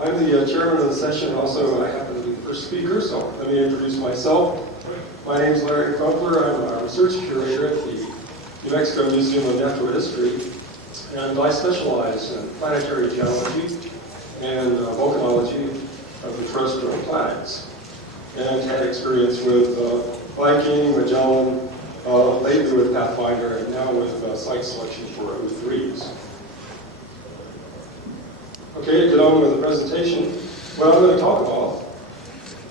I'm the chairman of the session, and also I happen to be the first speaker, so let me introduce myself. My name is Larry Crumpler. I'm a research curator at the New Mexico Museum of Natural History, and I specialize in planetary geology and volcanology of the terrestrial planets, and had experience with Viking, Magellan, lately with Pathfinder, and now with site selection for O3s. Okay, to get on with the presentation, what I'm going to talk about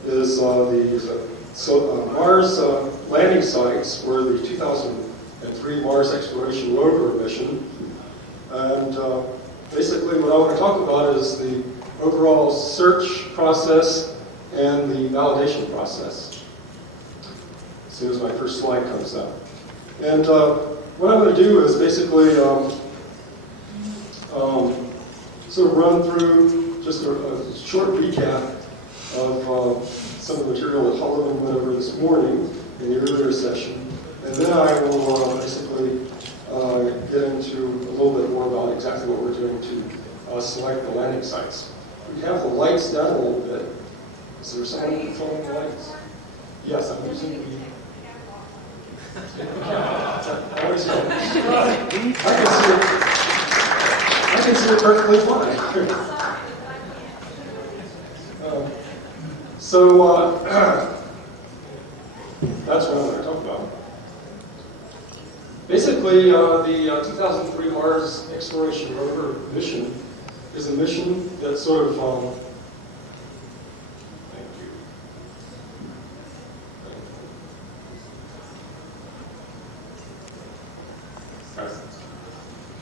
is the Mars landing sites for the 2003 Mars Exploration Rover mission. And basically what I want to talk about is the overall search process and the validation process. As soon as my first slide comes up. And what I'm going to do is basically sort of run through just a short recap of some of the material that Holloman went over this morning in the earlier session. And then I will basically get into a little bit more about exactly what we're doing to select the landing sites. We have the lights down a little bit. Is there someone controlling the lights? Yes, I'm using the... I always know. I can see it perfectly fine. That's what I'm going to talk about. Basically, the 2003 Mars Exploration Rover mission is a mission that sort of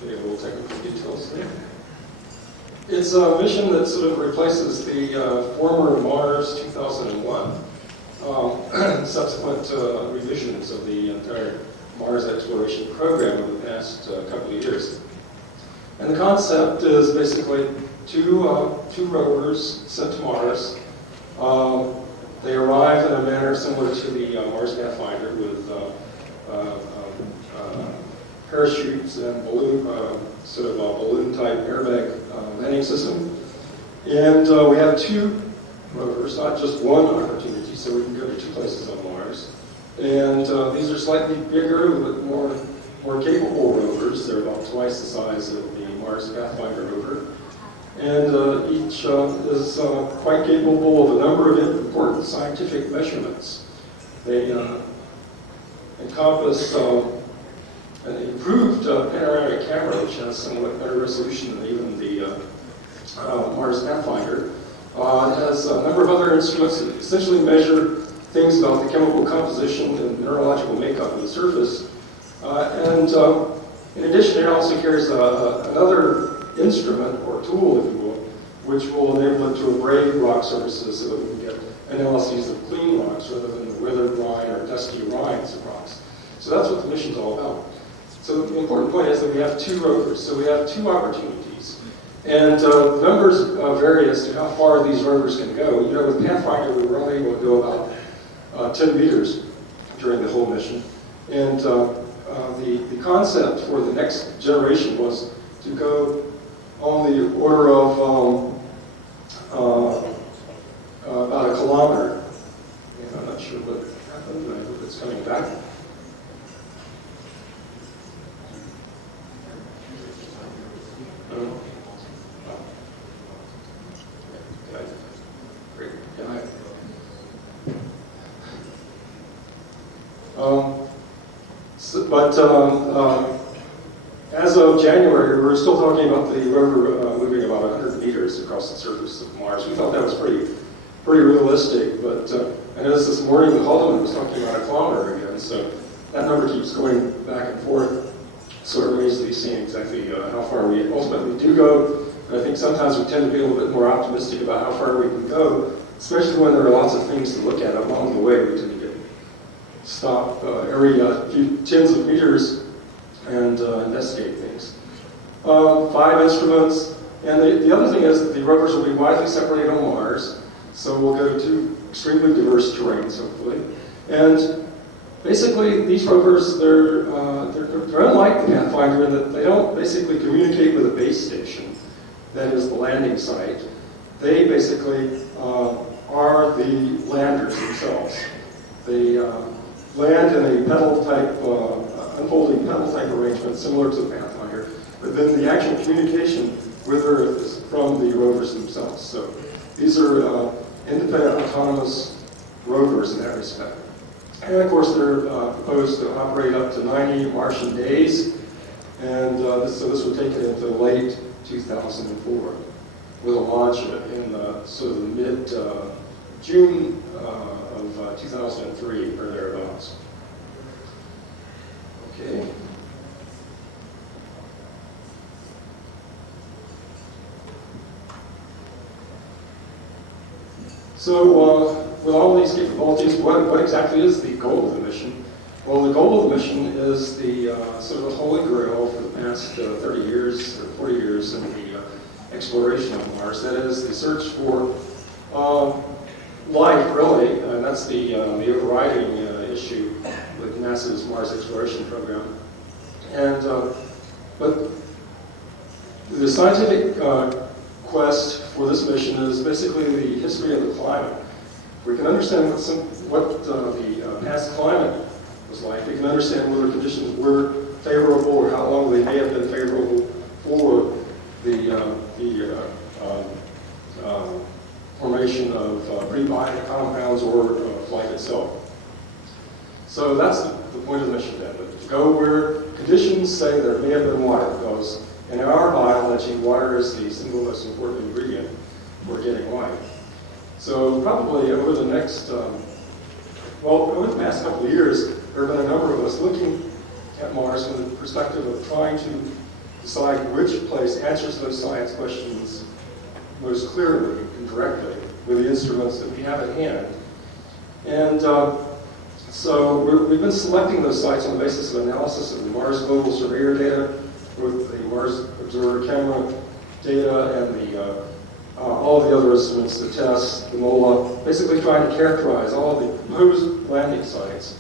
getting a little technical details there. It's a mission that sort of replaces the former Mars 2001, subsequent revisions of the entire Mars exploration program over the past couple of years. And the concept is basically two rovers sent to Mars. They arrive in a manner similar to the Mars Pathfinder with parachutes and sort of a balloon-type airbag landing system. And we have two rovers, not just one opportunity, so we can go to two places on Mars. And these are slightly bigger, a little bit more capable rovers. They're about twice the size of the Mars Pathfinder rover. And each is quite capable of a number of important scientific measurements. They encompass an improved panoramic camera, which has somewhat better resolution than even the Mars Pathfinder. It has a number of other instruments that essentially measure things about the chemical composition and neurological makeup of the surface. And in addition, it also carries another instrument, or tool, if you will, which will enable it to abrade rock surfaces so that we can get analyses of clean rocks rather than the weathered brine or dusty rinds of rocks. So that's what the mission's all about. So the important point is that we have two rovers, so we have two opportunities. And the numbers vary as to how far these rovers can go. You know, with Pathfinder, we were only able to go about 10 meters during the whole mission. And the concept for the next generation was to go on the order of about a kilometer. And I'm not sure what happened, but I hope it's coming back. As of January, we're still talking about the rover moving about 100 meters across the surface of Mars. We thought that was pretty realistic, but I noticed this morning that Holloman was talking about a kilometer again, so that number keeps going back and forth. So it remains to be seen exactly how far we ultimately do go. And I think sometimes we tend to be a little bit more optimistic about how far we can go, especially when there are lots of things to look at along the way. We tend to get stopped every few tens of meters and investigate things. 5 instruments, and the other thing is that the rovers will be widely separated on Mars, so we'll go to extremely diverse terrains, hopefully. And basically, these rovers, they're unlike the Pathfinder in that they don't basically communicate with a base station, that is the landing site. they basically are the landers themselves. They land in a pedal-type, unfolding pedal-type arrangement similar to the Pathfinder, but then the actual communication with Earth is from the rovers themselves. So these are independent, autonomous rovers in that respect. And of course, they're proposed to operate up to 90 Martian days, and so this would take it into late 2004, with a launch in sort of the mid-June of 2003, or thereabouts. Okay. So, with all these capabilities, what exactly is the goal of the mission? Well, the goal of the mission is the sort of the holy grail for the past 30 years or 40 years in the exploration of Mars. That is the search for life, really, and that's the overriding issue with NASA's Mars exploration program. And but the scientific quest for this mission is basically the history of the climate. We can understand what the past climate was like. We can understand whether conditions were favorable or how long they may have been favorable for the formation of prebiotic compounds or life itself. So that's the point of the mission then, to go where conditions say there may have been water, because in our biology, water is the single most important ingredient for getting life. So probably over the next, over the past couple of years, there have been a number of us looking at Mars from the perspective of trying to decide which place answers those science questions most clearly and directly with the instruments that we have at hand. And so we've been selecting those sites on the basis of analysis of the Mars Global Surveyor data, with the Mars Observer Camera data and the all of the other instruments, the TESS, the MOLA, basically trying to characterize all of the proposed landing sites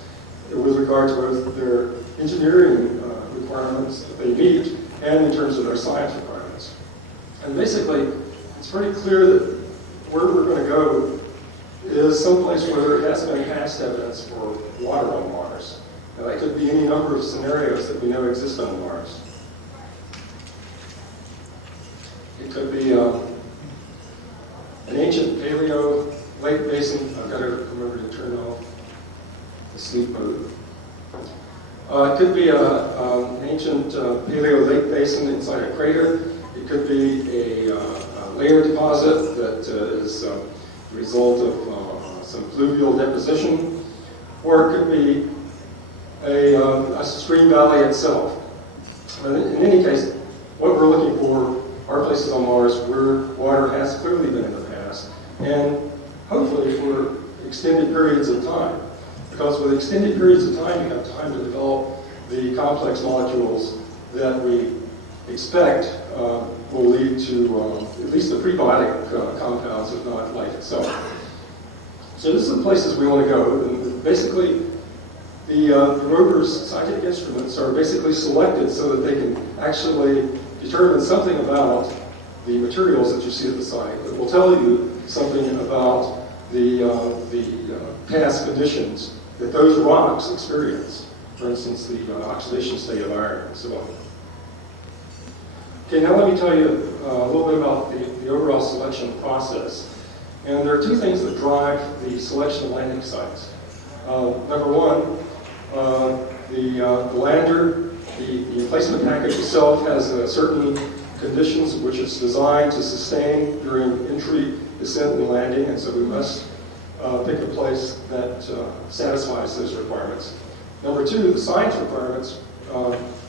with regard to both their engineering requirements that they meet and in terms of their science requirements. And basically, it's pretty clear that where we're going to go is someplace where there has been past evidence for water on Mars. Now, that could be any number of scenarios that we know exist on Mars. It could be an ancient paleo lake basin. I've got to remember to turn off the sleep mode. It could be an ancient paleo lake basin inside a crater. It could be a layer deposit that is the result of some fluvial deposition, or it could be a stream valley itself. But in any case, what we're looking for are places on Mars where water has clearly been in the past, and hopefully for extended periods of time. Because with extended periods of time, you have time to develop the complex molecules that we expect will lead to at least the prebiotic compounds, if not life itself. So this is the places we want to go. And basically, the rover's scientific instruments are basically selected so that they can actually determine something about the materials that you see at the site that will tell you something about the past conditions that those rocks experience. For instance, the oxidation state of iron and so on. Okay, now let me tell you a little bit about the overall selection process. And there are two things that drive the selection of landing sites. Number one, the lander, the emplacement package itself has certain conditions which it's designed to sustain during entry, descent, and landing, and so we must pick a place that satisfies those requirements. Number two, the science requirements,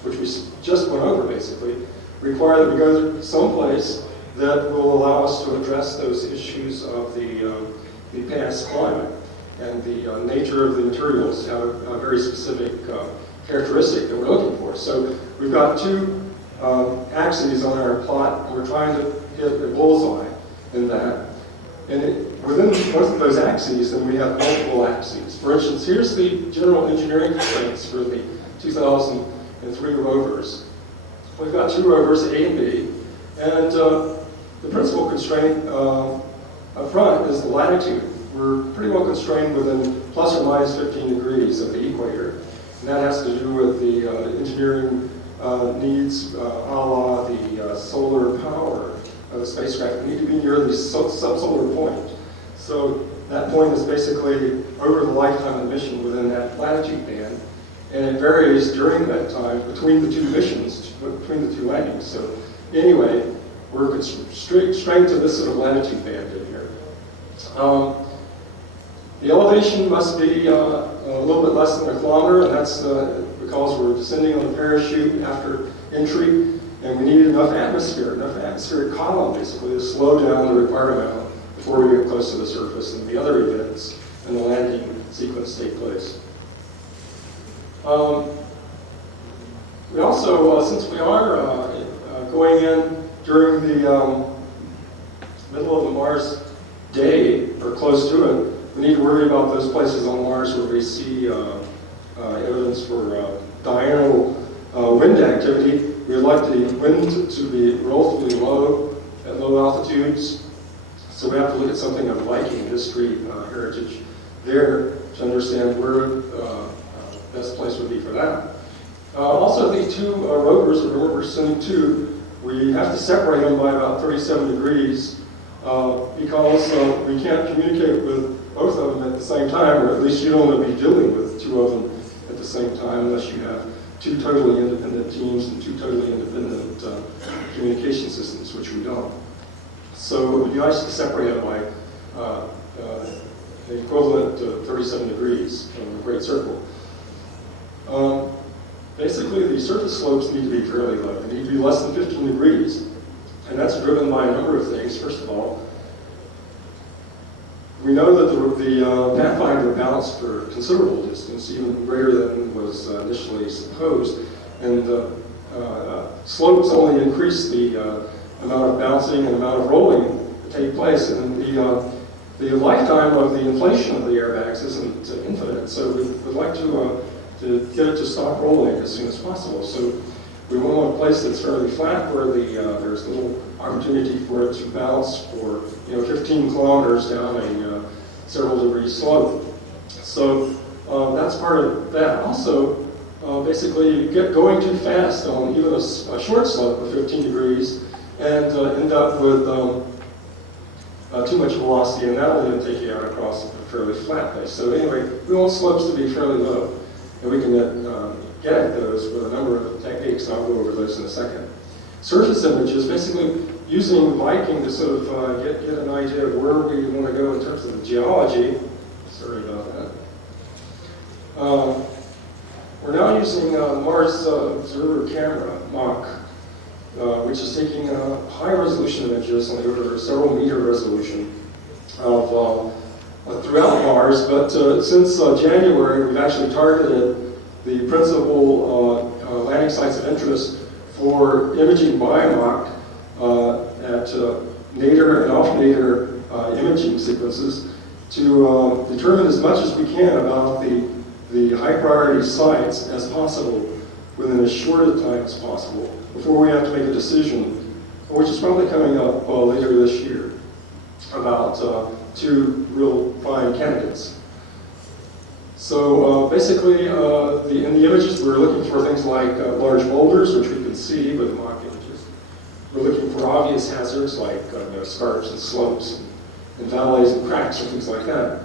which we just went over basically, require that we go to some place that will allow us to address those issues of the past climate. And the nature of the materials have a very specific characteristic that we're looking for. So we've got two axes on our plot, and we're trying to hit a bullseye in that. And within both of those axes, then we have multiple axes. For instance, here's the general engineering constraints for the 2003 rovers. We've got two rovers, A and B, and The principal constraint up front is the latitude. We're pretty well constrained within plus or minus 15 degrees of the equator. And that has to do with the engineering needs, a la the solar power of the spacecraft. We need to be near the subsolar point. So that point is basically over the lifetime of the mission within that latitude band. And it varies during that time between the two missions, between the two landings. So anyway, we're constrained to this sort of latitude band in here. The elevation must be a little bit less than 1 kilometer, and that's because we're descending on the parachute after entry, and we need enough atmospheric column, basically, to slow down the required amount before we get close to the surface and the other events in the landing sequence take place. We also, since we are going in during the middle of the Mars day, or close to it, we need to worry about those places on Mars where we see evidence for diurnal wind activity. We'd like the wind to be relatively low at low altitudes, so we have to look at something of Viking history, heritage there to understand where the best place would be for that. Also, the two rovers, remember we're sending two, we have to separate them by about 37 degrees because we can't communicate with both of them at the same time, or at least you don't want to be dealing with two of them at the same time unless you have two totally independent teams and two totally independent communication systems, which we don't. So it would be nice to separate them by the equivalent to 37 degrees from the Great Circle. Basically, the surface slopes need to be fairly low. They need to be less than 15 degrees. And that's driven by a number of things. First of all, we know that the Pathfinder bounced for considerable distance, even greater than was initially supposed. And slopes only increase the amount of bouncing and amount of rolling that take place. And the lifetime of the inflation of the airbags isn't infinite. So we'd like to get it to stop rolling as soon as possible. So we want a place that's fairly flat where there's little opportunity for it to bounce for 15 kilometers down a several degree slope. So that's part of that. Also, basically, you get going too fast on even a short slope of 15 degrees and end up with too much velocity, and that'll then take you out across a fairly flat place. So anyway, we want slopes to be fairly low, and we can get at those with a number of techniques, and I'll go over those in a second. Surface images, basically using Viking to sort of get an idea of where we want to go in terms of the geology. Sorry about that. We're now using Mars Observer camera, MOC, which is taking high-resolution images on the order of several meter resolution of throughout Mars. But since January, we've actually targeted the principal landing sites of interest for imaging by MOC at nadir and off-nadir imaging sequences to determine as much as we can about the high-priority sites as possible within as short a time as possible before we have to make a decision, which is probably coming up later this year, about two real prime candidates. So basically, in the images, we're looking for things like large boulders, which we can see with MOC images. We're looking for obvious hazards like scarps and slopes and valleys and cracks and things like that.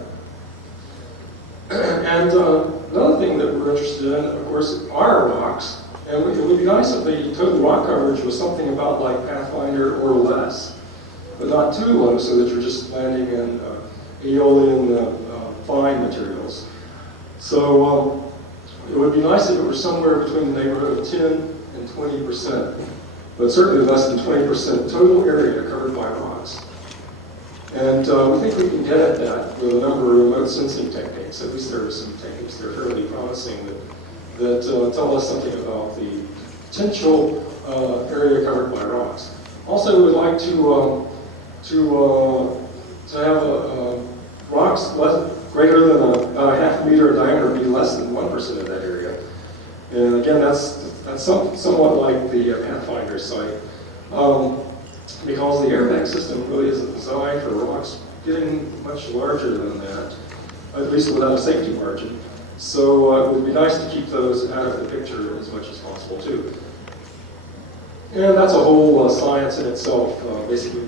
And another thing that we're interested in, of course, are rocks. And it would be nice if the total rock coverage was something about like Pathfinder or less, but not too low so that you're just landing in aeolian fine materials. So it would be nice if it were somewhere between the neighborhood of 10 and 20%, but certainly less than 20% total area covered by rocks. And we think we can get at that with a number of remote sensing techniques. At least there are some techniques that are fairly promising that tell us something about the potential area covered by rocks. Also, we would like to have rocks greater than about a half a meter in diameter be less than 1% of that area. And again, that's somewhat like the Pathfinder site. because the airbag system really isn't designed for rocks getting much larger than that, at least without a safety margin. So it would be nice to keep those out of the picture as much as possible too. And that's a whole science in itself, basically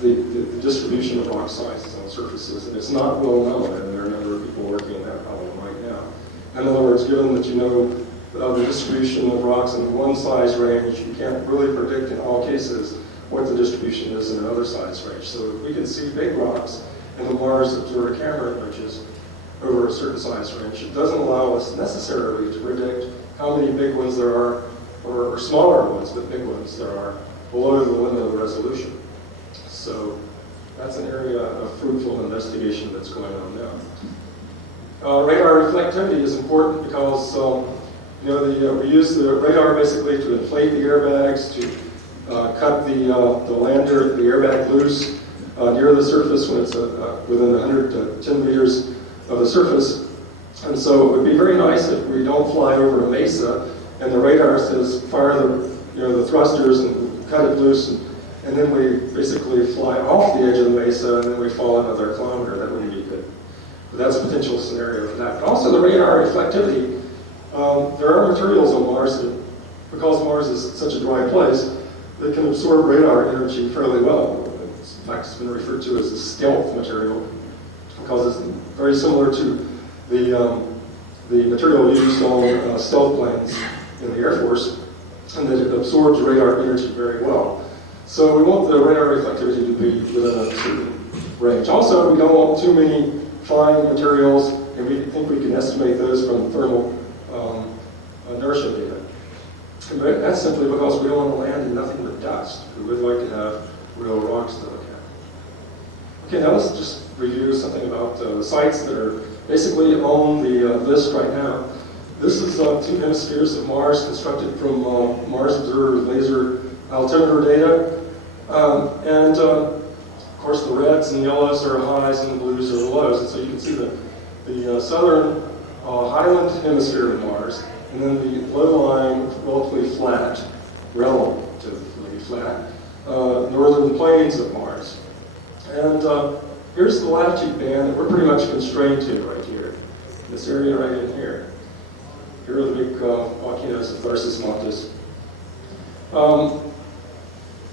the distribution of rock sizes on surfaces, and it's not well known, and there are a number of people working on that problem right now. In other words, given that you know the distribution of rocks in one size range, you can't really predict in all cases what the distribution is in another size range. So if we can see big rocks in the Mars Observer camera images over a certain size range, it doesn't allow us necessarily to predict how many big ones there are, or smaller ones, but big ones there are, below the limit of the resolution. So that's an area of fruitful investigation that's going on now. Radar reflectivity is important because we use the radar basically to inflate the airbags, to cut the lander, the airbag loose near the surface when it's within 110 meters of the surface. And so it would be very nice if we don't fly over a mesa and the radar says fire the thrusters and cut it loose, and then we basically fly off the edge of the mesa and then we fall another kilometer. That wouldn't be good. But that's a potential scenario for that. But also the radar reflectivity. There are materials on Mars that, because Mars is such a dry place, they can absorb radar energy fairly well. In fact, it's been referred to as a stealth material because it's very similar to the material used on stealth planes in the Air Force, and that it absorbs radar energy very well. So we want the radar reflectivity to be within a certain range. Also, we don't want too many fine materials, and we think we can estimate those from thermal inertia data. But that's simply because we don't want to land in nothing but dust. We would like to have real rocks to look at. Okay, now let's just review something about the sites that are basically on the list right now. This is two hemispheres of Mars constructed from Mars Observer laser altimeter data. And of course the reds and yellows are highs and the blues are the lows. And so you can see the southern highland hemisphere of Mars, and then the low line relatively flat, northern plains of Mars. And here's the latitude band that we're pretty much constrained to right here, this area right in here. Here are the big volcanoes of Tharsis Montes.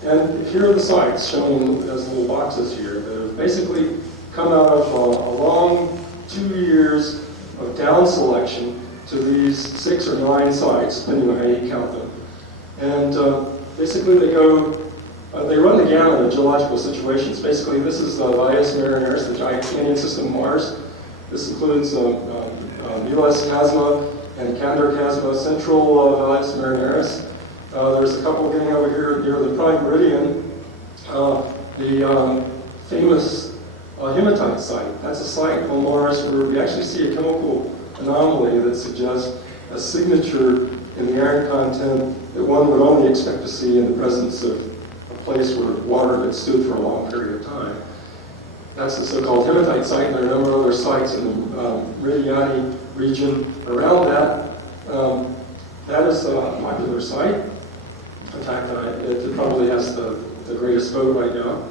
And here are the sites shown as little boxes here that have basically come out of a long 2 years of down selection to these 6 or 9 sites, depending on how you count them. And basically they run the gamut of geological situations. Basically this is the Valles Marineris, the giant canyon system of Mars. This includes Miles Chasma and Candor Chasma, central Valles Marineris. There's a couple getting over here near the Prime Meridian, the famous hematite site. That's a site on Mars where we actually see a chemical anomaly that suggests a signature in the iron content that one would only expect to see in the presence of a place where water had stood for a long period of time. That's the so-called hematite site, and there are a number of other sites in the Meridiani region around that. That is a popular site. In fact, it probably has the greatest vote right now.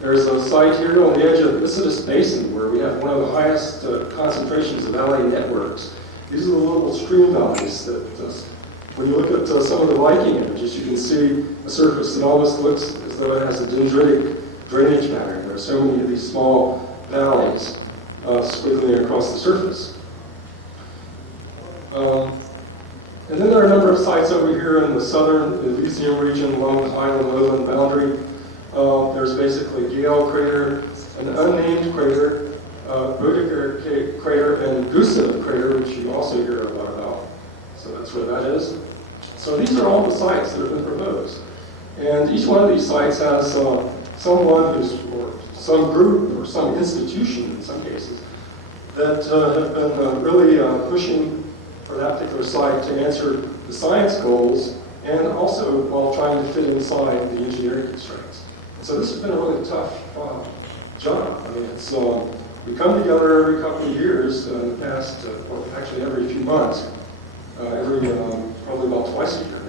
There's a site here on the edge of the Isidis Basin where we have one of the highest concentrations of valley networks. These are the little stream valleys that, when you look at some of the Viking images, you can see a surface that almost looks as though it has a dendritic drainage pattern. There are so many of these small valleys squiggling across the surface. And then there are a number of sites over here in the southern Elysium region along the highland-lowland boundary. There's basically Gale Crater, an unnamed crater, Boediger Crater, and Gusev Crater, which you also hear a lot about. So that's where that is. So these are all the sites that have been proposed. And each one of these sites has someone or some group, or some institution in some cases, that have been really pushing for that particular site to answer the science goals and also while trying to fit inside the engineering constraints. So this has been a really tough job. I mean, it's we come together every couple of years in the past, actually every few months, probably about twice a year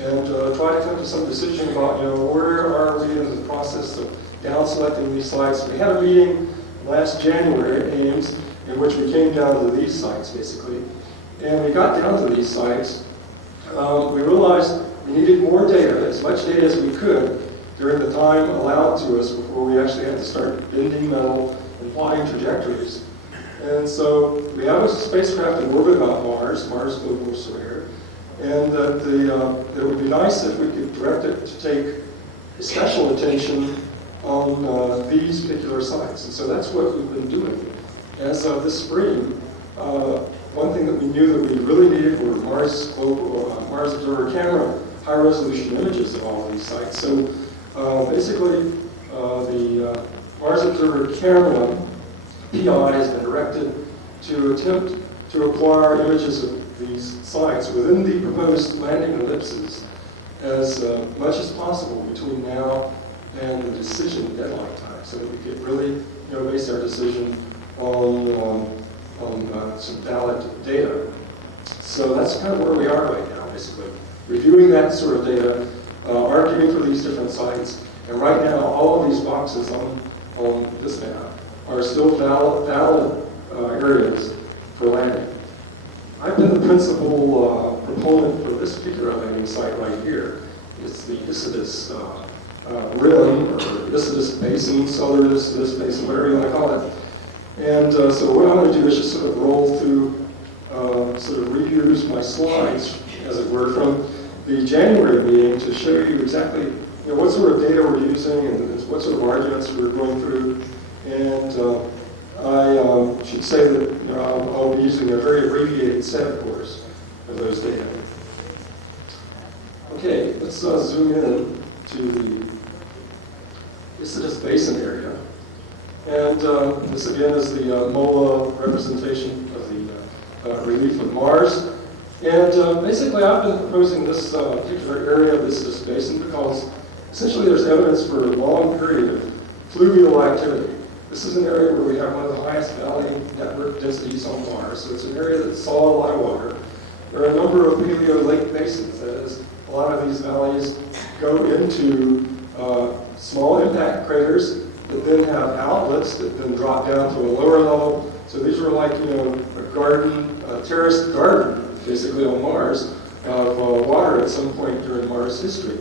and try to come to some decision about, where are we in the process of down selecting these sites. We had a meeting last January at Ames in which we came down to these sites basically, and we got down to these sites. We realized we needed more data, as much data as we could during the time allowed to us before we actually had to start bending metal and plotting trajectories. And so we have a spacecraft in orbit about Mars Global Surveyor, and that it would be nice if we could direct it to take special attention on these particular sites. And so that's what we've been doing. As of this spring, one thing that we knew that we really needed were Mars Observer Camera high-resolution images of all of these sites. So basically, the Mars Observer Camera PI has been directed to attempt to acquire images of these sites within the proposed landing ellipses as much as possible between now and the decision deadline time, so that we could really base our decision on some valid data. So that's kind of where we are right now, basically. Reviewing that sort of data, arguing for these different sites, and right now all of these boxes on this map are still valid areas for landing. I've been the principal proponent for this particular landing site right here. It's the ISDC rim, or ISDC basin, southern ISDC basin, whatever you want to call it. And so what I'm going to do is just sort of roll through, sort of reuse my slides, as it were, from the January meeting to show you exactly what sort of data we're using and what sort of arguments we're going through. And I should say that I'll be using a very abbreviated set, of course, of those data. Okay, let's zoom in to the ISDC basin area. And this again is the MOLA representation of the relief of Mars. And basically I've been proposing this particular area of this basin because essentially there's evidence for a long period of fluvial activity. This is an area where we have one of the highest valley network densities on Mars, so it's an area that saw a lot of water. There are a number of paleo lake basins, that is, a lot of these valleys go into small impact craters that then have outlets that then drop down to a lower level. So these were like, a garden, a terraced garden, basically on Mars, of water at some point during Mars history.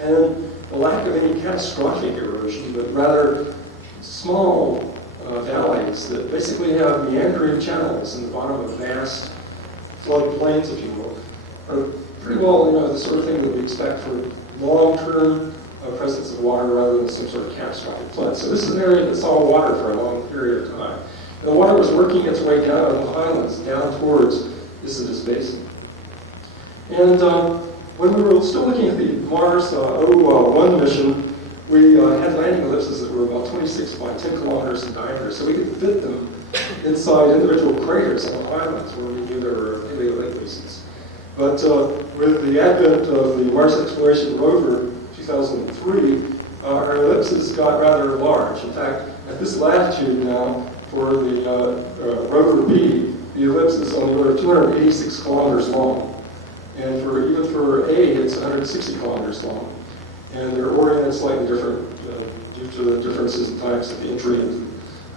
And the lack of any catastrophic erosion, but rather small valleys that basically have meandering channels in the bottom of vast flood plains, if you will, are pretty well, the sort of thing that we expect for long-term presence of water rather than some sort of catastrophic flood. So this is an area that saw water for a long period of time. And the water was working its way down the highlands, down towards ISDC basin. And when we were still looking at the Mars 01 mission, we had landing ellipses that were about 26 by 10 kilometers in diameter, so we could fit them inside individual craters on the highlands where we knew there were paleo lake basins. But with the advent of the Mars Exploration Rover 2003, our ellipses got rather large. In fact, at this latitude now, for the Rover B, the ellipse is on the order of 286 kilometers long. And even for A, it's 160 kilometers long. And they're oriented slightly different due to the differences in types of entry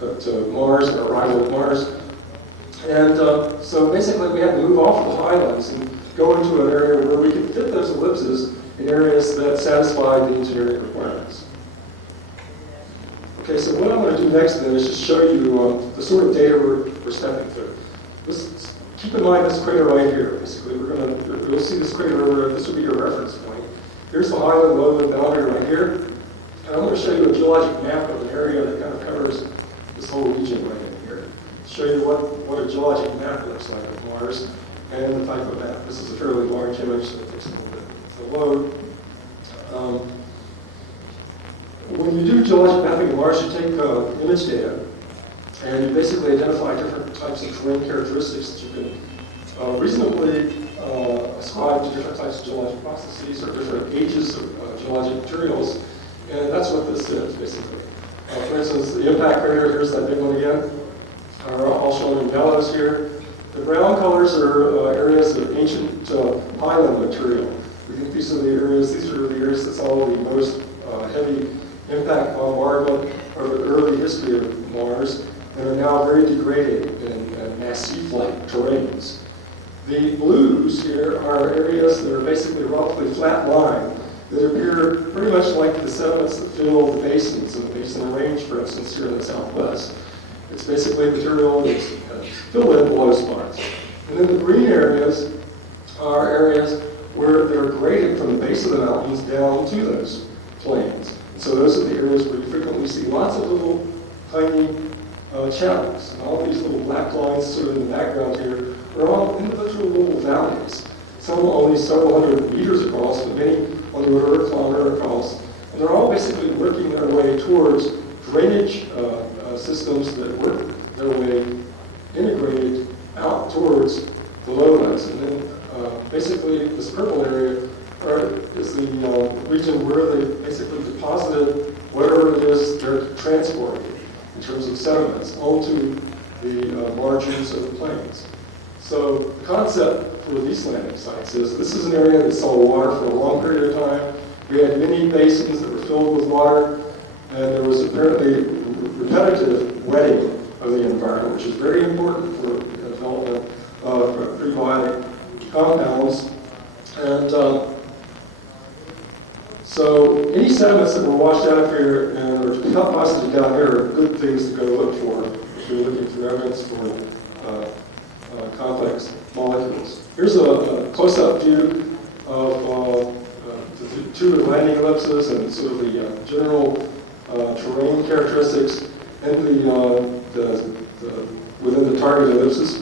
to Mars and arrival at Mars. And so basically we had to move off the highlands and go into an area where we could fit those ellipses in areas that satisfy the engineering requirements. Okay, so what I'm going to do next then is just show you the sort of data we're stepping through. Keep in mind this crater right here. Basically, you'll see this crater over. This will be your reference point. Here's the highland lowland boundary right here. And I'm going to show you a geologic map of an area that kind of covers this whole region right in here. Show you what a geologic map looks like of Mars and the type of map. This is a fairly large image, so it takes a little bit to load. When you do geologic mapping of Mars, you take image data and you basically identify different types of terrain characteristics that you can reasonably ascribe to different types of geologic processes or different ages of geologic materials. And that's what this is, basically. For instance, the impact crater, here's that big one again, are all shown in yellows here. The brown colors are areas of ancient highland material. We think these are the areas that saw the most heavy impact bombardment over the early history of Mars and are now very degraded in massif-like terrains. The blues here are areas that are basically relatively flat lying that appear pretty much like the sediments that fill the basins in the Basin Range, for instance, here in the southwest. It's basically material that's filled in below spots. And then the green areas are areas where they're graded from the base of the mountains down to those plains. And so those are the areas where you frequently see lots of little tiny channels. And all these little black lines sort of in the background here are all individual little valleys. Some only several hundred meters across, but many on the order of a kilometer across. And they're all basically working their way towards drainage systems that work their way integrated out towards the lowlands. And then basically this purple area is the region where they basically deposited whatever it is they're transporting in terms of sediments onto the margins of the plains. So the concept for these landing sites is this is an area that saw water for a long period of time. We had many basins that were filled with water, and there was apparently repetitive wetting of the environment, which is very important for the development of prebiotic compounds. And so any sediments that were washed out of here and are deposited down here are good things to go look for if you're looking for evidence for complex molecules. Here's a close-up view of the two landing ellipses and sort of the general terrain characteristics and within the target ellipses,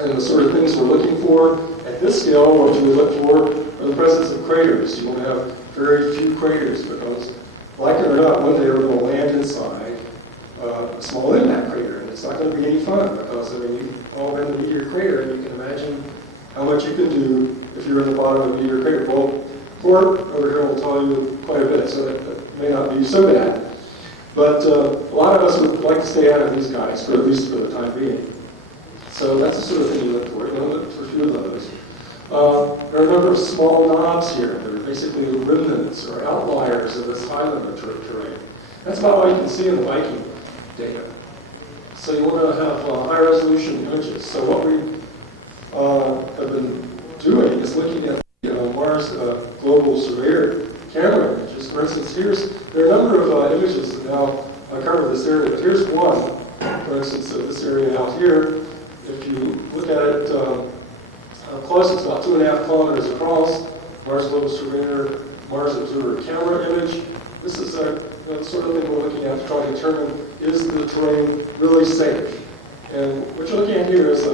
and the sort of things we're looking for. At this scale, what you would look for are the presence of craters. You want to have very few craters because, like it or not, one day we're going to land inside a small impact crater, and it's not going to be any fun because, I mean, you've all been in a meteor crater, and you can imagine how much you can do if you're in the bottom of a meteor crater. Well, Hort over here will tell you quite a bit, so that may not be so bad. But a lot of us would like to stay out of these guys, at least for the time being. So that's the sort of thing you look for. You look for a few of those. There are a number of small knobs here that are basically remnants or outliers of this highland terrain. That's about all you can see in the Viking data. So you want to have high-resolution images. So what we have been doing is looking at the Mars Global Surveyor camera images. For instance, there are a number of images that now cover this area. But here's one, for instance, of this area out here. If you look at it close, it's about 2.5 kilometers across. Mars Global Surveyor, Mars Observer camera image. This is the sort of thing we're looking at to try to determine, is the terrain really safe? And what you're looking at here is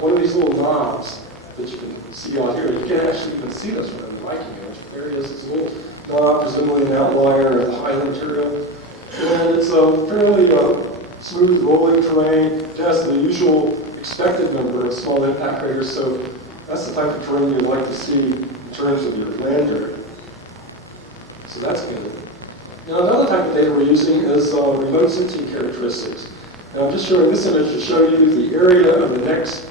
one of these little knobs that you can see out here. You can't actually even see this one in the Viking image. There it is. It's a little knob, presumably an outlier of the highland material. And it's a fairly smooth, rolling terrain. It has the usual expected number of small impact craters, so that's the type of terrain you'd like to see in terms of your lander. So that's good. Now, another type of data we're using is remote sensing characteristics. Now, I'm just showing this image to show you the area of the next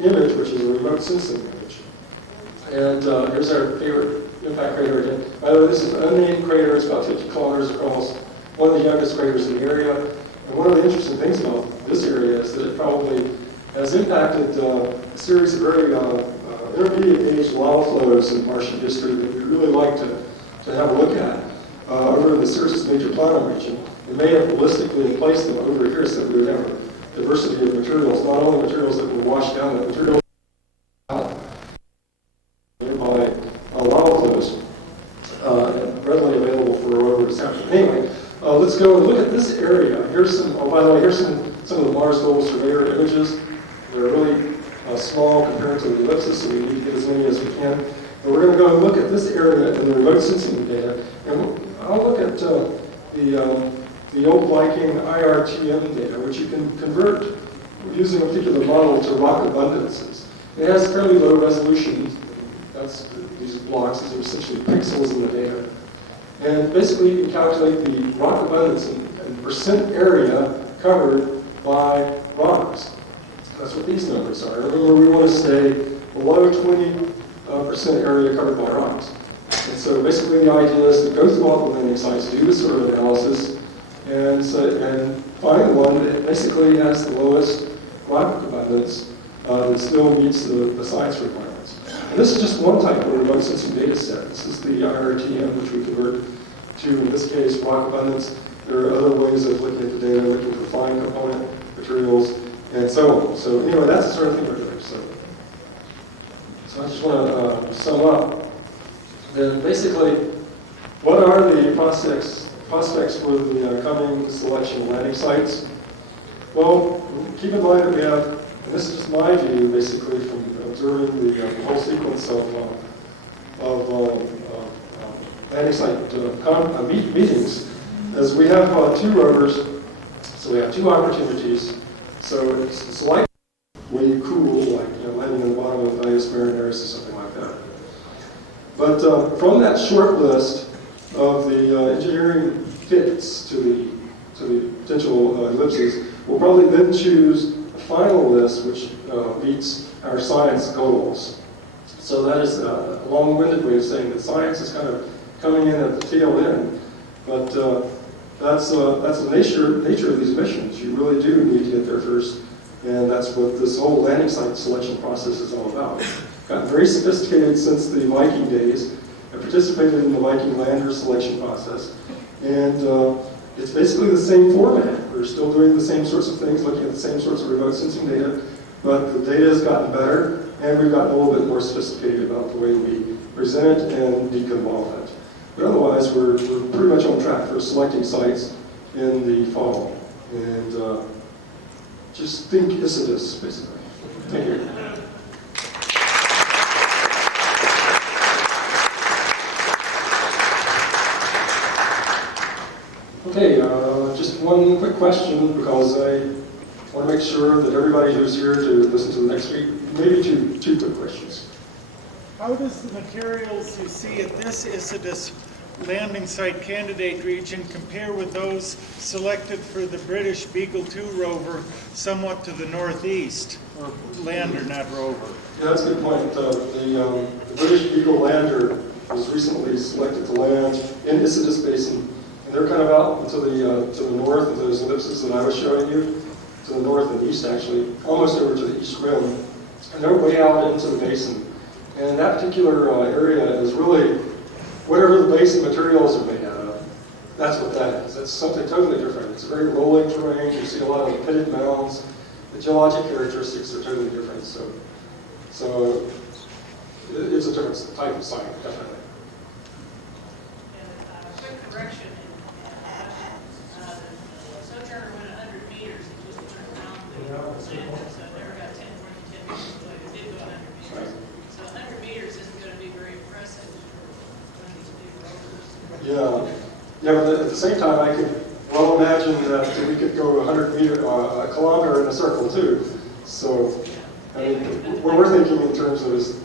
image, which is a remote sensing image. And here's our favorite impact crater again. By the way, this is an unnamed crater. It's about 50 kilometers across, one of the youngest craters in the area. And one of the interesting things about this area is that it probably has impacted a series of very intermediate age lava flows in Martian history that we'd really like to have a look at over in the Cirrus Major Planet region. It may have ballistically placed them over here so that we would have a diversity of materials, not only materials that were washed down, but materials nearby lava flows readily available for rover to sample. Anyway, let's go and look at this area. Here's some, by the way, here's some of the Mars Global Surveyor images. They're really small compared to the ellipses, so we need to get as many as we can. But we're going to go and look at this area in the remote sensing data. And I'll look at the old Viking IRTM data, which you can convert using a particular model to rock abundances. It has fairly low resolution. That's these blocks. These are essentially pixels in the data. And basically, you can calculate the rock abundance and percent area covered by rocks. That's what these numbers are. Remember, we want to stay below 20% percent area covered by rocks. And so basically the idea is to go through all the landing sites, do this sort of analysis, and find one that basically has the lowest rock abundance that still meets the science requirements. And this is just one type of remote sensing data set. This is the IRTM, which we convert to, in this case, rock abundance. There are other ways of looking at the data, looking for fine component materials, and so on. So anyway, that's the sort of thing we're doing. So I just want to sum up. Then basically, what are the prospects for the coming selection landing sites? Well, keep in mind that we have, and this is just my view, basically, from observing the whole sequence of landing site meetings, is we have 2 rovers, so we have 2 opportunities. So it's like when you cool, like landing in the bottom of Valles Marineris or something like that. But from that short list of the engineering fits to the potential ellipses, we'll probably then choose a final list which meets our science goals. So that is a long-winded way of saying that science is kind of coming in at the tail end. But that's the nature of these missions. You really do need to get there first, and that's what this whole landing site selection process is all about. Gotten very sophisticated since the Viking days. I participated in the Viking lander selection process, and it's basically the same format. We're still doing the same sorts of things, looking at the same sorts of remote sensing data, but the data has gotten better, and we've gotten a little bit more sophisticated about the way we present it and deconvolve it. But otherwise, we're pretty much on track for selecting sites in the fall. And just think ISDC, basically. Thank you. Okay, just one quick question, because I want to make sure that everybody who's here to listen to the next week, maybe two quick questions. How does the materials you see at this ISDC landing site candidate region compare with those selected for the British Beagle 2 rover somewhat to the northeast, or lander, not rover? Yeah, that's a good point. The British Beagle lander was recently selected to land in ISDC Basin, and they're kind of out to the north of those ellipses that I was showing you, to the north and east actually, almost over to the east rim, and they're way out into the basin. And that particular area is really whatever the basin materials are made out of. That's what that is. That's something totally different. It's a very rolling terrain. You see a lot of pitted mounds. The geologic characteristics are totally different. So it's a different type of site, definitely. And quick correction. Sojourner went 100 meters and just turned around the sand, so it never got 10 meters away. It did go 100 meters. Right. So 100 meters isn't going to be very impressive for one of these big rovers. Yeah, but at the same time, I could well imagine that we could go a kilometer in a circle too. So, I mean, what we're thinking in terms of is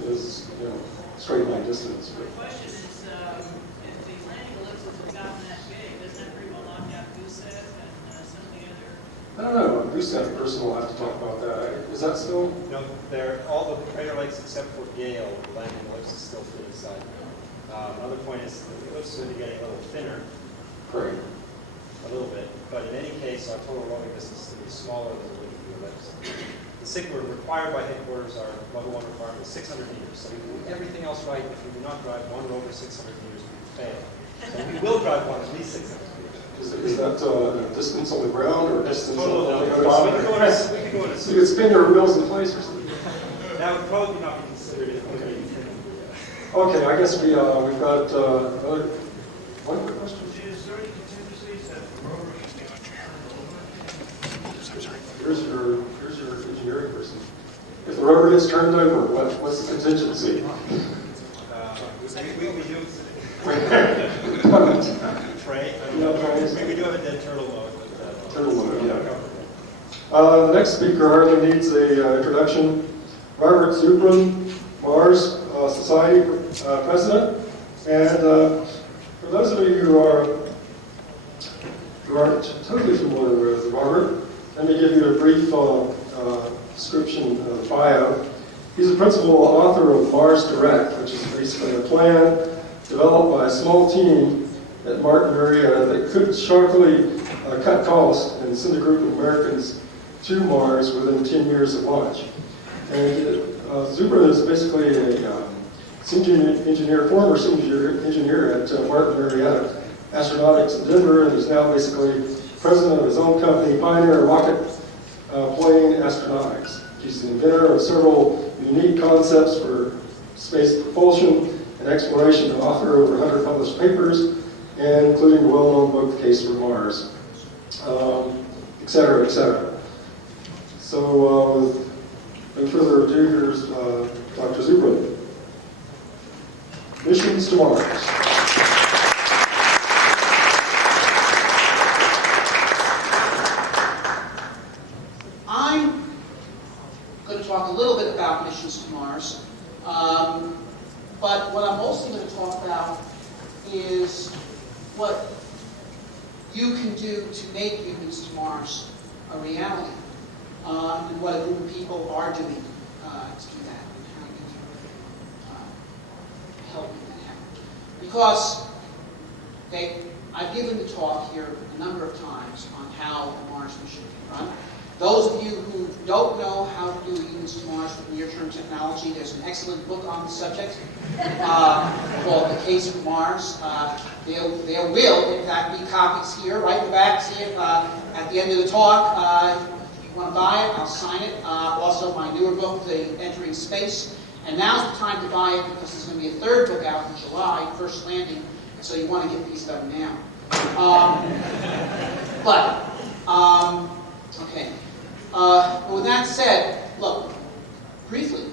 straight line distance. The question is, if the landing ellipses have gotten that big, doesn't that pretty well knock out Gusev and some of the other? I don't know. Gusev person will have to talk about that. Is that still? No, they're all the Crater Lakes except for Gale, the landing ellipse is still pretty inside. Another point is the ellipses are getting a little thinner, Great. a little bit, but in any case, our total rolling distance is smaller than the width of the ellipse. The SIGWAR required by headquarters, our level 1 requirement is 600 meters. So we do everything else right. If we do not drive one rover 600 meters, we fail. So we will drive one at least 600 meters. Is that distance on the ground or distance Total on the we odometer? can go on a So you could spin your wheels in place or something. That would probably not be considered if we Okay, I guess we've got another one quick question. Is there any contingencies that the rover Here's your engineering person. If the rover gets turned over, what's the contingency? we do Trey. We do have a dead turtle mode. Turtle mode, yeah. The next speaker hardly needs a introduction. Robert Zubrin, Mars Society president, and for those of you who aren't totally familiar with Robert, let me give you a brief description of the bio. He's the principal author of Mars Direct, which is basically a plan developed by a small team at Martin, Marietta that could sharply cut costs and send a group of Americans to Mars within 10 years of launch. And Zubrin is basically a former senior engineer at Martin Marietta Astronautics in Denver, and is now basically president of his own company, Pioneer Rocket Plane Astronautics. He's the inventor of several unique concepts for space propulsion and exploration, and author of over 100 published papers, and including the well-known book, The Case for Mars, et cetera, et cetera. So, with no further ado, here's Dr. Zubrin. Missions to Mars. I'm going to talk a little bit about missions to Mars, but what I'm mostly going to talk about is what you can do to make humans to Mars a reality, and what a group of people are doing to do that, and how you can help make that happen. Because I've given the talk here a number of times on how the Mars mission can run. Those of you who don't know how to do humans to Mars with near-term technology, there's an excellent book on the subject called The Case for Mars. There will, in fact, be copies here, right in the back. See it at the end of the talk. If you want to buy it, I'll sign it. Also, my newer book, The Entering Space. And now's the time to buy it because there's going to be a third book out in July, First Landing. So you want to get these done now. Okay. But with that said, look, briefly,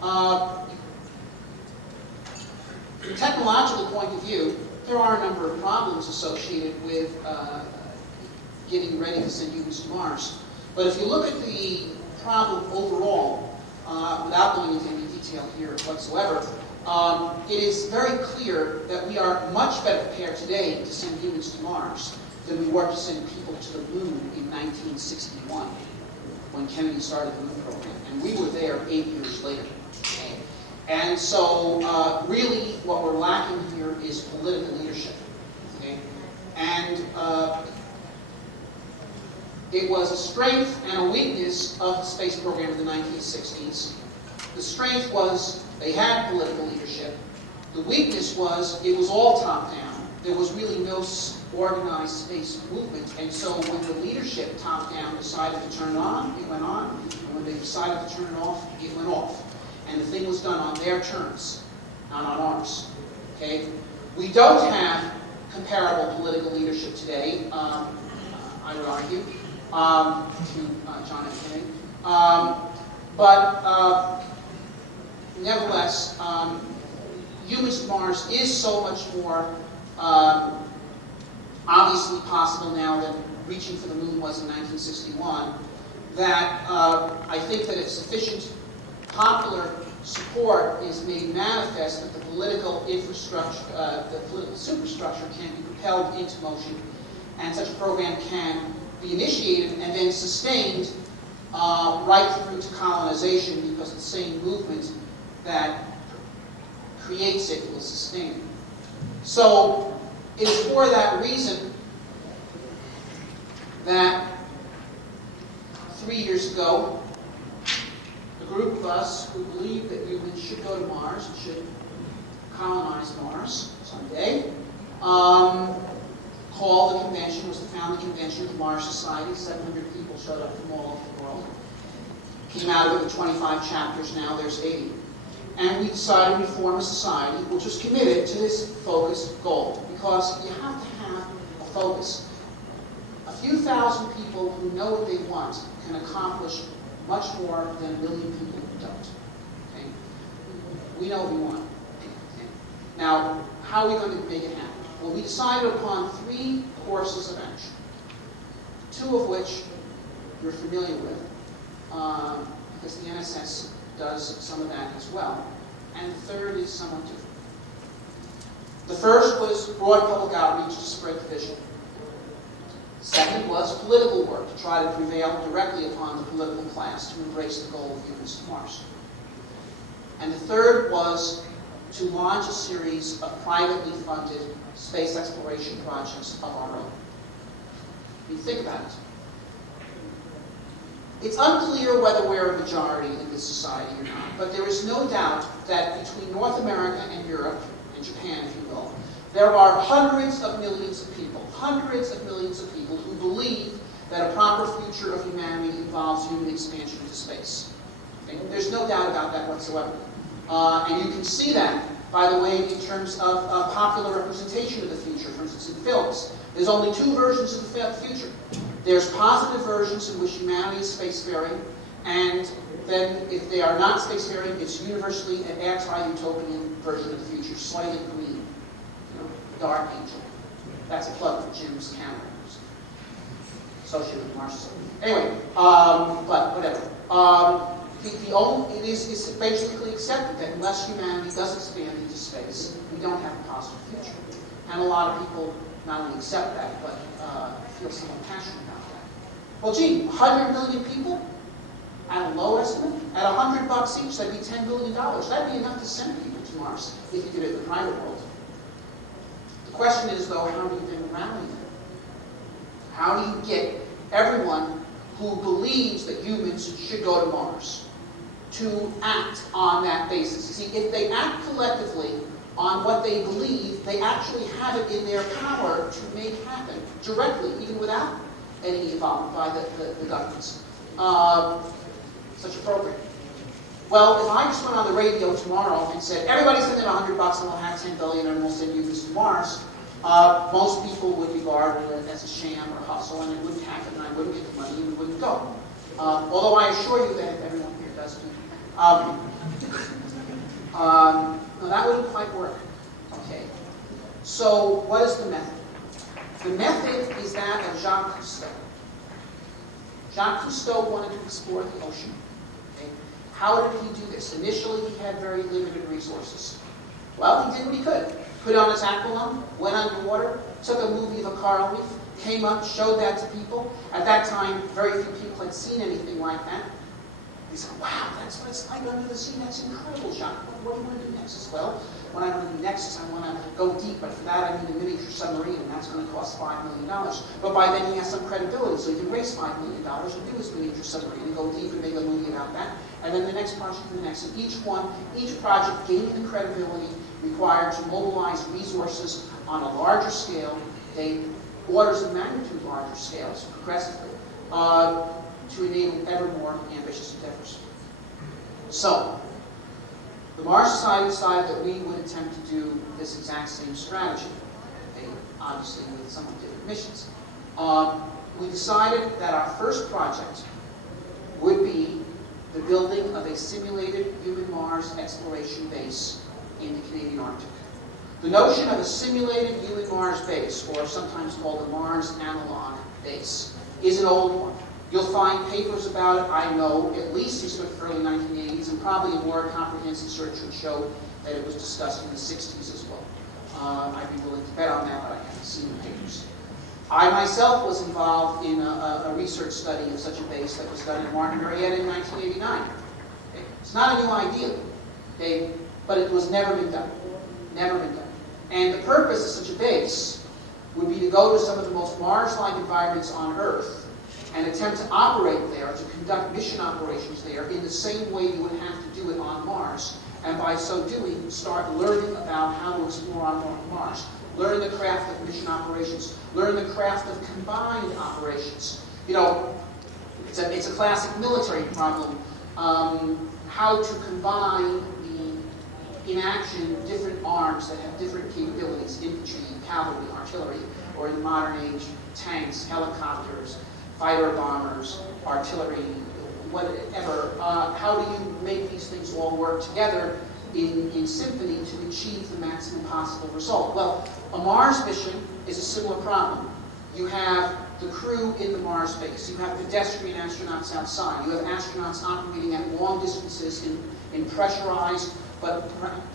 from a technological point of view, there are a number of problems associated with getting ready to send humans to Mars. But if you look at the problem overall, without going into any detail here whatsoever, it is very clear that we are much better prepared today to send humans to Mars than we were to send people to the moon in 1961, when Kennedy started the moon program. And we were there 8 years later. Okay? And so really what we're lacking here is political leadership. Okay? And it was a strength and a weakness of the space program in the 1960s. The strength was they had political leadership. The weakness was it was all top-down. There was really no organized space movement. And so when the leadership top-down decided to turn it on, it went on. And when they decided to turn it off, it went off. And the thing was done on their terms, not on ours. Okay? We don't have comparable political leadership today, I would argue, to John F. Kennedy. Nevertheless, humans to Mars is so much more obviously possible now than reaching for the moon was in 1961, that I think that if sufficient popular support is made manifest, that the political infrastructure, the political superstructure can be propelled into motion, and such a program can be initiated and then sustained right through to colonization, because the same movement that creates it will sustain it. So it is for that reason that 3 years ago, a group of us who believed that humans should go to Mars and should colonize Mars someday, called the convention, was the founding convention of the Mars Society. 700 people showed up from all over the world. Came out of it with 25 chapters, now there's 80. And we decided to form a society which was committed to this focused goal, because you have to have a focus. A few thousand people who know what they want can accomplish much more than a million people who don't. Okay? We know what we want. Okay? Now, how are we going to make it happen? Well, we decided upon 3 courses of action, 2 of which you're familiar with, because the NSS does some of that as well. And the third is somewhat different. The first was broad public outreach to spread the vision. Second was political work to try to prevail directly upon the political class to embrace the goal of humans to Mars. And the third was to launch a series of privately funded space exploration projects of our own. You think about it. It's unclear whether we're a majority in this society or not, but there is no doubt that between North America and Europe, and Japan if you will, there are hundreds of millions of people who believe that a proper future of humanity involves human expansion into space. Okay? There's no doubt about that whatsoever. And you can see that, by the way, in terms of popular representation of the future, for instance, in films. There's only two versions of the future. There's positive versions in which humanity is spacefaring, and then if they are not spacefaring, it's universally an anti-utopian version of the future, slightly green, dark angel. That's a plug for Jim's camera. Associated with Mars. Anyway, but whatever. It's basically accepted that unless humanity does expand into space, we don't have a positive future. And a lot of people not only accept that, but feel somewhat passionate about that. Well, gee, 100 million people, at a low estimate, at $100 each, that'd be $10 billion. That'd be enough to send people to Mars if you did it in the private world. The question is, though, how do you then rally them? How do you get everyone who believes that humans should go to Mars to act on that basis? You see, if they act collectively on what they believe, they actually have it in their power to make happen directly, even without any involvement by the governments. Such a program. Well, if I just went on the radio tomorrow and said, everybody send in $100 and we'll have 10 billion and we'll send humans to Mars, most people would regard it as a sham or a hustle, and it wouldn't happen, and I wouldn't get the money, and we wouldn't go. Although I assure you that if everyone here does do no, that wouldn't quite work. Okay. So, what is the method? The method is that of Jacques Cousteau. Jacques Cousteau wanted to explore the ocean. Okay? How did he do this? Initially, he had very limited resources. Well, he did what he could. Put on his aqualung, went underwater, took a movie of a coral reef, came up, showed that to people. At that time, very few people had seen anything like that. They said, wow, that's what it's like under the sea. That's incredible, Jacques. What do you want to do next? I said, well, what I want to do next is I want to go deep, but for that I need a miniature submarine, and that's going to cost $5 million. But by then he has some credibility, so he can raise $5 million and do his miniature submarine and go deep and make a movie about that. And then the next project and the next. And each project gaining the credibility required to mobilize resources on a larger scale, orders of magnitude larger scales, progressively, to enable ever more ambitious endeavors. So, the Mars Society decided that we would attempt to do this exact same strategy, obviously with somewhat different missions. We decided that our first project would be the building of a simulated human Mars exploration base in the Canadian Arctic. The notion of a simulated human Mars base, or sometimes called a Mars analog base, is an old one. You'll find papers about it, I know, at least since the early 1980s, and probably a more comprehensive search would show that it was discussed in the 60s as well. I'd be willing to bet on that, but I haven't seen the papers. I myself was involved in a research study of such a base that was done in Martin Marietta in 1989. Okay? It's not a new idea, okay? But it was never been done. Never been done. And the purpose of such a base would be to go to some of the most Mars-like environments on Earth and attempt to operate there, to conduct mission operations there in the same way you would have to do it on Mars. And by so doing, start learning about how to explore on Mars. Learn the craft of mission operations. Learn the craft of combined operations. You know, it's a classic military problem. How to combine in action different arms that have different capabilities, infantry, cavalry, artillery, or in the modern age, tanks, helicopters, fighter bombers, artillery, whatever. How do you make these things all work together in symphony to achieve the maximum possible result? Well, a Mars mission is a similar problem. You have the crew in the Mars base. You have pedestrian astronauts outside. You have astronauts operating at long distances in pressurized, but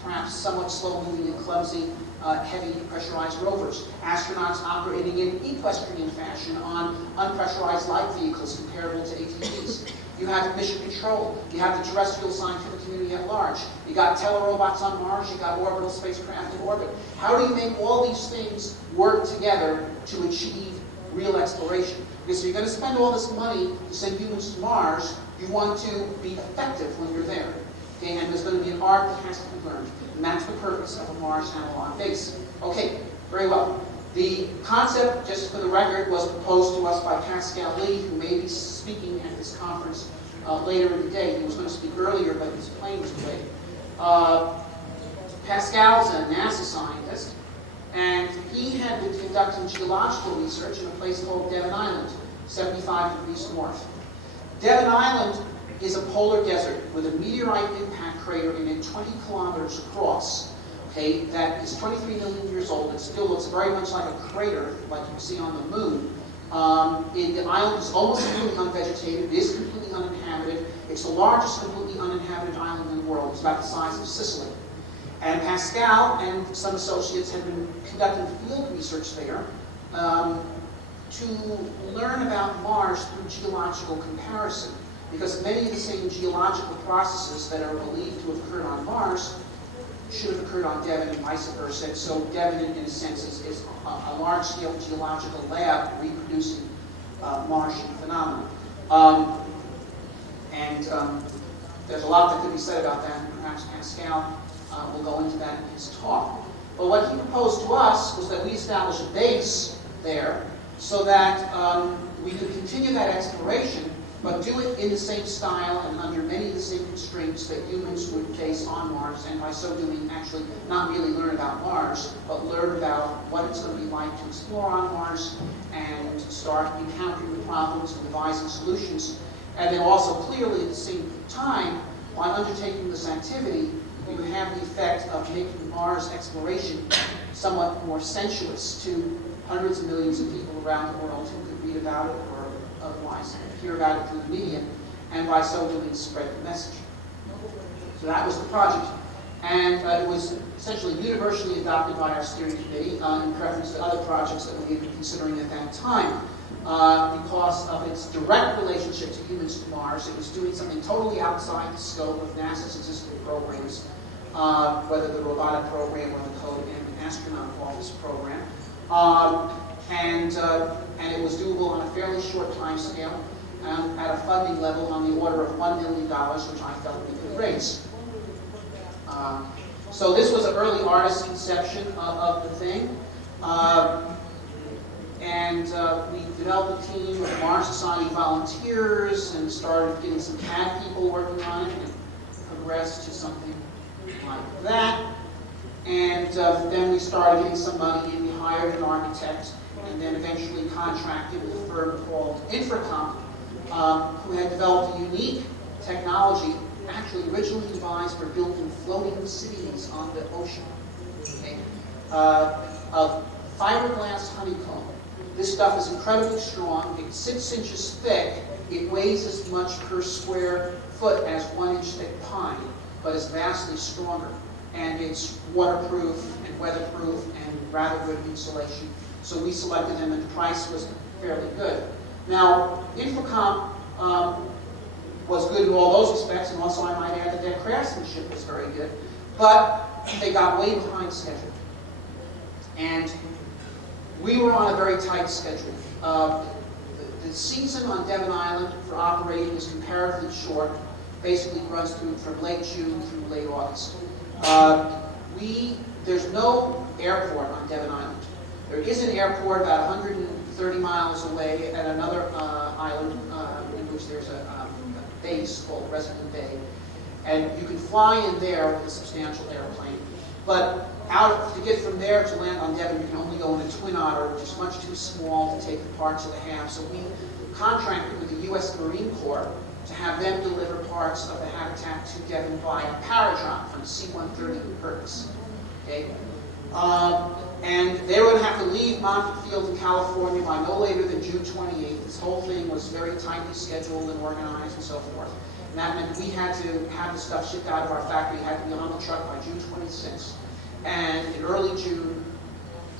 perhaps somewhat slow-moving and clumsy, heavy pressurized rovers. Astronauts operating in equestrian fashion on unpressurized light vehicles comparable to ATVs. You have mission control. You have the terrestrial scientific community at large. You got telerobots on Mars. You got orbital spacecraft in orbit. How do you make all these things work together to achieve real exploration? Because if you're going to spend all this money to send humans to Mars, you want to be effective when you're there. Okay? And there's going to be an art that has to be learned. And that's the purpose of a Mars analog base. Okay, very well. The concept, just for the record, was proposed to us by Pascal Lee, who may be speaking at this conference later in the day. He was going to speak earlier, but his plane was delayed. Pascal's a NASA scientist, and he had been conducting geological research in a place called Devon Island, 75 degrees north. Devon Island is a polar desert with a meteorite impact crater in it 20 kilometers across. Okay, that is 23 million years old. It still looks very much like a crater, like you see on the moon. The island is almost completely unvegetated. It is completely uninhabited. It's the largest completely uninhabited island in the world. It's about the size of Sicily. And Pascal and some associates have been conducting field research there to learn about Mars through geological comparison. Because many of the same geological processes that are believed to have occurred on Mars should have occurred on Devon and vice versa. So Devon, in a sense, is a large-scale geological lab reproducing Martian phenomena. There's a lot that could be said about that, and perhaps Pascal will go into that in his talk. But what he proposed to us was that we establish a base there so that we could continue that exploration, but do it in the same style and under many of the same constraints that humans would face on Mars, and by so doing actually not really learn about Mars, but learn about what it's going to be like to explore on Mars and start encountering the problems and devising solutions. And then also clearly at the same time, while undertaking this activity, we would have the effect of making Mars exploration somewhat more sensuous to hundreds of millions of people around the world who could read about it or otherwise hear about it through the media, and by so doing spread the message. So that was the project. And it was essentially universally adopted by our steering committee in preference to other projects that we had been considering at that time. Because of its direct relationship to humans to Mars, it was doing something totally outside the scope of NASA's existing programs, whether the robotic program or the Code and Astronaut Office program. And it was doable on a fairly short time scale at a funding level on the order of $1 million, which I felt we could raise. So this was an early artist conception of the thing. We developed a team of Mars Society volunteers and started getting some CAD people working on it, and it progressed to something like that. And then we started getting some money, and we hired an architect, and then eventually contracted with a firm called Infracom, who had developed a unique technology, actually originally devised for building floating cities on the ocean, okay? Of fiberglass honeycomb. This stuff is incredibly strong. It's 6 inches thick. It weighs as much per square foot as 1 inch thick pine, but is vastly stronger. And it's waterproof and weatherproof and rather good insulation. So we selected them, and the price was fairly good. Now, Infracom was good in all those respects, and also I might add that their craftsmanship was very good, but they got way behind schedule. And we were on a very tight schedule. The season on Devon Island for operating is comparatively short, basically runs through from late June through late August. There's no airport on Devon Island. There is an airport about 130 miles away at another island in which there's a base called Resident Bay. And you can fly in there with a substantial airplane. But to get from there to land on Devon, you can only go in a Twin Otter, which is much too small to take the parts of the have. So we contracted with the U.S. Marine Corps to have them deliver parts of the habitat to Devon by paradrop from C-130 Curtis. Okay? And they were going to have to leave Montfort Field in California by no later than June 28th. This whole thing was very tightly scheduled and organized and so forth. And that meant we had to have the stuff shipped out of our factory. It had to be on the truck by June 26th. And in early June,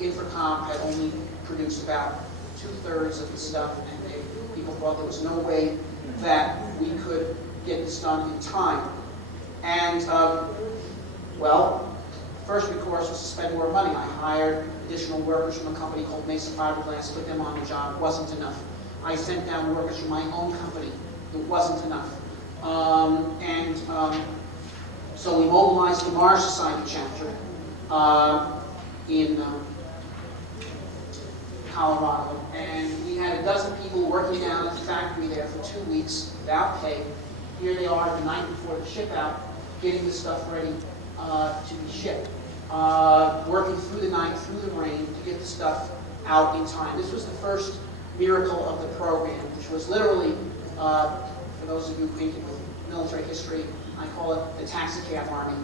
Infracom had only produced about 2/3 of the stuff, and people thought there was no way that we could get this done in time. And, well, first recourse was to spend more money. I hired additional workers from a company called Mesa Fiberglass, put them on the job. It wasn't enough. I sent down workers from my own company. It wasn't enough. So we mobilized the Mars Society chapter in Colorado, and we had a dozen people working down at the factory there for 2 weeks without pay. Here they are the night before the ship out, getting the stuff ready to be shipped. Working through the night, through the rain, to get the stuff out in time. This was the first miracle of the program, which was literally, for those of you acquainted with military history, I call it the taxicab army,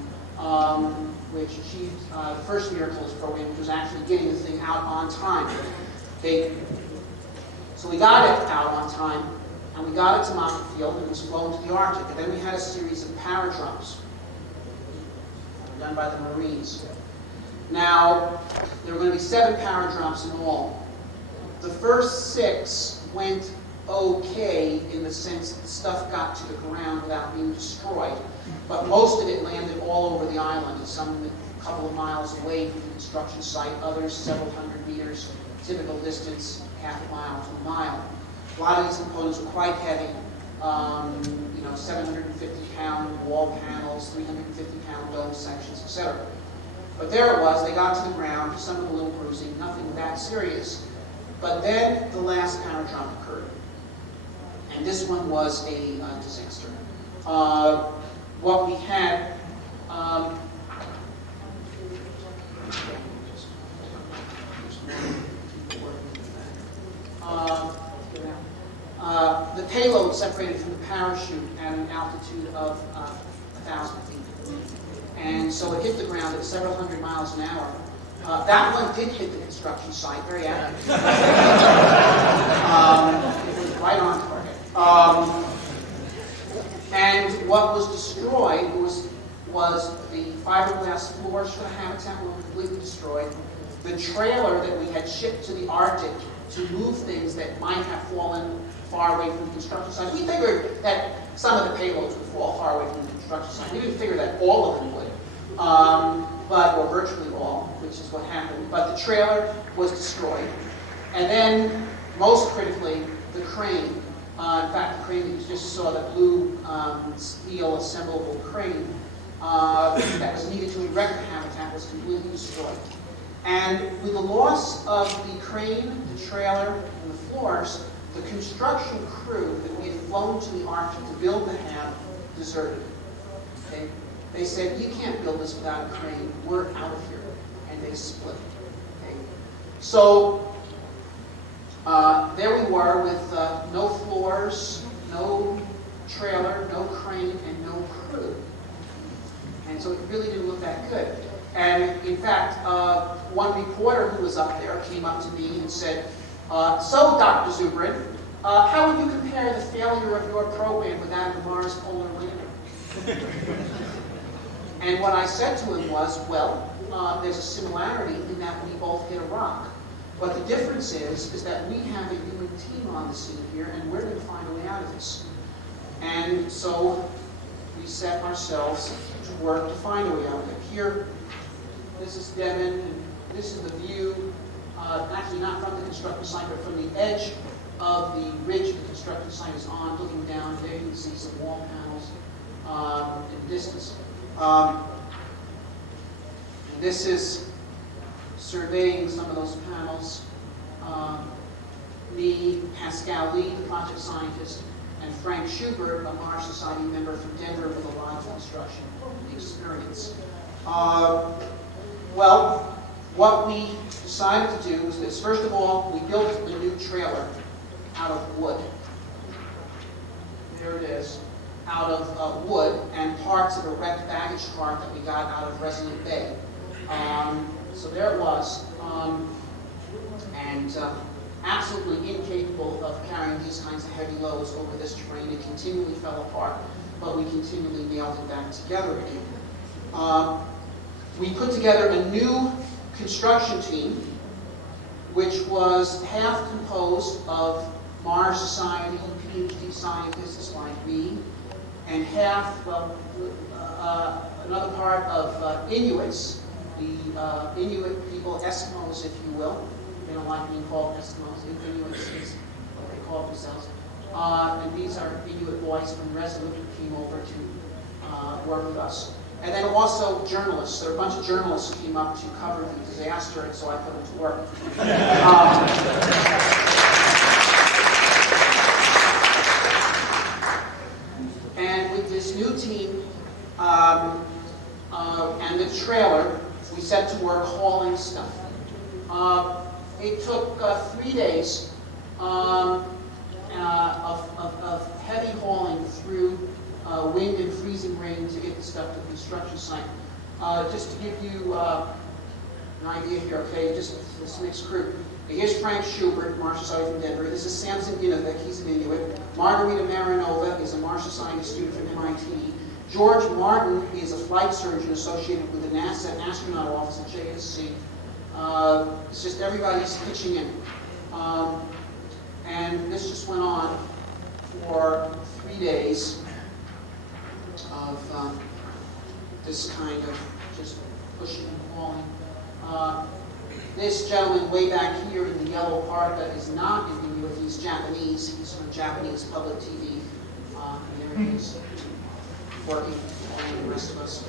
which achieved the first miracle of this program, which was actually getting the thing out on time. So we got it out on time, and we got it to Moffett Field, and it was flown to the Arctic. And then we had a series of paradrops done by the Marines. Now, there were going to be 7 paradrops in all. The first 6 went okay in the sense that the stuff got to the ground without being destroyed. But most of it landed all over the island, some a couple of miles away from the construction site, others several hundred meters, typical distance, half a mile to a mile. A lot of these components were quite heavy, 750-pound wall panels, 350-pound dome sections, etc. But there it was. They got to the ground, some of a little bruising, nothing that serious. But then the last paradrop occurred. And this one was a disaster. What we had, the payload separated from the parachute at an altitude of 1,000 feet. And so it hit the ground at several hundred miles an hour. That one did hit the construction site, very active. It was right on target. And what was destroyed was the fiberglass floors for the habitat were completely destroyed. The trailer that we had shipped to the Arctic to move things that might have fallen far away from the construction site. We figured that some of the payloads would fall far away from the construction site. We didn't figure that all of them would, or virtually all, which is what happened. But the trailer was destroyed. And then, most critically, the crane. In fact, the crane that you just saw, the blue steel assemblable crane that was needed to erect the habitat was completely destroyed. And with the loss of the crane, the trailer, and the floors, the construction crew that we had flown to the Arctic to build the hab deserted. Okay? They said, you can't build this without a crane. We're out of here. And they split. Okay? So there we were with no floors, no trailer, no crane, and no crew. And so it really didn't look that good. And in fact, one reporter who was up there came up to me and said, so Dr. Zubrin, how would you compare the failure of your program with that of the Mars polar lander? And what I said to him was, well, there's a similarity in that we both hit a rock. But the difference is that we have a human team on the scene here, and we're going to find a way out of this. And so we set ourselves to work to find a way out of it. Here, this is Devon, and this is the view, actually not from the construction site, but from the edge of the ridge the construction site is on, looking down. There you can see some wall panels in the distance. And this is surveying some of those panels. Me, Pascal Lee, the project scientist, and Frank Schubert, a Mars Society member from Denver with a lot of construction experience. Well, what we decided to do was this. First of all, we built a new trailer out of wood. There it is, out of wood and parts of a wrecked baggage cart that we got out of Resolute Bay. So there it was, and absolutely incapable of carrying these kinds of heavy loads over this terrain. It continually fell apart, but we continually nailed it back together again. We put together a new construction team, which was half composed of Mars Society, PhD scientists like me, and half, well, another part of Inuits, the Inuit people, Eskimos, if you will. They don't like being called Eskimos. Inuits is what they call themselves. And these are Inuit boys from Resolute who came over to work with us. And then also journalists. There are a bunch of journalists who came up to cover the disaster, and so I put them to work. And with this new team and the trailer, we set to work hauling stuff. It took 3 days of heavy hauling through wind and freezing rain to get the stuff to the construction site. Just to give you an idea here, okay, just this mixed crew. Here's Frank Schubert, Marsh Society from Denver. This is Samson Ginevik, he's an Inuit. Margarita Marinova is a Marsh Society student from MIT. George Martin is a flight surgeon associated with the NASA astronaut office at JSC. It's just everybody's pitching in. And this just went on for 3 days of this kind of just pushing and hauling. This gentleman way back here in the yellow part that is not in Inuit, he's Japanese. He's from Japanese public TV. And there he is, working with the rest of us.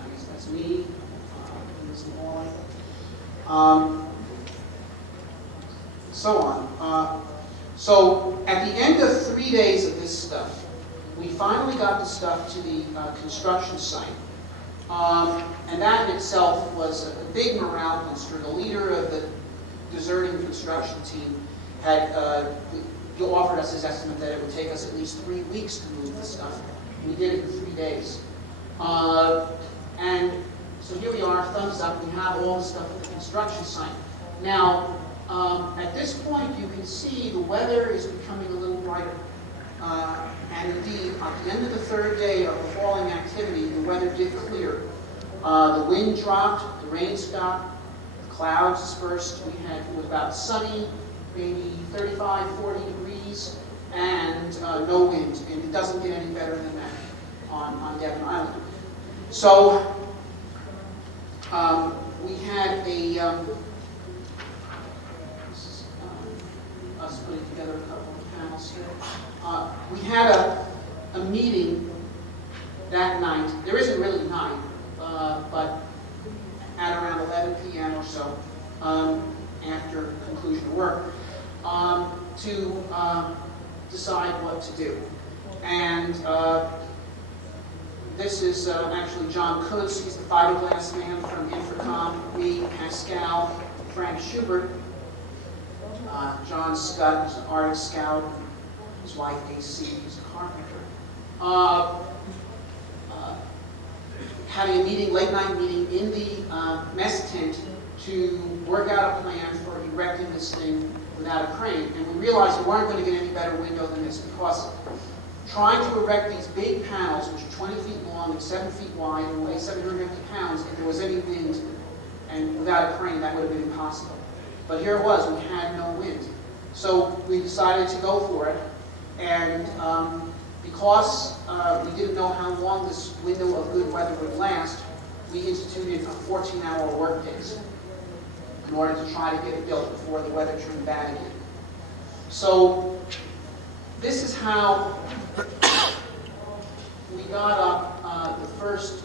I guess that's me. Here's the hauling. So on. So at the end of 3 days of this stuff, we finally got the stuff to the construction site. And that in itself was a big morale booster. The leader of the deserting construction team had offered us his estimate that it would take us at least 3 weeks to move the stuff. We did it in 3 days. And so here we are, thumbs up, we have all the stuff at the construction site. Now, at this point, you can see the weather is becoming a little brighter. And indeed, at the end of the 3rd day of the hauling activity, the weather did clear. The wind dropped, the rain stopped, the clouds dispersed. It was about sunny, maybe 35, 40 degrees, and no wind. And it doesn't get any better than that on Devon Island. So we had us putting together a couple of panels here. We had a meeting that night. There isn't really a night, but at around 11 p.m. or so, after conclusion of work, to decide what to do. And this is actually John Kuntz. He's the fiberglass man from Infracom. Me, Pascal, Frank Schubert. John Scott is an Arctic Scout. His wife, AC, is a carpenter. Having a meeting, late night meeting in the mess tent to work out a plan for erecting this thing without a crane. And we realized we weren't going to get any better window than this because trying to erect these big panels, which are 20 feet long and 7 feet wide and weigh 750 pounds, if there was any wind and without a crane, that would have been impossible. But here it was, we had no wind. So we decided to go for it. And because we didn't know how long this window of good weather would last, we instituted a 14-hour work days in order to try to get it built before the weather turned bad again. So this is how we got up the first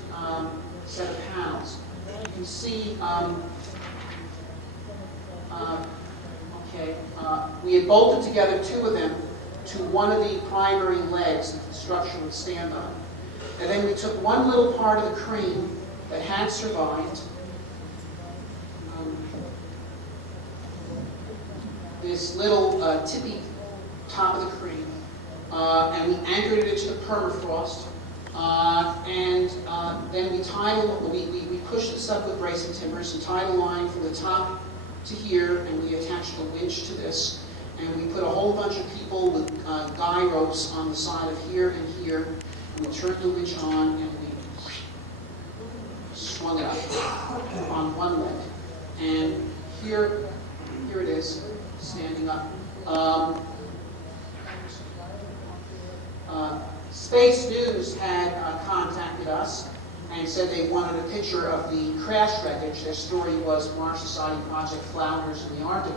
set of panels. You can see, we had bolted together 2 of them to one of the primary legs that the structure would stand on. And then we took one little part of the crane that had survived, this little tippy top of the crane, and we anchored it into the permafrost, and then we pushed this up with bracing timbers and tied a line from the top to here, and we attached a winch to this. And we put a whole bunch of people with guy ropes on the side of here and here. And we turned the winch on and we swung it up on one leg. And here it is. standing up. Space News had contacted us and said they wanted a picture of the crash wreckage. Their story was Mars Society Project Flounders in the Arctic.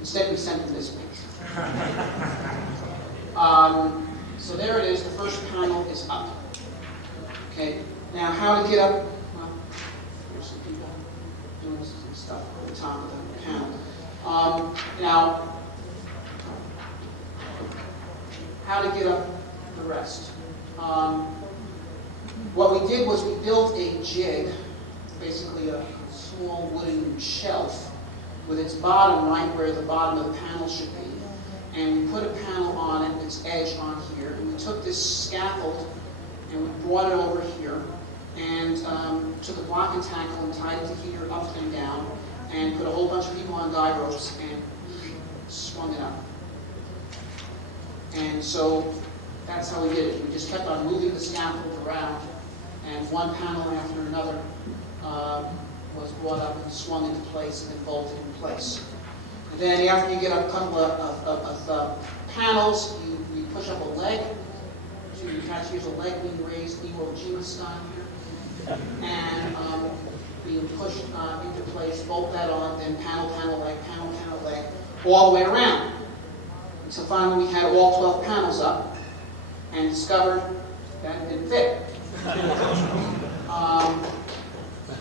Instead, we sent them this picture. So there it is. The first panel is up. Okay. Now, how to get up? Well, here's some people doing some stuff at the top of the panel. Now, how to get up the rest. What we did was we built a jig, basically a small wooden shelf, with its bottom right where the bottom of the panel should be. And we put a panel on it, its edge on here, and we took this scaffold and we brought it over here, and took a block and tackle and tied it to here up and down, and put a whole bunch of people on guy ropes and swung it up. And so that's how we did it. We just kept on moving the scaffold around, and one panel after another was brought up and swung into place and then bolted in place. And then after you get a couple of panels, you push up a leg. So you catch, here's a leg being raised, Iwo Jima style here. And being pushed into place, bolt that on, then panel, leg, panel, leg, all the way around. And so finally we had all 12 panels up and discovered that it didn't fit.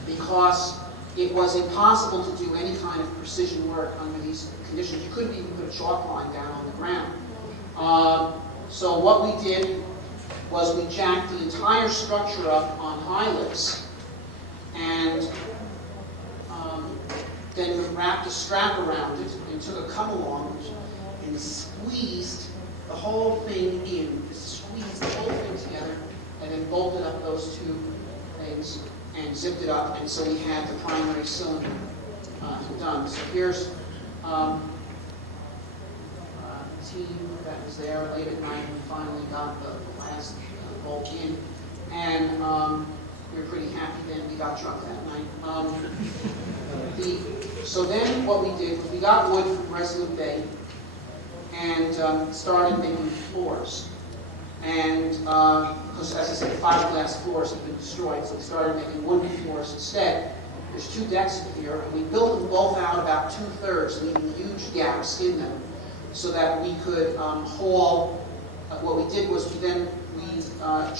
Because it was impossible to do any kind of precision work under these conditions. You couldn't even put a chalk line down on the ground. So what we did was we jacked the entire structure up on high lifts, and then we wrapped a strap around it and took a come-along and squeezed the whole thing in. Squeezed the whole thing together, and then bolted up those two things and zipped it up, and so we had the primary cylinder done. So here's the team that was there late at night. We finally got the last bolt in, and we were pretty happy then. We got drunk that night. So then what we did was we got wood from Resolute Bay and started making floors. And because, as I said, fiberglass floors had been destroyed, so we started making wooden floors instead. There's two decks here, and we built them both out about 2/3, leaving huge gaps in them, so that we could haul. What we did was we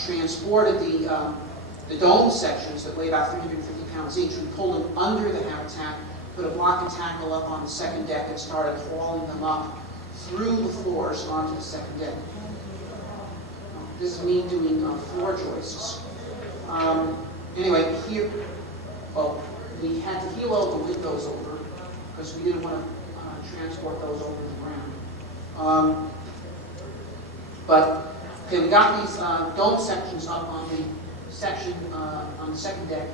transported the dome sections that weigh about 350 pounds each. We pulled them under the habitat, put a block and tackle up on the second deck, and started hauling them up through the floors onto the second deck. This is me doing floor joists. Anyway, here, well, we had to heel all the windows over because we didn't want to transport those over the ground. But okay, we got these dome sections up on the section on the second deck,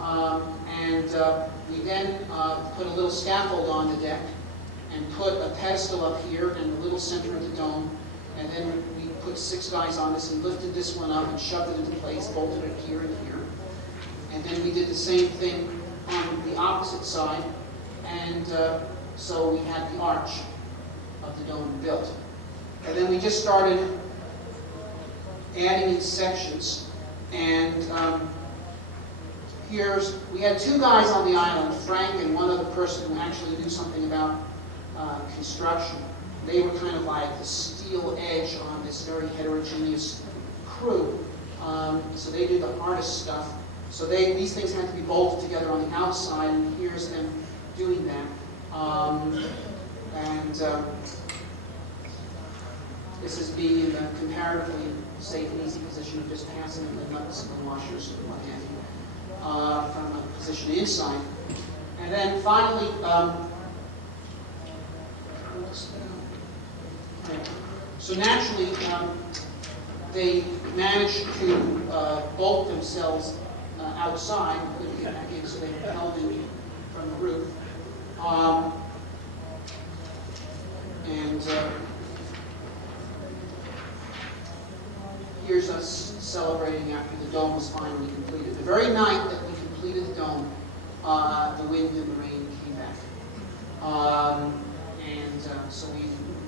and we then put a little scaffold on the deck and put a pedestal up here in the little center of the dome, and then we put 6 guys on this and lifted this one up and shoved it into place, bolted it here and here. And then we did the same thing on the opposite side, and so we had the arch of the dome built. And then we just started adding in sections, and we had 2 guys on the island, Frank and one other person who actually knew something about construction. They were kind of like the steel edge on this very heterogeneous crew. So they did the hardest stuff. So these things had to be bolted together on the outside, and here's them doing that. This is me in a comparatively safe and easy position of just passing the nuts and washers and what have you from a position inside. And then finally, so naturally, they managed to bolt themselves outside, couldn't get back in, so they held in from the roof. Here's us celebrating after the dome was finally completed. The very night that we completed the dome, the wind and the rain came back. And so we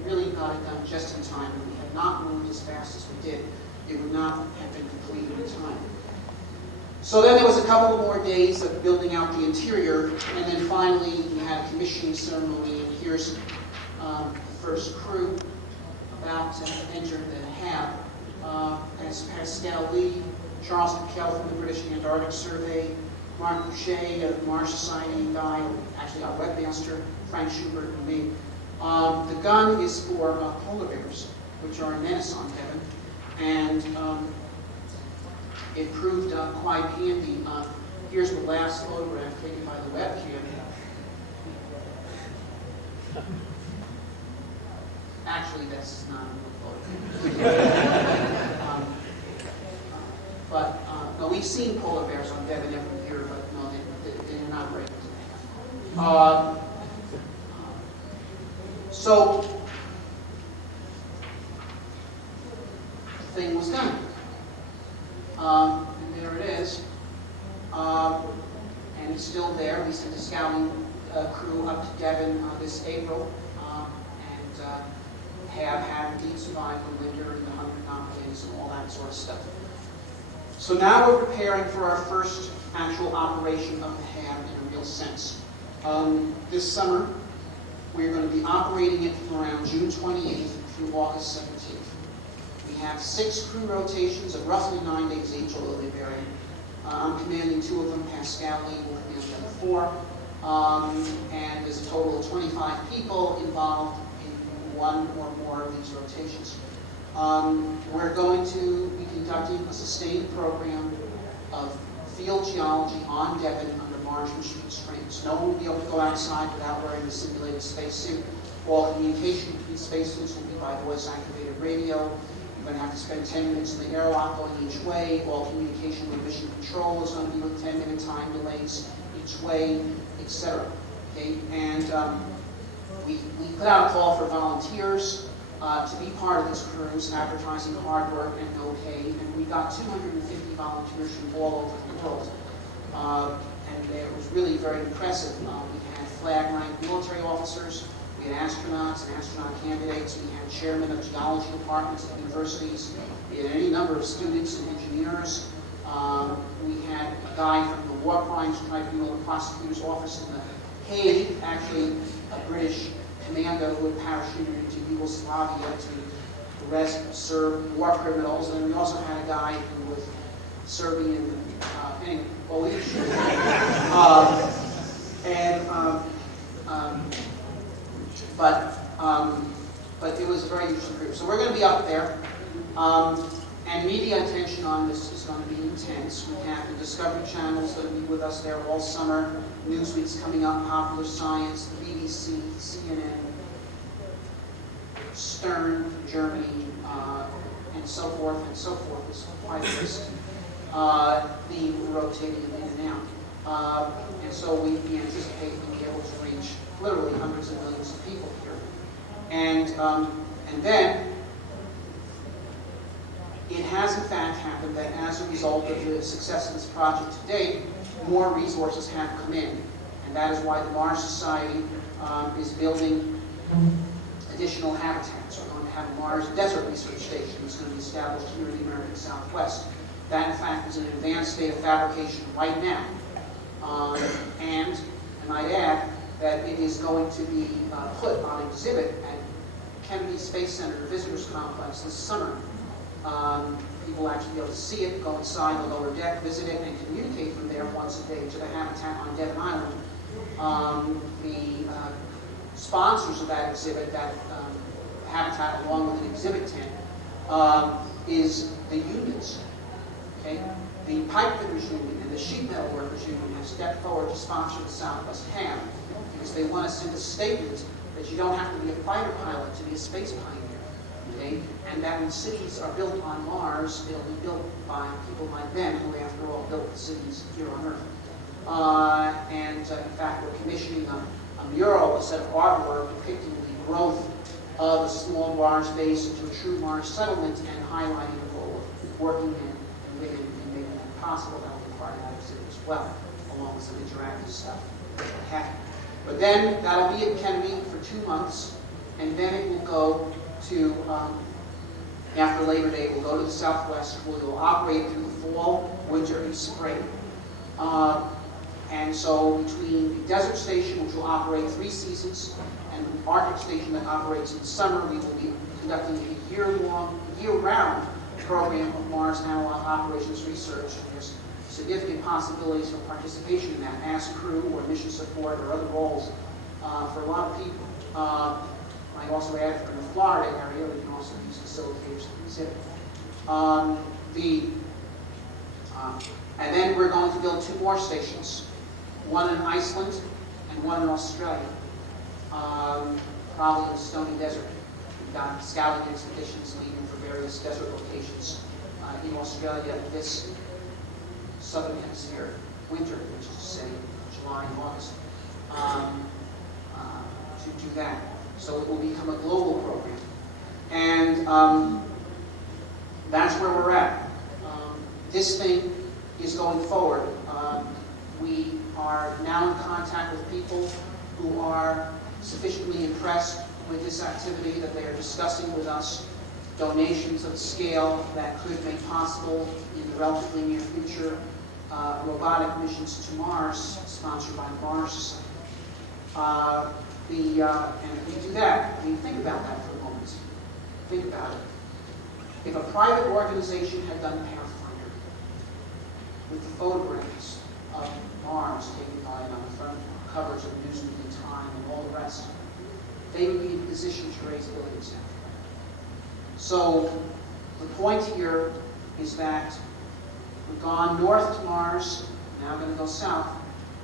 really got it done just in time. If we had not moved as fast as we did, it would not have been completed in time. So then there was a couple of more days of building out the interior, and then finally we had a commissioning ceremony, and here's the first crew about to enter the HAB. As Pascal Lee, Charles McKell from the British Antarctic Survey, Mark Boucher of the Mars Society guy, actually our webmaster, Frank Schubert, and me. The gun is for polar bears, which are a menace on Devon, and it proved quite handy. Here's the last photograph taken by the webcam. Actually, that's not a real photograph. No, we've seen polar bears on Devon every year, but no, they're not very good. So, the thing was done. And there it is. And it's still there. We sent a scouting crew up to Devon this April, and have had indeed survived the winter and the 100 knot days and all that sort of stuff. So now we're preparing for our first actual operation of the HAB in a real sense. This summer, we're going to be operating it from around June 28th through August 17th. We have 6 crew rotations of roughly 9 days each, although they vary. I'm commanding 2 of them. Pascal Lee will command the other 4. And there's a total of 25 people involved in one or more of these rotations. We're going to be conducting a sustained program of field geology on Devon under Mars machine restraints. No one will be able to go outside without wearing a simulated spacesuit. All communication between spacesuits will be by voice-activated radio. You're going to have to spend 10 minutes in the airlock going each way. All communication with mission control is going to be with 10-minute time delays each way, etc. Okay? And we put out a call for volunteers to be part of this cruise, advertising hard work and no pay. And we got 250 volunteers from all over the world. And it was really very impressive. We had flag-rank military officers, we had astronauts and astronaut candidates, we had chairmen of geology departments at universities, we had any number of students and engineers. We had a guy from the War Crimes Tribunal, the prosecutor's office in The Hague, actually a British commando who had parachuted into Yugoslavia to arrest Serb war criminals. And we also had a guy who was Serbian, anyway, well, we but it was a very interesting group. So we're going to be up there, and media attention on this is going to be intense. We have the Discovery Channel is going to be with us there all summer. Newsweek's coming up, Popular Science, the BBC, CNN, Stern from Germany, and so forth and so forth. It's quite a list being rotating in and out. And so we anticipate being able to reach literally hundreds of millions of people here. And then it has in fact happened that as a result of the success of this project to date, more resources have come in. And that is why the Mars Society is building additional habitats. We're going to have a Mars Desert Research Station that's going to be established here in the American Southwest. That, in fact, is in an advanced state of fabrication right now. And I might add that it is going to be put on exhibit at Kennedy Space Center, the Visitors Complex, this summer. People will actually be able to see it, go inside the lower deck, visit it, and communicate from there once a day to the habitat on Devon Island. The sponsors of that exhibit, that habitat along with an exhibit tent, is the unions. Okay? The pipe fitters union and the sheet metal workers union have stepped forward to sponsor the Southwest HAB because they want to send a statement that you don't have to be a fighter pilot to be a space pioneer. Okay? And that when cities are built on Mars, they'll be built by people like them who, after all, built the cities here on Earth. In fact, we're commissioning a mural, a set of artwork depicting the growth of a small Mars base into a true Mars settlement and highlighting the role of working men and women in making that possible. That will be part of that exhibit as well, along with some interactive stuff. But then that'll be at Kennedy for 2 months, and then it will go to, after Labor Day, it will go to the Southwest, where it will operate through the fall, winter, and spring. And so between the Desert Station, which will operate 3 seasons, and the Arctic Station that operates in the summer, we will be conducting a year-round program of Mars analog operations research. And there's significant possibilities for participation in that as crew or mission support or other roles for a lot of people. I also added from the Florida area, we can also use facilitators to visit. And then we're going to build 2 more stations, one in Iceland and one in Australia, probably in the Stony Desert. We've got scouting expeditions leading for various desert locations in Australia this southern hemisphere winter, which is to say July and August, to do that. So it will become a global program. And that's where we're at. This thing is going forward. We are now in contact with people who are sufficiently impressed with this activity that they are discussing with us donations of scale that could make possible in the relatively near future robotic missions to Mars sponsored by the Mars Society. And if we do that, I mean, think about that for a moment. Think about it. If a private organization had done Pathfinder with the photographs of Mars taken by it on the front covers of Newsom and Time and all the rest, they would be in position to raise billions now. So the point here is that we've gone north to Mars, now going to go south.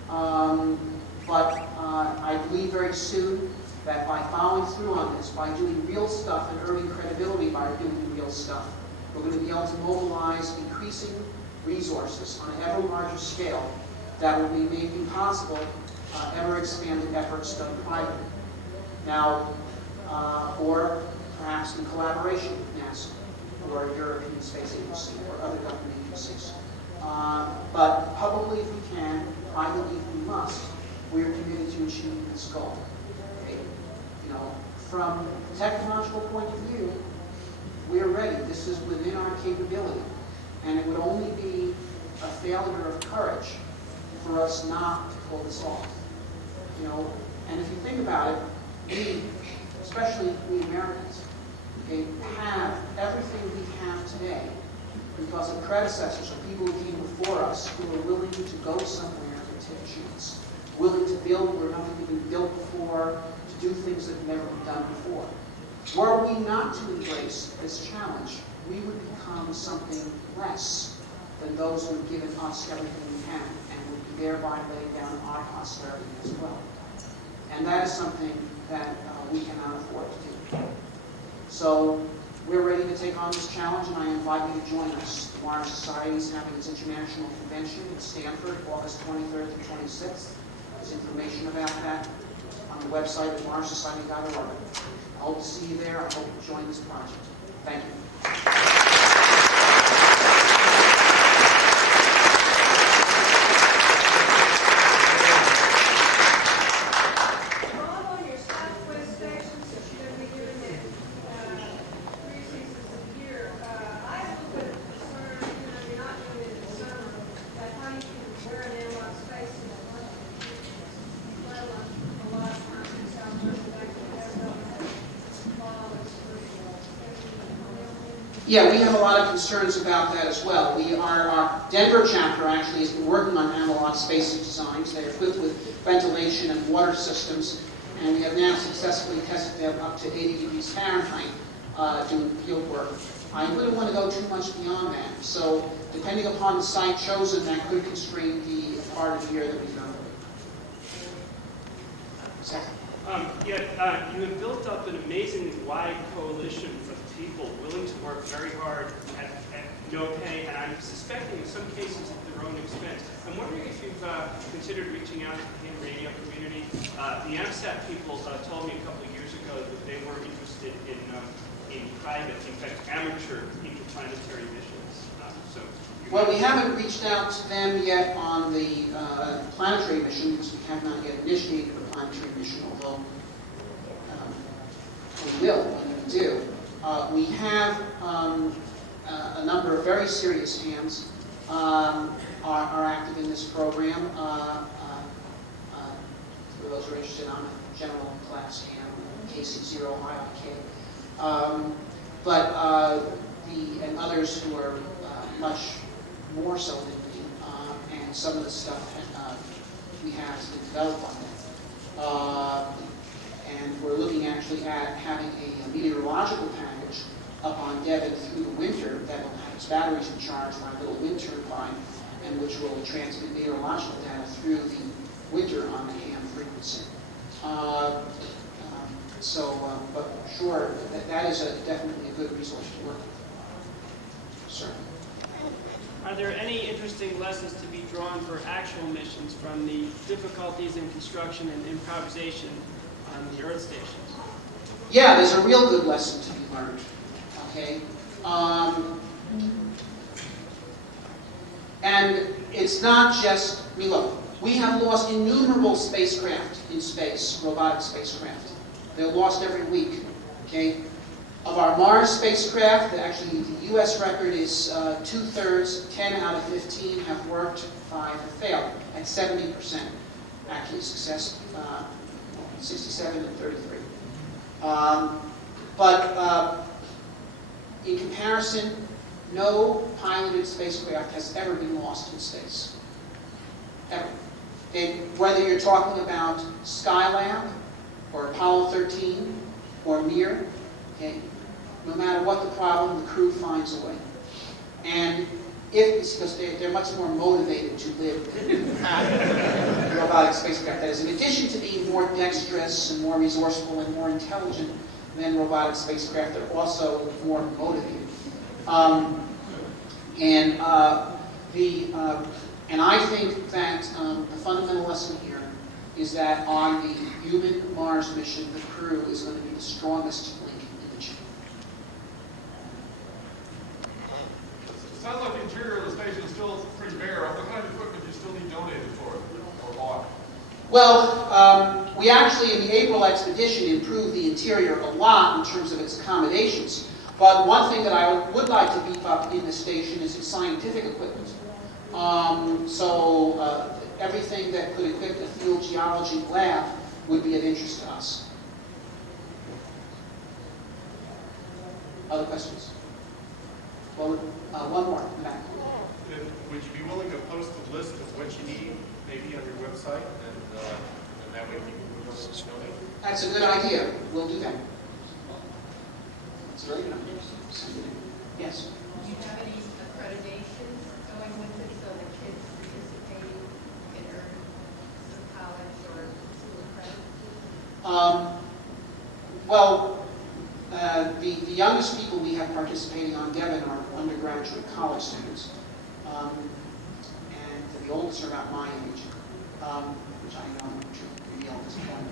But I believe very soon that by following through on this, by doing real stuff and earning credibility by doing real stuff, we're going to be able to mobilize increasing resources on an ever larger scale that will be making possible ever expanded efforts done privately. Now, or perhaps in collaboration with NASA or European Space Agency or other government agencies. But publicly if we can, privately if we must, we are committed to achieving this goal. Okay? You know, from a technological point of view, we are ready. This is within our capability. And it would only be a failure of courage for us not to pull this off. You know, and if you think about it, we, especially we Americans, okay, have everything we have today because of predecessors or people who came before us who were willing to go somewhere and take a chance, willing to build where nothing had been built before, to do things that had never been done before. Were we not to embrace this challenge, we would become something less than those who have given us everything we have and would thereby lay down our posterity as well. And that is something that we cannot afford to do. So we're ready to take on this challenge, and I invite you to join us. The Mars Society is having its international convention in Stanford, August 23rd through 26th. There's information about that on the website at marssociety.org. I hope to see you there. I hope you join this project. Thank you. Yeah, we have a lot of concerns about that as well. Our Denver chapter actually has been working on analog space designs. They're equipped with ventilation and water systems, and we have now successfully tested them up to 80 degrees Fahrenheit doing field work. I wouldn't want to go too much beyond that. So depending upon the site chosen, that could constrain the part of the year that we go. Second. You have built up an amazingly wide coalition of people willing to work very hard at no pay, and I'm suspecting in some cases at their own expense. I'm wondering if you've considered reaching out to the radio community. The AMSAT people told me a couple of years ago that they were interested in in private, in fact, amateur interplanetary missions. So you Well, we haven't reached out to them yet on the planetary mission because we have not yet initiated a planetary mission, although we will when we do. We have a number of very serious hams are active in this program. For those who are interested, I'm a general class ham, KC0 IIK. And others who are much more so than me, and some of the stuff we have has been developed on that. And we're looking actually at having a meteorological package up on Devon through the winter that will have its batteries in charge by a little wind turbine, and which will transmit meteorological data through the winter on the ham frequency. But sure, that is definitely a good resource to work with. Sir. Are there any interesting lessons to be drawn for actual missions from the difficulties in construction and improvisation on the Earth stations? Yeah, there's a real good lesson to be learned. Okay, and it's not just. I mean, look, we have lost innumerable spacecraft in space, robotic spacecraft. They're lost every week. Okay, of our Mars spacecraft, actually the U.S. record is 2/3, 10 out of 15 have worked, 5 have failed, at 70% actually success, 67 and 33. In comparison, no piloted spacecraft has ever been lost in space. Ever. Whether you're talking about Skylab, or Apollo 13, or Mir, okay, no matter what the problem, the crew finds a way. And it's because they're much more motivated to live in robotic spacecraft. That is, in addition to being more dexterous and more resourceful and more intelligent than robotic spacecraft, they're also more motivated. And I think that the fundamental lesson here is that on the human Mars mission, the crew is going to be the strongest link in the chain. It sounds like the interior of the station is still pretty bare. What kind of equipment do you still need donated for it, or bought? Well, we actually, in the April expedition, improved the interior a lot in terms of its accommodations. But one thing that I would like to beef up in the station is its scientific equipment. Everything that could equip a field geology lab would be of interest to us. Other questions? Well, one more in the back. Would you be willing to post a list of what you need, maybe on your website, and that way people would know what's going on? That's a good idea. We'll do that. That's very good. Yes. Do you have any accreditations going with it so that kids participating can earn some college or school credit? The youngest people we have participating on Devon are undergraduate college students. And the oldest are about my age, which I know to reveal at this point.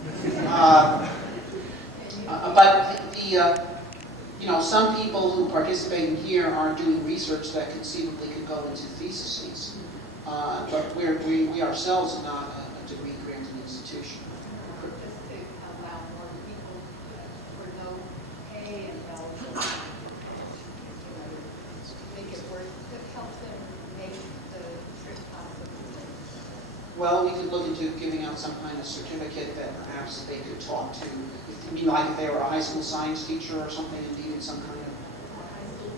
Some people who participate in here are doing research that conceivably could go into theses. But we ourselves are not a degree-granting institution. Just to allow more people for no pay and eligible, make it worth, to help them make the trip possible. Well, we could look into giving out some kind of certificate that perhaps they could talk to. You mean like if they were a high school science teacher or something and needed some kind of... High school,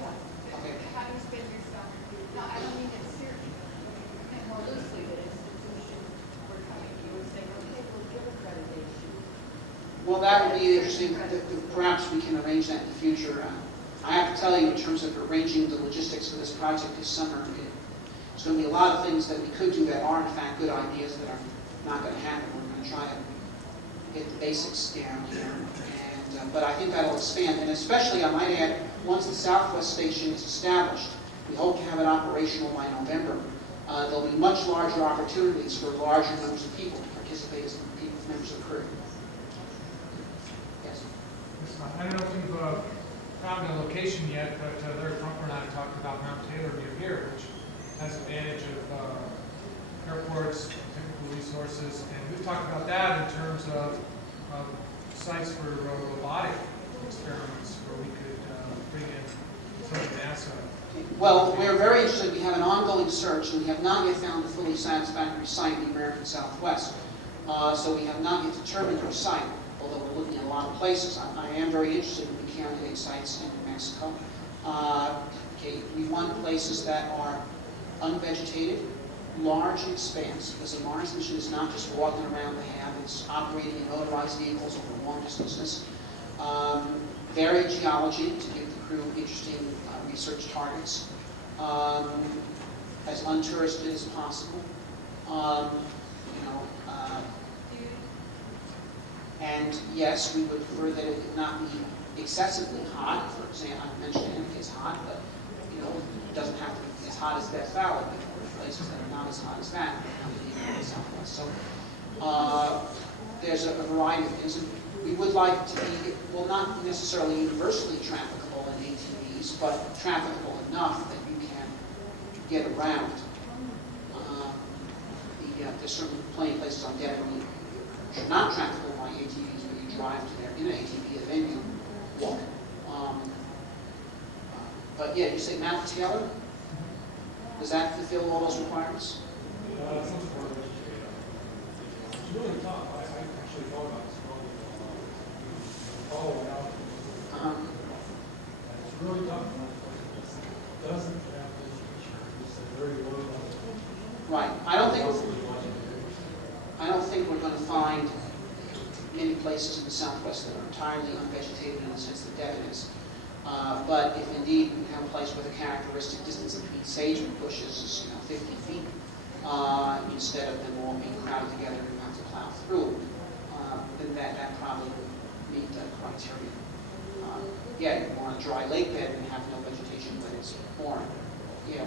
yeah. Okay. How do you spend your summer? No, I don't mean it seriously. I mean more loosely that institutions were coming to you and saying, okay, we'll give accreditation. Well, that would be interesting. Perhaps we can arrange that in the future. I have to tell you, in terms of arranging the logistics for this project this summer, there's going to be a lot of things that we could do that are, in fact, good ideas that are not going to happen. We're going to try to get the basics down here. But I think that'll expand. And especially, I might add, once the Southwest Station is established, we hope to have it operational by November. There'll be much larger opportunities for larger numbers of people to participate as members of the crew. Yes? I don't know if you've found a location yet, but Larry Crumpler and I talked about Mount Taylor near here, which has advantage of airports, technical resources, and we've talked about that in terms of sites for robotic experiments where we could bring in some of NASA. Well, we're very interested. We have an ongoing search, and we have not yet found a fully satisfactory site in the American Southwest. So we have not yet determined our site, although we're looking at a lot of places. I am very interested in the candidate sites in New Mexico. Okay, we want places that are unvegetated, large in expanse, because the Mars mission is not just walking around the hab, it's operating in motorized vehicles over long distances. Varied geology to give the crew interesting research targets, as untouristed as possible. And yes, we would prefer that it not be excessively hot. For example, I mentioned it is hot, but it doesn't have to be as hot as Death Valley. There are places that are not as hot as that in the Southwest. So there's a variety of things. And we would like to be, well, not necessarily universally trafficable in ATVs, but trafficable enough that you can get around. There's certainly plenty of places on Devon which are not trafficable by ATVs, but you drive to there in an ATV and then you walk. But yeah, you say Mount Taylor? Does that fulfill all those requirements? It's really tough. I actually thought about this following out. It's really tough. It doesn't have this picture. It's a very low level. Right. I don't think we're going to find many places in the Southwest that are entirely unvegetated in the sense that Devon is. But if indeed we have a place where the characteristic distance between sage and bushes is 50 feet, instead of them all being crowded together and you have to plow through, then that probably would meet the criteria. Yeah, you want a dry lake bed and have no vegetation, but it's boring. Yeah.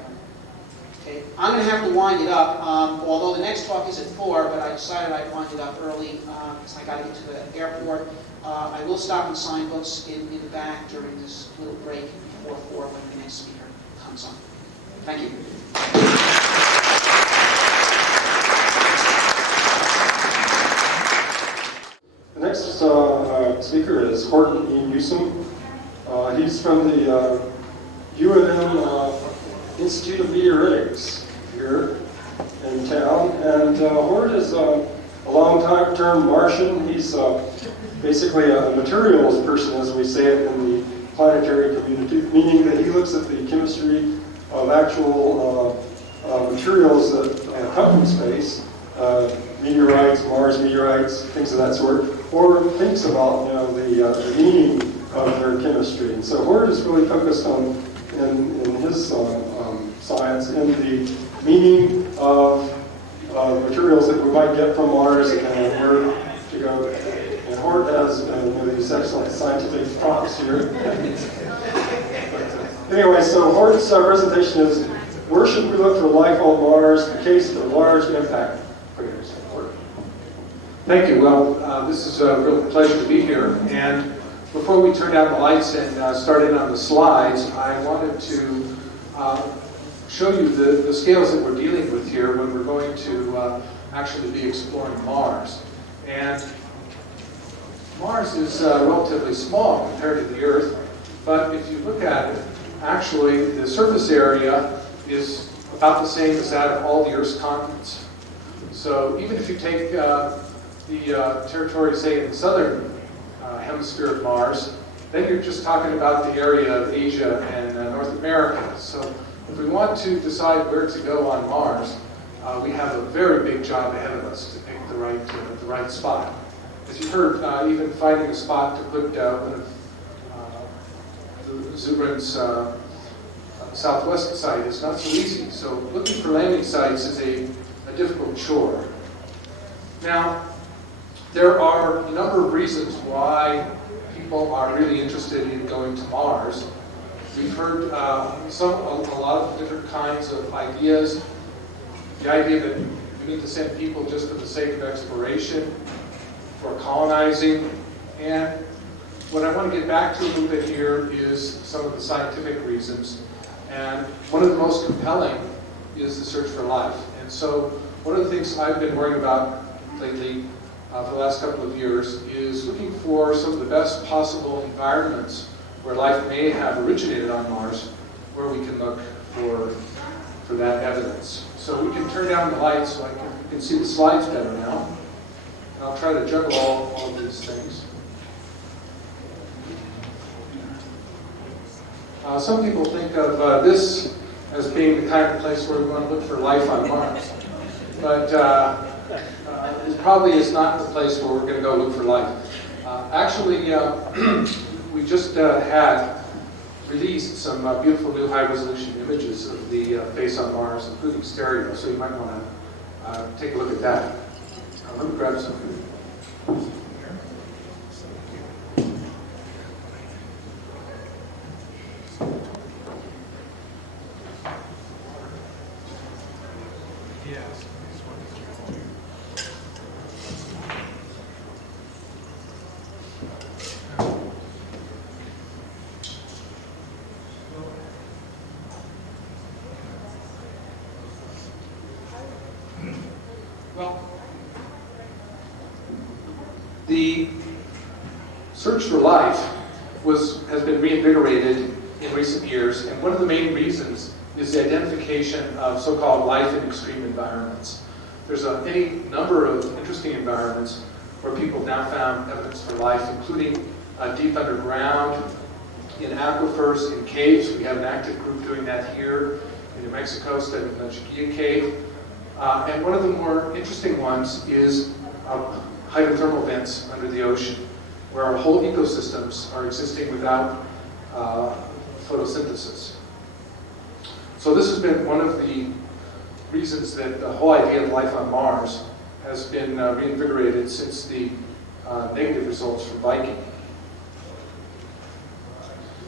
Okay. I'm going to have to wind it up, although the next talk is at 4, but I decided I'd wind it up early because I got to get to the airport. I will stop and sign books in the back during this little break before 4 when the next speaker comes on. Thank you. The next speaker is Horton E. Newsom. He's from the UNM Institute of Meteoritics here in town. And Hort is a long-term Martian. He's basically a materials person, as we say it in the planetary community, meaning that he looks at the chemistry of actual materials that come from space, meteorites, Mars meteorites, things of that sort, or thinks about the meaning of their chemistry. And so Hort is really focused on, in his science, in the meaning of materials that we might get from Mars and where to go. And Hort has these excellent scientific props here. Anyway, so Hort's presentation is, where should we look for life on Mars in case of a large impact? Thank you. Well, this is a real pleasure to be here. And before we turn down the lights and start in on the slides, I wanted to show you the scales that we're dealing with here when we're going to actually be exploring Mars. And Mars is relatively small compared to the Earth, but if you look at it, actually the surface area is about the same as that of all the Earth's continents. So even if you take the territory, say, in the southern hemisphere of Mars, then you're just talking about the area of Asia and North America. So if we want to decide where to go on Mars, we have a very big job ahead of us to pick the right spot. As you heard, even finding a spot to put one of Zubrin's southwest site is not so easy. So looking for landing sites is a difficult chore. Now, there are a number of reasons why people are really interested in going to Mars. We've heard a lot of different kinds of ideas. The idea that we need to send people just for the sake of exploration, for colonizing, and what I want to get back to a little bit here is some of the scientific reasons. And one of the most compelling is the search for life. And so one of the things I've been worrying about lately for the last couple of years is looking for some of the best possible environments where life may have originated on Mars, where we can look for that evidence. So we can turn down the lights so you can see the slides better now. And I'll try to juggle all of these things. Some people think of this as being the kind of place where we want to look for life on Mars. But it probably is not the place where we're going to go look for life. Actually, we just had released some beautiful new high-resolution images of the face on Mars, including stereo, so you might want to take a look at that. Let me grab some food. Yes. Well, the search for life has been reinvigorated in recent years, and one of the main reasons is the identification of so-called life in extreme environments. There's any number of interesting environments where people have now found evidence for life, including deep underground, in aquifers, in caves. We have an active group doing that here in New Mexico, studying the Chiquilla Cave. And one of the more interesting ones is hydrothermal vents under the ocean, where our whole ecosystems are existing without photosynthesis. So this has been one of the reasons that the whole idea of life on Mars has been reinvigorated since the negative results from Viking.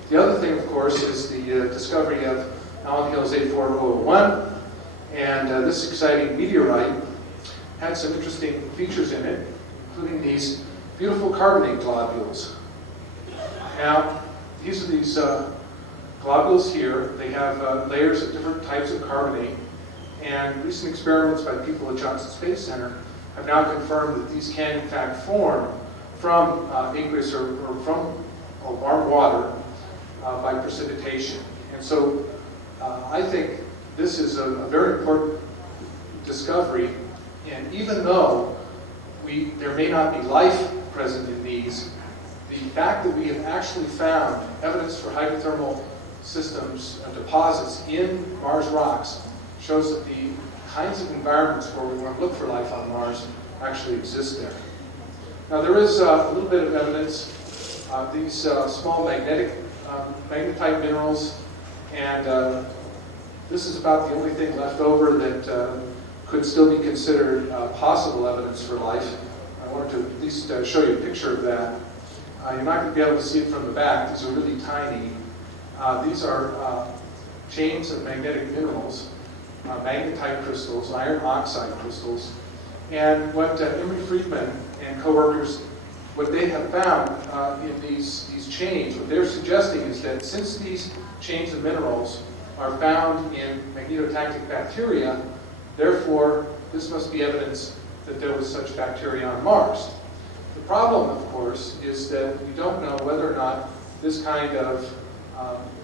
The other thing, of course, is the discovery of Allen Hills 84001, and this exciting meteorite had some interesting features in it, including these beautiful carbonate globules. Now, these are these globules here. They have layers of different types of carbonate, and recent experiments by people at Johnson Space Center have now confirmed that these can in fact form from aqueous or from warm water by precipitation. And so I think this is a very important discovery, and even though there may not be life present in these, the fact that we have actually found evidence for hydrothermal systems and deposits in Mars rocks shows that the kinds of environments where we want to look for life on Mars actually exist there. Now there is a little bit of evidence of these small magnetite minerals, and this is about the only thing left over that could still be considered possible evidence for life. I wanted to at least show you a picture of that. You're not going to be able to see it from the back. These are really tiny. These are chains of magnetic minerals, magnetite crystals, iron oxide crystals. And what Emery Friedman and co-workers, what they have found in these chains, what they're suggesting is that since these chains of minerals are found in magnetotactic bacteria, therefore this must be evidence that there was such bacteria on Mars. The problem, of course, is that we don't know whether or not this kind of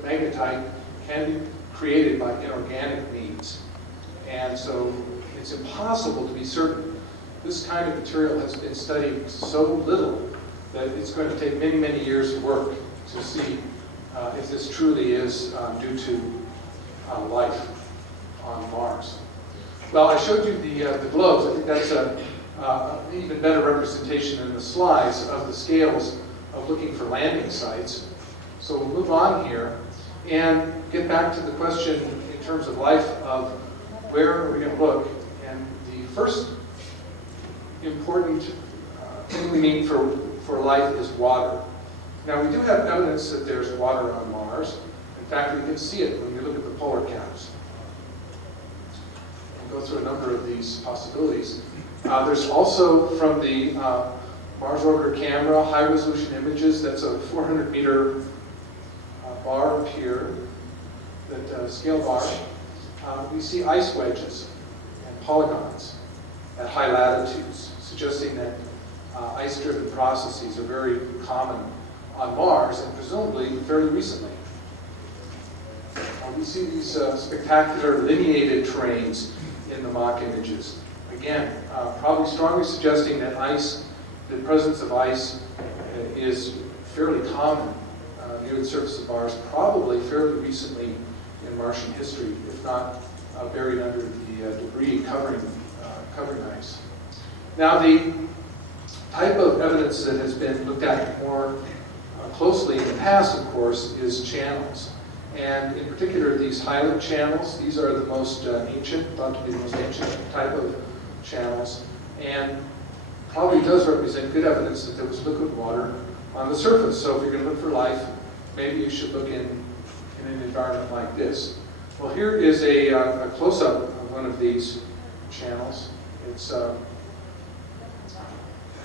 magnetite can be created by inorganic means. And so it's impossible to be certain. This kind of material has been studied so little that it's going to take many, many years of work to see if this truly is due to life on Mars. Well, I showed you the globes. I think that's an even better representation in the slides of the scales of looking for landing sites. So we'll move on here and get back to the question in terms of life of where are we going to look. And the first important thing we need for life is water. Now we do have evidence that there's water on Mars. In fact, we can see it when we look at the polar caps. We'll go through a number of these possibilities. There's also from the Mars orbiter camera, high-resolution images. That's a 400-meter bar up here, that scale bar. We see ice wedges and polygons at high latitudes, suggesting that ice-driven processes are very common on Mars, and presumably fairly recently. We see these spectacular lineated terrains in the mock images. Again, probably strongly suggesting that the presence of ice is fairly common near the surface of Mars, probably fairly recently in Martian history, if not buried under the debris covering ice. Now, the type of evidence that has been looked at more closely in the past, of course, is channels. And in particular, these Highland channels, these are the most ancient, thought to be the most ancient type of channels, and probably does represent good evidence that there was liquid water on the surface. So if you're going to look for life, maybe you should look in an environment like this. Well, here is a close-up of one of these channels. It's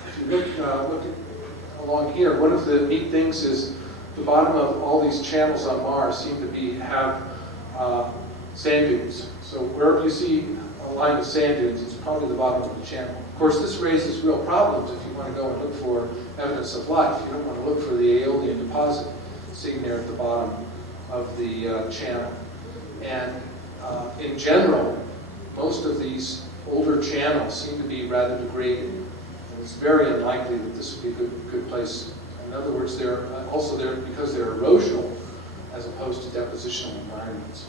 if you look along here, one of the neat things is the bottom of all these channels on Mars seem to have sand dunes. So wherever you see a line of sand dunes, it's probably the bottom of the channel. Of course, this raises real problems if you want to go and look for evidence of life. You don't want to look for the aeolian deposit sitting there at the bottom of the channel. And in general, most of these older channels seem to be rather degraded. And it's very unlikely that this would be a good place. In other words, they're also there because they're erosional as opposed to depositional environments.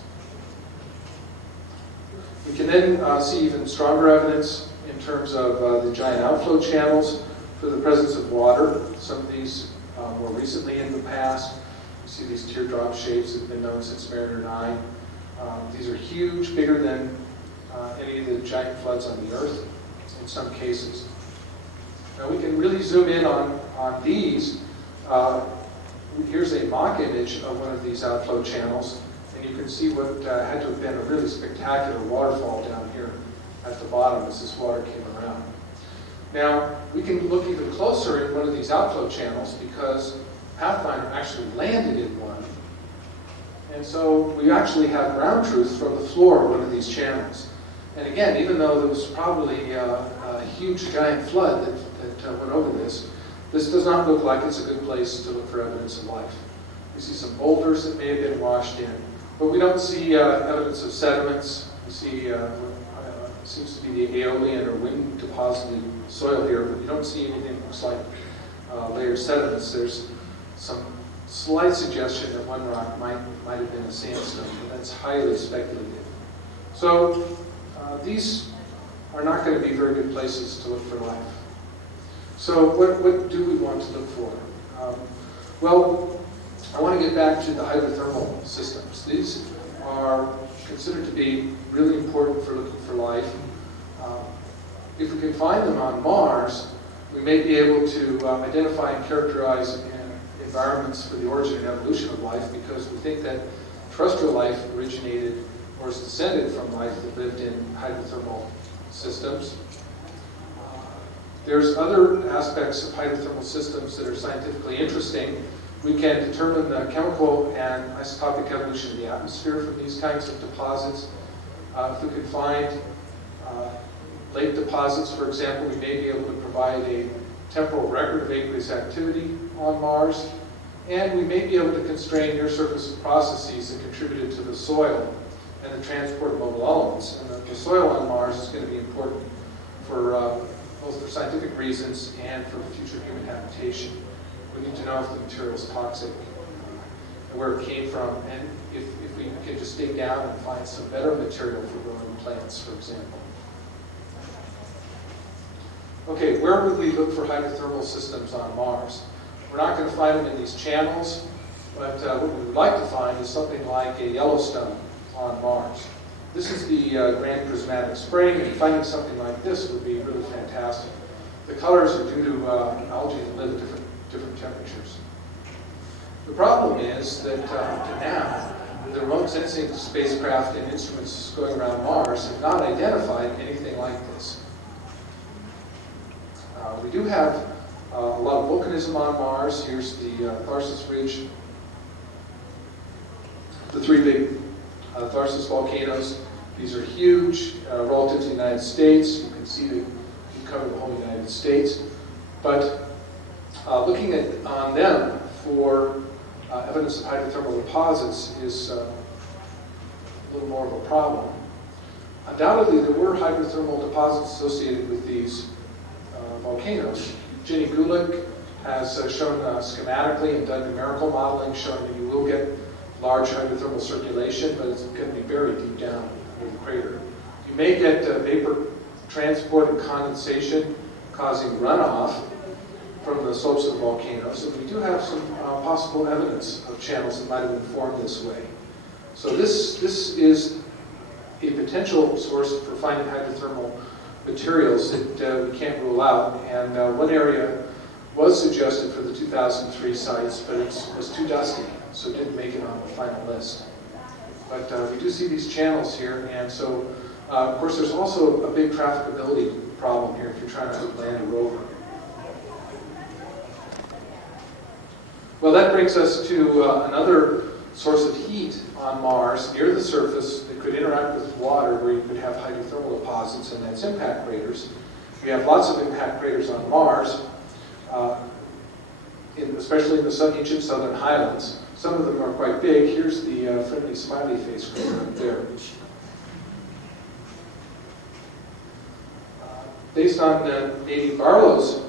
We can then see even stronger evidence in terms of the giant outflow channels for the presence of water. Some of these more recently in the past. You see these teardrop shapes that have been known since Mariner 9. These are huge, bigger than any of the giant floods on the Earth in some cases. Now we can really zoom in on these. Here's a mock image of one of these outflow channels, and you can see what had to have been a really spectacular waterfall down here at the bottom as this water came around. Now, we can look even closer in one of these outflow channels because Pathfinder actually landed in one. And so we actually have ground truth from the floor of one of these channels. And again, even though there was probably a huge giant flood that went over this does not look like it's a good place to look for evidence of life. We see some boulders that may have been washed in, but we don't see evidence of sediments. We see seems to be the aeolian or wind deposited soil here, but you don't see anything that looks like layered sediments. There's some slight suggestion that one rock might have been a sandstone, but that's highly speculative. So these are not going to be very good places to look for life. So what do we want to look for? Well, I want to get back to the hydrothermal systems. These are considered to be really important for looking for life. If we can find them on Mars, we may be able to identify and characterize environments for the origin and evolution of life, because we think that terrestrial life originated or is descended from life that lived in hydrothermal systems. There's other aspects of hydrothermal systems that are scientifically interesting. We can determine the chemical and isotopic evolution of the atmosphere from these kinds of deposits. If we can find lake deposits, for example, we may be able to provide a temporal record of aqueous activity on Mars, and we may be able to constrain near-surface processes that contributed to the soil and the transport of mobile elements. And the soil on Mars is going to be important for both for scientific reasons and for future human habitation. We need to know if the material is toxic, and where it came from, and if we can just dig down and find some better material for growing plants, for example. Okay, where would we look for hydrothermal systems on Mars? We're not going to find them in these channels, but what we would like to find is something like a Yellowstone on Mars. This is the Grand Prismatic Spring, and finding something like this would be really fantastic. The colors are due to algae that live at different temperatures. The problem is that up to now, the remote sensing spacecraft and instruments going around Mars have not identified anything like this. We do have A lot of volcanism on Mars. Here's the Tharsis Ridge. The three big Tharsis volcanoes. These are huge relative to the United States. You can see that you cover the whole United States. But looking on them for evidence of hydrothermal deposits is a little more of a problem. Undoubtedly, there were hydrothermal deposits associated with these volcanoes. Jenny Gulick has shown schematically and done numerical modeling showing that you will get large hydrothermal circulation, but it's going to be buried deep down in the crater. You may get vapor transport and condensation causing runoff from the slopes of the volcanoes, and we do have some possible evidence of channels that might have been formed this way. So this is a potential source for finding hydrothermal materials that we can't rule out, and one area was suggested for the 2003 sites, but it was too dusty, so it didn't make it on the final list. But we do see these channels here, and so, of course, there's also a big trafficability problem here if you're trying to land a rover. Well, that brings us to another source of heat on Mars near the surface that could interact with water where you could have hydrothermal deposits, and that's impact craters. We have lots of impact craters on Mars, especially in the ancient southern highlands. Some of them are quite big. Here's the friendly smiley face crater up there. Based on Nadine Barlow's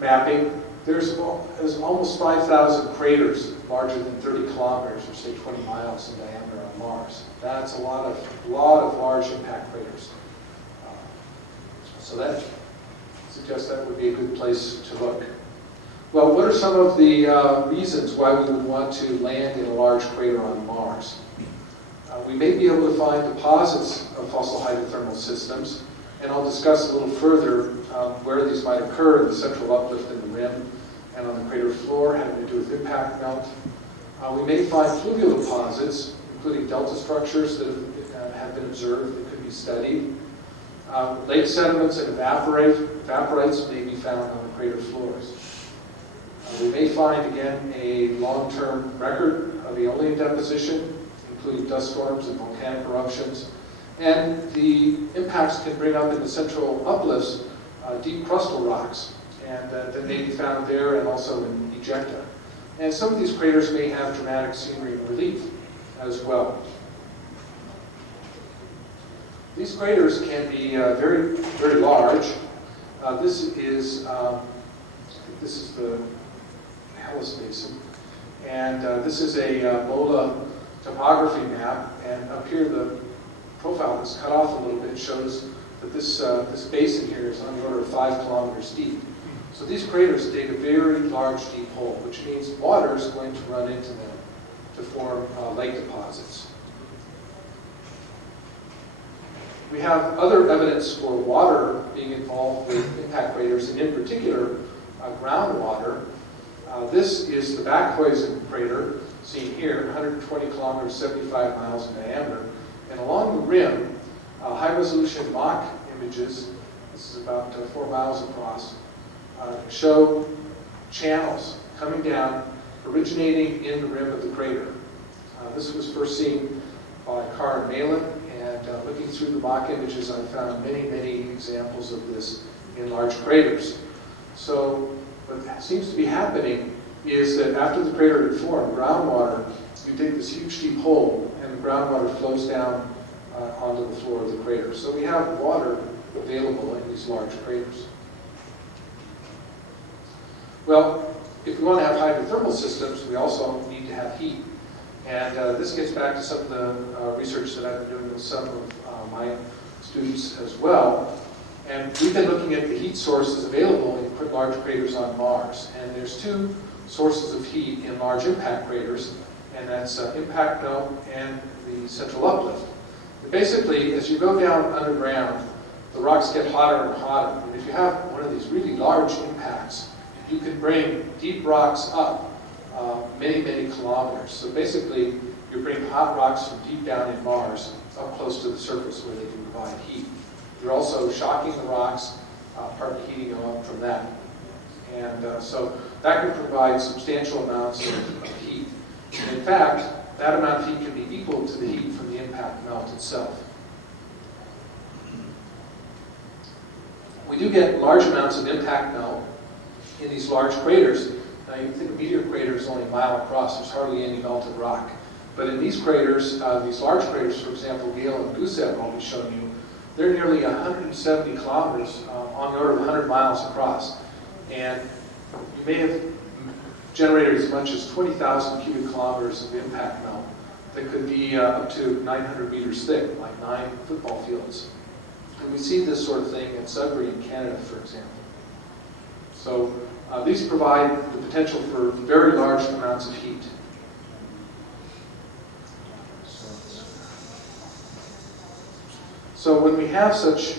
mapping, there's almost 5,000 craters larger than 30 kilometers, or say 20 miles in diameter on Mars. That's a lot of large impact craters. So that suggests that would be a good place to look. Well, what are some of the reasons why we would want to land in a large crater on Mars? We may be able to find deposits of fossil hydrothermal systems, and I'll discuss a little further where these might occur in the central uplift in the rim and on the crater floor, having to do with impact melt. We may find fluvial deposits, including delta structures that have been observed that could be studied. Lake sediments and evaporites may be found on the crater floors. We may find, again, a long-term record of aeolian deposition, including dust storms and volcanic eruptions. And the impacts can bring up in the central uplifts deep crustal rocks, and that may be found there and also in ejecta. And some of these craters may have dramatic scenery and relief as well. These craters can be very, very large. This is the Hellas Basin, and this is a MOLA topography map. And up here, the profile that's cut off a little bit shows that this basin here is on the order of 5 kilometers deep. So these craters dig a very large, deep hole, which means water is going to run into them to form lake deposits. We have other evidence for water being involved with impact craters, and in particular, groundwater. This is the Backhuizen crater, seen here, 120 kilometers, 75 miles in diameter. And along the rim, high-resolution mock images, this is about 4 miles across, show channels coming down, originating in the rim of the crater. This was first seen by Carr and Malin, and looking through the mock images, I found many, many examples of this in large craters. So what seems to be happening is that after the crater had formed, groundwater, you dig this huge deep hole, and the groundwater flows down onto the floor of the crater. So we have water available in these large craters. Well, if we want to have hydrothermal systems, we also need to have heat. And this gets back to some of the research that I've been doing with some of my students as well. And we've been looking at the heat sources available in large craters on Mars. And there's two sources of heat in large impact craters, and that's impact melt and the central uplift. And basically, as you go down underground, the rocks get hotter and hotter. And if you have one of these really large impacts, you can bring deep rocks up many, many kilometers. So basically, you bring hot rocks from deep down in Mars up close to the surface where they can provide heat. You're also shocking the rocks partly heating them up from that. And so that can provide substantial amounts of heat. And in fact, that amount of heat can be equal to the heat from the impact melt itself. We do get large amounts of impact melt in these large craters. Now you think a meteor crater is only a mile across, there's hardly any melted rock. But in these craters, these large craters, for example, Gale and Gusev I'll be showing you, they're nearly 170 kilometers, on the order of 100 miles across. And you may have generated as much as 20,000 cubic kilometers of impact melt that could be up to 900 meters thick, like 9 football fields. And we see this sort of thing at Zubrin in Canada, for example. So these provide the potential for very large amounts of heat. So when we have such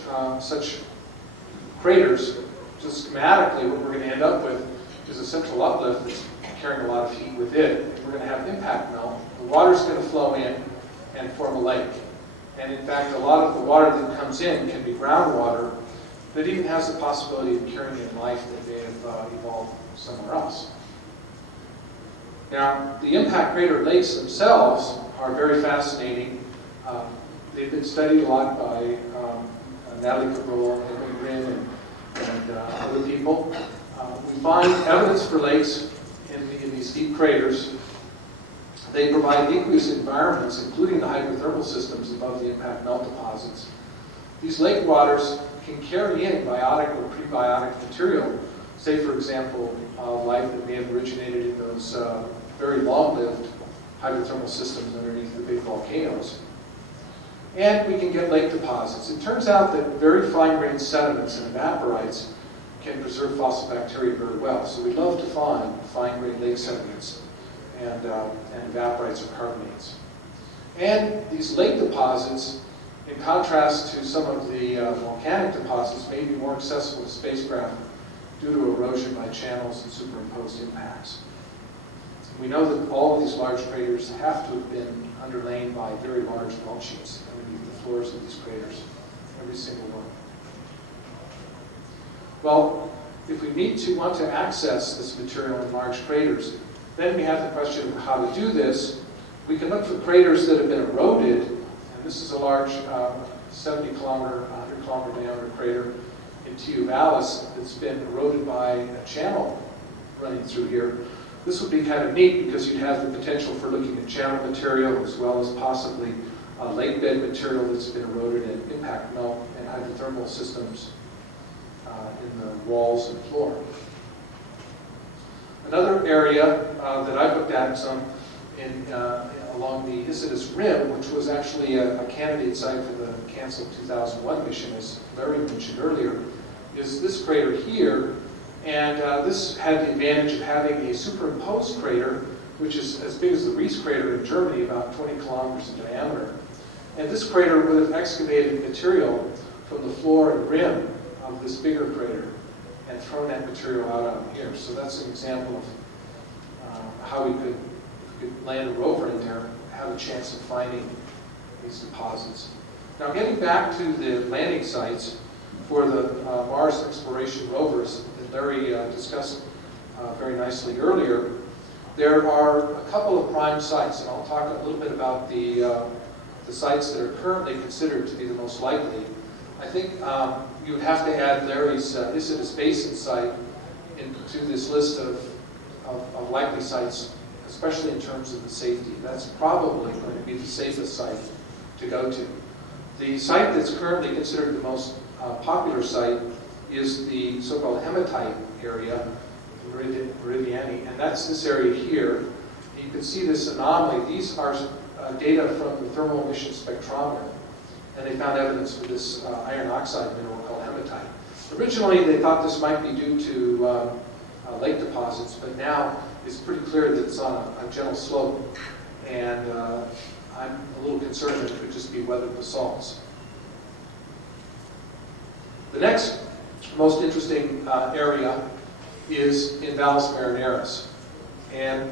craters, just schematically what we're going to end up with is a central uplift that's carrying a lot of heat with it. We're going to have impact melt. The water's going to flow in and form a lake. And in fact, a lot of the water that comes in can be groundwater that even has the possibility of carrying in life that may have evolved somewhere else. Now, the impact crater lakes themselves are very fascinating. They've been studied a lot by Natalie Cabral and Zubrin and other people. We find evidence for lakes in these deep craters. They provide aqueous environments, including the hydrothermal systems above the impact melt deposits. These lake waters can carry in biotic or prebiotic material, say, for example, life that may have originated in those very long-lived hydrothermal systems underneath the big volcanoes. And we can get lake deposits. It turns out that very fine-grained sediments and evaporites can preserve fossil bacteria very well. So we'd love to find fine-grained lake sediments and evaporites or carbonates. And these lake deposits, in contrast to some of the volcanic deposits, may be more accessible to spacecraft due to erosion by channels and superimposed impacts. We know that all of these large craters have to have been underlain by very large mulchings underneath the floors of these craters, every single one. Well, if we want to access this material in large craters, then we have the question of how to do this. We can look for craters that have been eroded, and this is a large 70-kilometer, 100-kilometer diameter crater in Tiu Vallis that's been eroded by a channel running through here. This would be kind of neat because you'd have the potential for looking at channel material as well as possibly lake bed material that's been eroded and impact melt and hydrothermal systems in the walls and floor. Another area that I've looked at some along the ISDC rim, which was actually a candidate site for the canceled 2001 mission, as Larry mentioned earlier, is this crater here. And this had the advantage of having a superimposed crater, which is as big as the Reese crater in Germany, about 20 kilometers in diameter. And this crater would have excavated material from the floor and rim of this bigger crater and thrown that material out on here. So that's an example of how we could land a rover in there, have a chance of finding these deposits. Now, getting back to the landing sites for the Mars exploration rovers that Larry discussed very nicely earlier, there are a couple of prime sites, and I'll talk a little bit about the sites that are currently considered to be the most likely. I think you would have to add Larry's ISDC Basin site into this list of likely sites, especially in terms of the safety. That's probably going to be the safest site to go to. The site that's currently considered the most popular site is the so-called hematite area, Meridiani, and that's this area here. You can see this anomaly. These are data from the thermal emission spectrometer, and they found evidence for this iron oxide mineral called hematite. Originally, they thought this might be due to lake deposits, but now it's pretty clear that it's on a gentle slope, and I'm a little concerned that it could just be weathered basalts. The next most interesting area is in Valles Marineris, and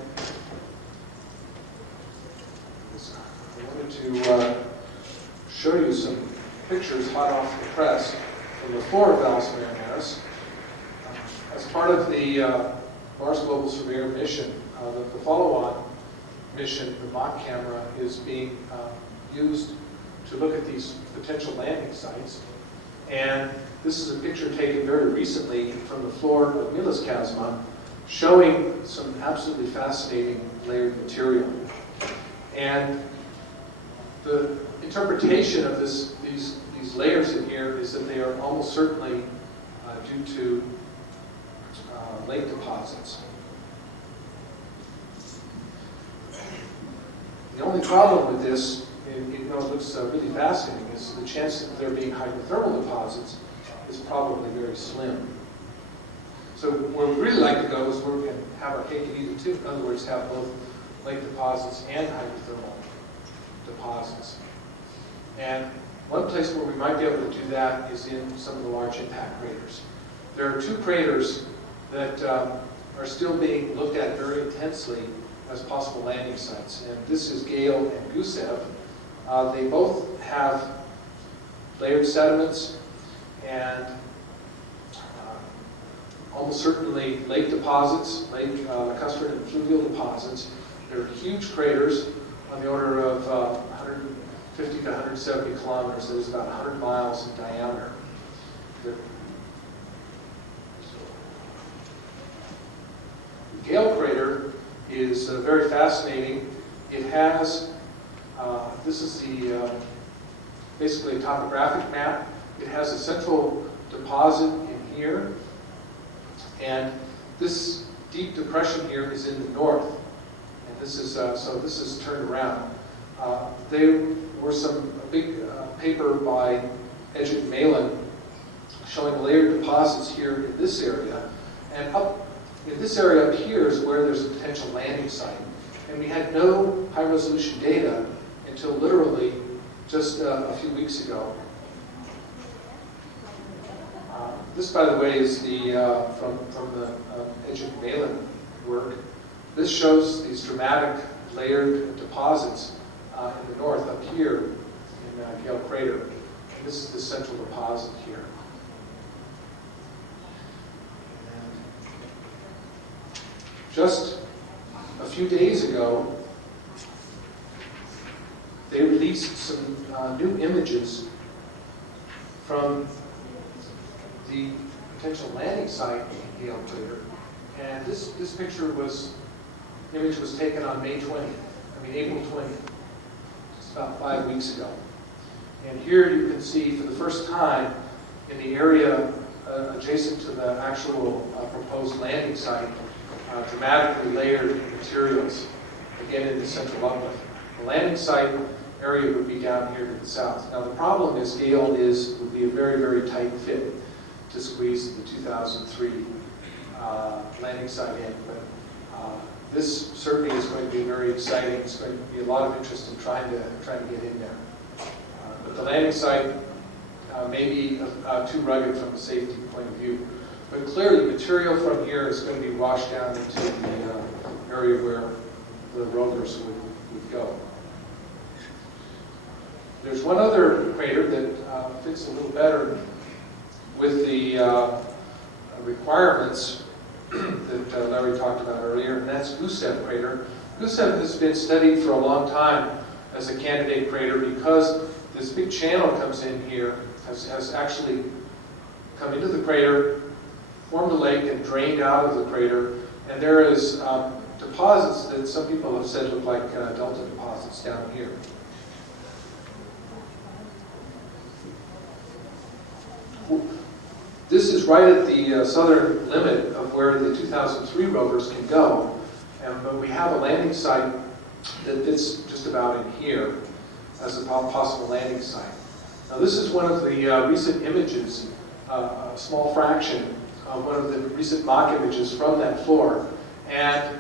I wanted to show you some pictures hot off the press from the floor of Dallas Marianas. As part of the Mars Global Surveyor mission, the follow-on mission, the mock camera, is being used to look at these potential landing sites. And this is a picture taken very recently from the floor of Milas Chasma, showing some absolutely fascinating layered material. And the interpretation of these layers in here is that they are almost certainly due to lake deposits. The only problem with this, even though it looks really fascinating, is the chance of there being hydrothermal deposits is probably very slim. So where we really like to go is where we can have our cake and eat it too. In other words, have both lake deposits and hydrothermal deposits. And one place where we might be able to do that is in some of the large impact craters. There are two craters that are still being looked at very intensely as possible landing sites. And this is Gale and Gusev. They both have layered sediments and almost certainly lake deposits, lacustrine and fluvial deposits. They're huge craters on the order of 150 to 170 kilometers. That is about 100 miles in diameter. The Gale crater is very fascinating. It has, this is the basically a topographic map. It has a central deposit in here, and this deep depression here is in the north. And this is so this is turned around. There were a big paper by Edgett and Malin showing layered deposits here in this area, and up in this area up here is where there's a potential landing site. And we had no high-resolution data until literally just a few weeks ago. This, by the way, is the from the Edgett and Malin work. This shows these dramatic layered deposits in the north up here in Gale Crater. And this is the central deposit here. And just a few days ago, they released some new images from the potential landing site in Gale Crater. And this image was taken on April 20th, just about 5 weeks ago. And here you can see for the first time in the area adjacent to the actual proposed landing site, dramatically layered materials, again in the central uplift. The landing site area would be down here to the south. Now the problem is Gale would be a very, very tight fit to squeeze the 2003 landing site in. But this certainly is going to be very exciting. It's going to be a lot of interest in trying to get in there. But the landing site may be too rugged from a safety point of view. But clearly, material from here is going to be washed down into the area where the rovers would go. There's one other crater that fits a little better with the requirements that Larry talked about earlier, and that's Gusev crater. Gusev has been studied for a long time as a candidate crater because this big channel comes in here, has actually come into the crater, formed a lake, and drained out of the crater. And there is deposits that some people have said look like delta deposits down here. This is right at the southern limit of where the 2003 rovers can go, but we have a landing site that fits just about in here as a possible landing site. Now this is one of the recent images, a small fraction of one of the recent mock images from that floor. And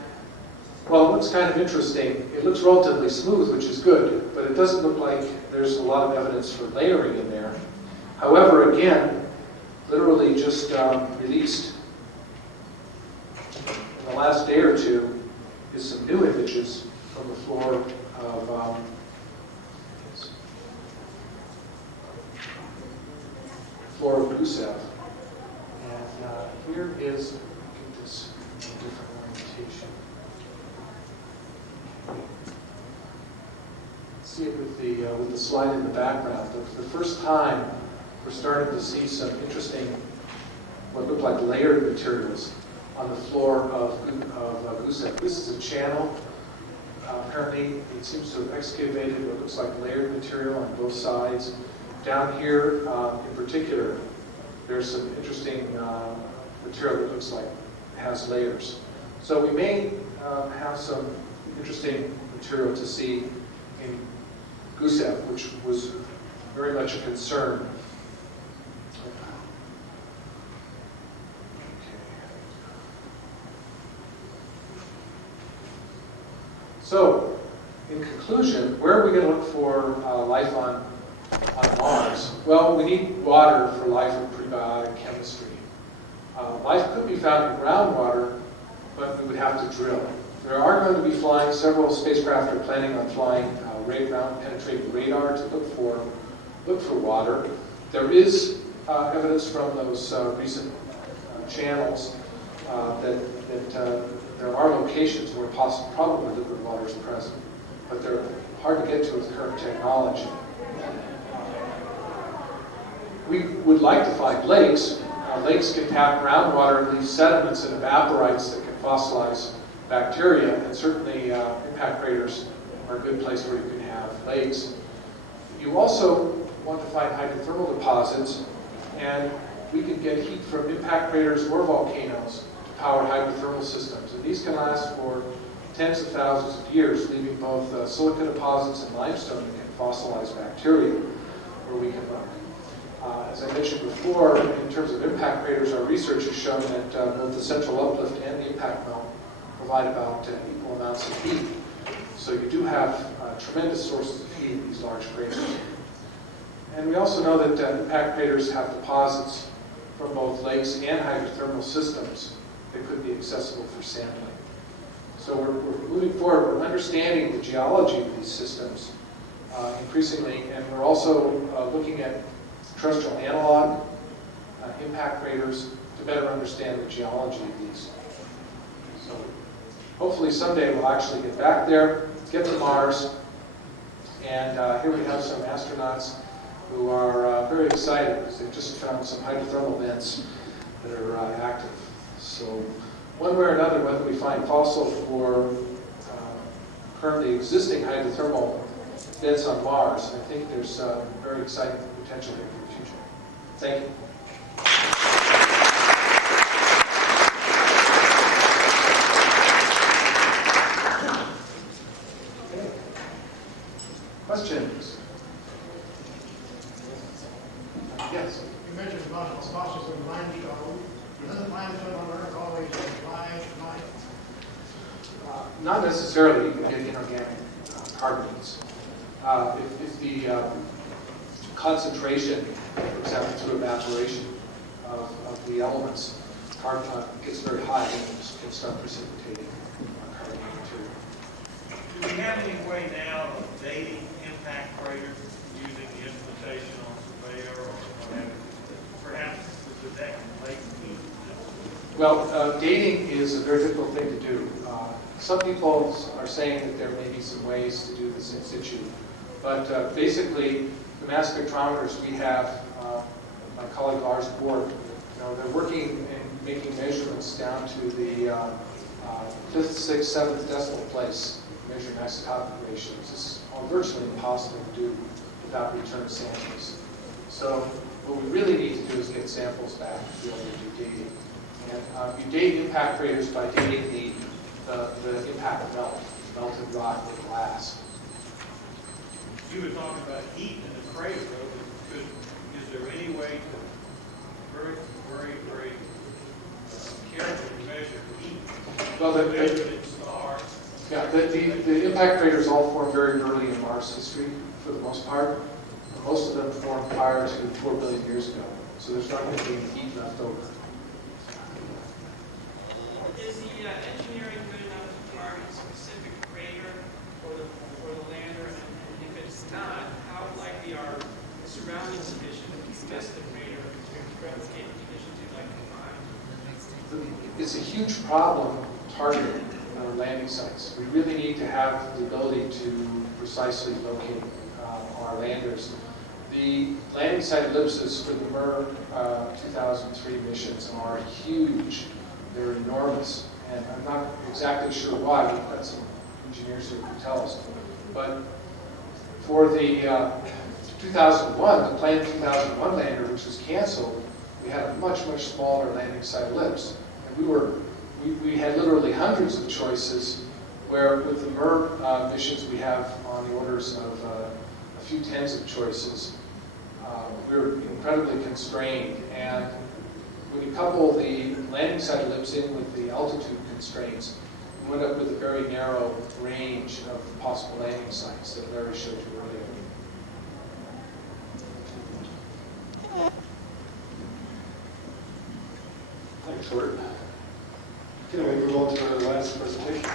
well, it looks kind of interesting. It looks relatively smooth, which is good, but it doesn't look like there's a lot of evidence for layering in there. However, again, literally just released in the last day or two is some new images from the floor of floor of Gusev. And here is, get this in a different orientation. See it with the slide in the background. For the first time, we're starting to see some interesting, what look like layered materials on the floor of Gusev. This is a channel. Apparently, it seems to have excavated what looks like layered material on both sides. Down here, in particular, there's some interesting material that looks like it has layers. So we may have some interesting material to see in Gusev, which was very much a concern. So, in conclusion, where are we going to look for life on Mars? Well, we need water for life in prebiotic chemistry. Life could be found in groundwater, but we would have to drill. There are going to be flying, several spacecraft are planning on flying ground-penetrating radar to look for water. There is evidence from those recent channels that there are locations where probably liquid water is present, but they're hard to get to with current technology. We would like to find lakes. Lakes can have groundwater, leave sediments and evaporites that can fossilize bacteria, and certainly impact craters are a good place where you can have lakes. You also want to find hydrothermal deposits, and we can get heat from impact craters or volcanoes to power hydrothermal systems. And these can last for tens of thousands of years, leaving both silica deposits and limestone that can fossilize bacteria, where we can look. As I mentioned before, in terms of impact craters, our research has shown that both the central uplift and the impact melt provide about equal amounts of heat. So you do have tremendous sources of heat in these large craters. And we also know that impact craters have deposits from both lakes and hydrothermal systems that could be accessible for sampling. So we're moving forward. We're understanding the geology of these systems increasingly, and we're also looking at terrestrial analog impact craters to better understand the geology of these. So hopefully someday we'll actually get back there, get to Mars, and here we have some astronauts who are very excited because they've just found some hydrothermal vents that are active. So one way or another, whether we find fossil or currently existing hydrothermal vents on Mars, I think there's very exciting potential here for the future. Thank you. Okay. Questions? Yes? You mentioned about fossils in limestone. Doesn't limestone on Earth always survive life? Not necessarily. You can get inorganic carbonates. If the concentration, for example, through evaporation of the elements, carbon gets very high and it can start precipitating carbon material. Do we have any way now of dating impact craters using the instrumentation on surveyor or whatever? Perhaps the deck and lake? Well, dating is a very difficult thing to do. Some people are saying that there may be some ways to do this in situ, but basically, the mass spectrometers we have, my colleague Lars Borg, they're working and making measurements down to the 5th, 6th, 7th decimal place, measuring isotopic ratios. It's virtually impossible to do without return samples. So what we really need to do is get samples back to be able to do dating. And you date impact craters by dating the impact melt, melted rock or glass. You were talking about heat in the crater, though. Is there any way to very carefully measure heat? Well, the impact craters all formed very early in Mars history, for the most part. Most of them formed prior to 4 billion years ago, so there's not going to be any heat left over. Is the engineering good enough to target a specific crater for the lander? And if it's not, how likely are surrounding conditions if you miss the crater landscape conditions you'd like to find? It's a huge problem targeting landing sites. We really need to have the ability to precisely locate our landers. The landing site ellipses for the MER 2003 missions are huge. They're enormous, and I'm not exactly sure why. We've got some engineers who can tell us. But for the 2001, the planned 2001 lander, which was canceled, we had a much, much smaller landing site ellipse. And we had literally hundreds of choices, where with the MER missions we have on the orders of a few tens of choices. We're incredibly constrained, and when you couple the landing site ellipse in with the altitude constraints, we went up with a very narrow range of possible landing sites that Larry showed you earlier. Thanks, Horton. Okay, we move on to our last presentation.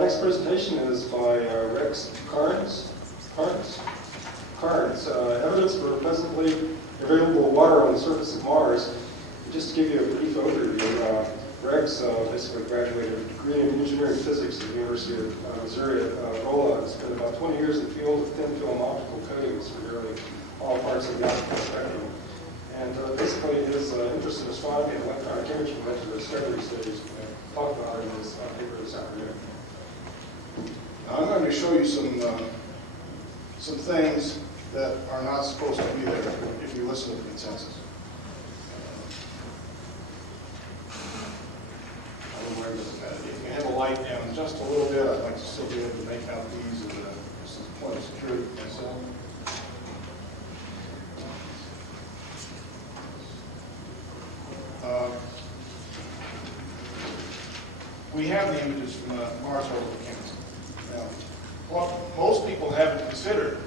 Next presentation is by Rex Carnes. Evidence for presently available water on the surface of Mars. Just to give you a brief overview, Rex basically graduated with a degree in engineering physics at the University of Missouri at Rolla. He spent about 20 years in the field of thin film optical coatings for nearly all parts of the optical spectrum. And basically his interest in astronomy and electronic imaging led to the discoveries that he's going to talk about in this paper this afternoon. I'm going to show you some things that are not supposed to be there if you listen to the consensus. If you have a light down just a little bit, I'd like to still be able to make out these as a point of security myself. We have the images from the Mars orbital camera. Now, what most people haven't considered,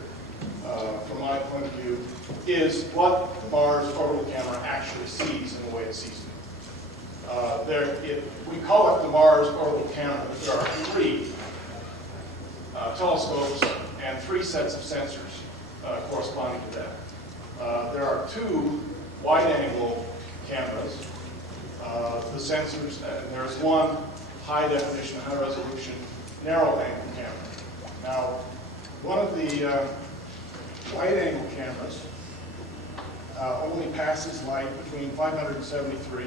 from my point of view, is what the Mars orbital camera actually sees in the way it sees it. We call it the Mars orbital camera, but there are three telescopes and three sets of sensors corresponding to that. There are two wide-angle cameras. The sensors, there's one high-definition, high-resolution, narrow-angle camera. Now, one of the wide-angle cameras only passes light between 573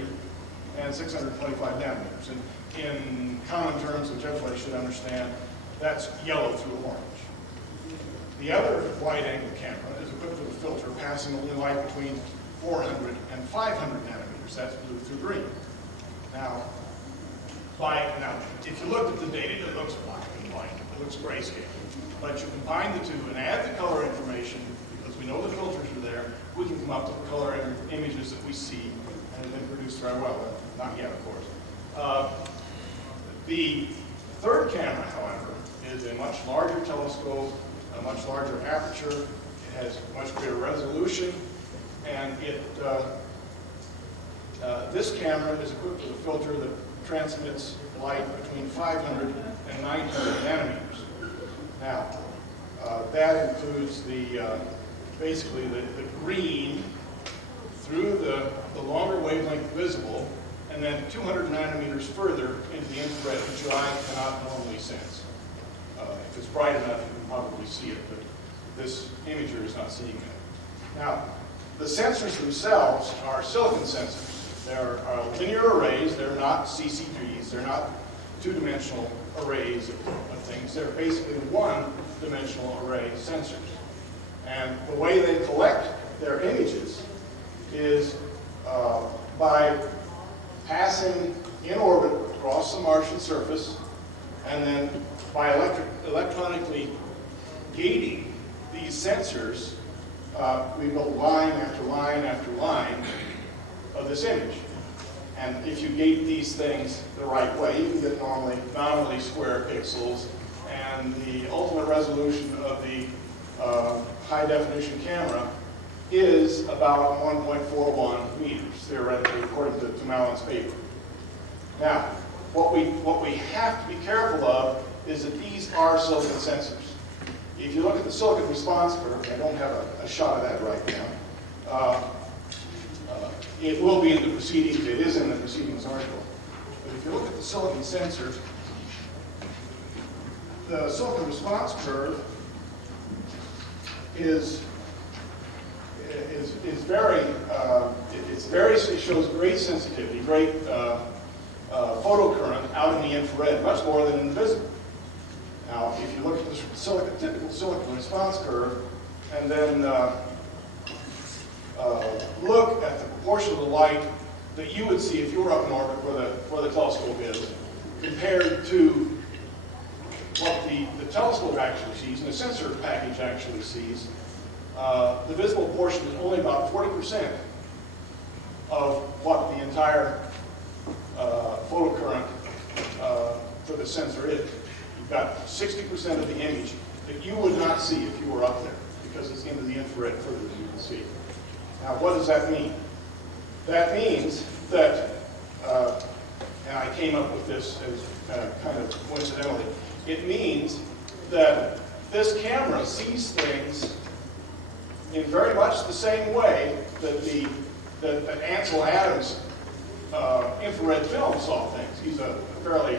and 625 nanometers. And in common terms, which everybody should understand, that's yellow through orange. The other wide-angle camera is equipped with a filter passing only light between 400 and 500 nanometers. That's blue through green. Now, if you look at the data, it looks black and white. It looks grayscale. But you combine the two and add the color information, because we know the filters are there, we can come up with the color images that we see, and they've been produced very well. Not yet, of course. The third camera, however, is a much larger telescope, a much larger aperture. It has much greater resolution, and this camera is equipped with a filter that transmits light between 500 and 900 nanometers. Now, that includes basically the green through the longer wavelength visible, and then 200 nanometers further into the infrared, which your eye cannot normally sense. If it's bright enough, you can probably see it, but this imager is not seeing that. Now, the sensors themselves are silicon sensors. They're linear arrays. They're not CCGs. They're not two-dimensional arrays of things. They're basically one-dimensional array sensors. And the way they collect their images is by passing in orbit across the Martian surface, and then by electronically gating these sensors, we build line after line after line of this image. And if you gate these things the right way, you can get nominally square pixels, and the ultimate resolution of the high-definition camera is about 1.41 meters, theoretically, according to Mallin's paper. Now, what we have to be careful of is that these are silicon sensors. if you look at the silicon response curve, I don't have a shot of that right now. It will be in the proceedings. It is in the proceedings article. But if you look at the silicon sensor, the silicon response curve is very, it shows great sensitivity, great photocurrent out in the infrared, much more than in the visible. Now, if you look at the typical silicon response curve, and then look at the proportion of the light that you would see if you were up in orbit where the telescope is, compared to what the telescope actually sees and the sensor package actually sees, the visible portion is only about 40% of what the entire photocurrent for the sensor is. You've got 60% of the image that you would not see if you were up there, because it's into the infrared further than you can see. Now, what does that mean? That means that, and I came up with this as kind of coincidentally, it means that this camera sees things in very much the same way that Ansel Adams' infrared film saw things. He's a fairly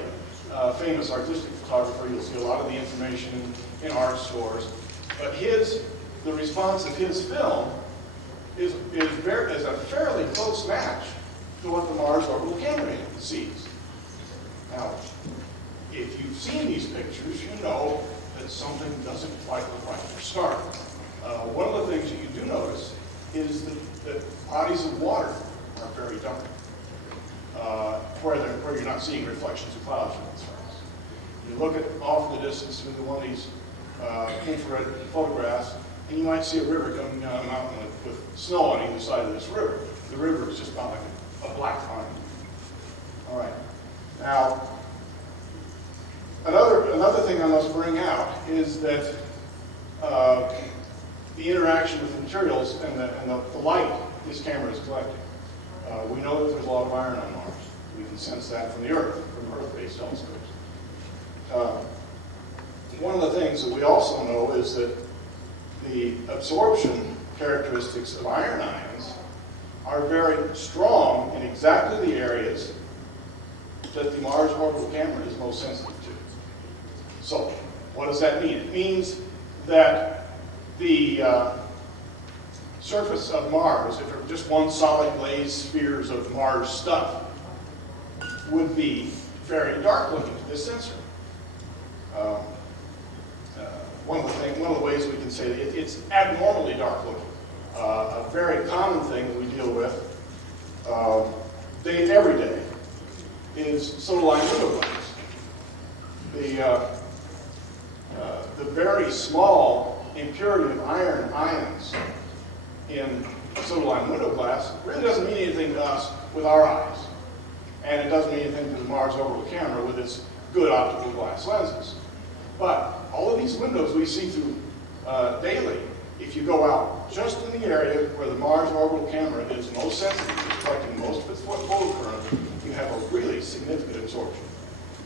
famous artistic photographer. You'll see a lot of the information in art stores. But the response of his film is a fairly close match to what the Mars orbital camera sees. Now, if you've seen these pictures, you know that something doesn't quite look right for start. One of the things that you do notice is that bodies of water are very dark, where you're not seeing reflections of clouds from the surface. You look at off in the distance through one of these infrared photographs, and you might see a river coming down a mountain with snow on either side of this river. The river is just about like a black line. All right. Now, another thing I must bring out is that the interaction with the materials and the light this camera is collecting. We know that there's a lot of iron on Mars. We can sense that from the Earth, from Earth-based telescopes. One of the things that we also know is that the absorption characteristics of iron ions are very strong in exactly the areas that the Mars orbital camera is most sensitive to. So, what does that mean? It means that the surface of Mars, if it were just one solid glazed spheres of Mars stuff, would be very dark looking to this sensor. One of the ways we can say that it's abnormally dark looking. A very common thing that we deal with every day is soda-lime window glass. The very small impurity of iron ions in soda-lime window glass really doesn't mean anything to us with our eyes. And it doesn't mean anything to the Mars orbital camera with its good optical glass lenses. But all of these windows we see through daily, if you go out just in the area where the Mars orbital camera is most sensitive, it's collecting most of its photocurrent, you have a really significant absorption.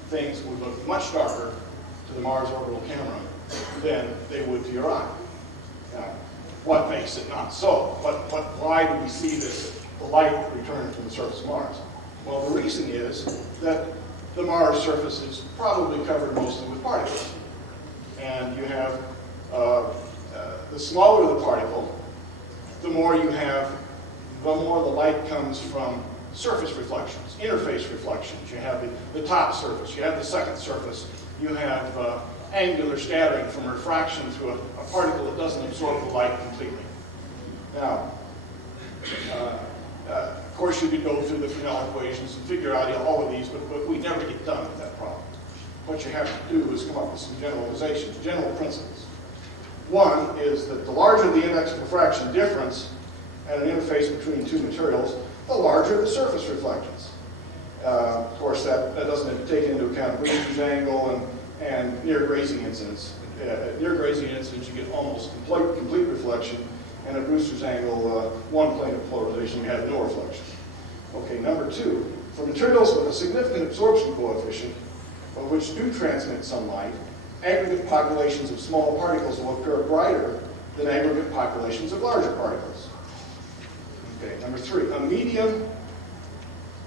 Things would look much darker to the Mars orbital camera than they would to your eye. Now, what makes it not so? Why do we see the light return from the surface of Mars? Well, the reason is that the Mars surface is probably covered mostly with particles. And you have, the smaller the particle, the more you have, the more the light comes from surface reflections, interface reflections. You have the top surface, you have the second surface, you have angular scattering from refraction through a particle that doesn't absorb the light completely. Now, of course you could go through the Fresnel equations and figure out all of these, but we never get done with that problem. What you have to do is come up with some generalizations, general principles. One is that the larger the index of refraction difference at an interface between two materials, the larger the surface reflectance. Of course, that doesn't take into account Brewster's angle and near grazing incidence. At near grazing incidence, you get almost complete reflection, and at Brewster's angle, one plane of polarization, you have no reflection. Okay, number two, for materials with a significant absorption coefficient, but which do transmit some light, aggregate populations of small particles will appear brighter than aggregate populations of larger particles. Okay, number 3,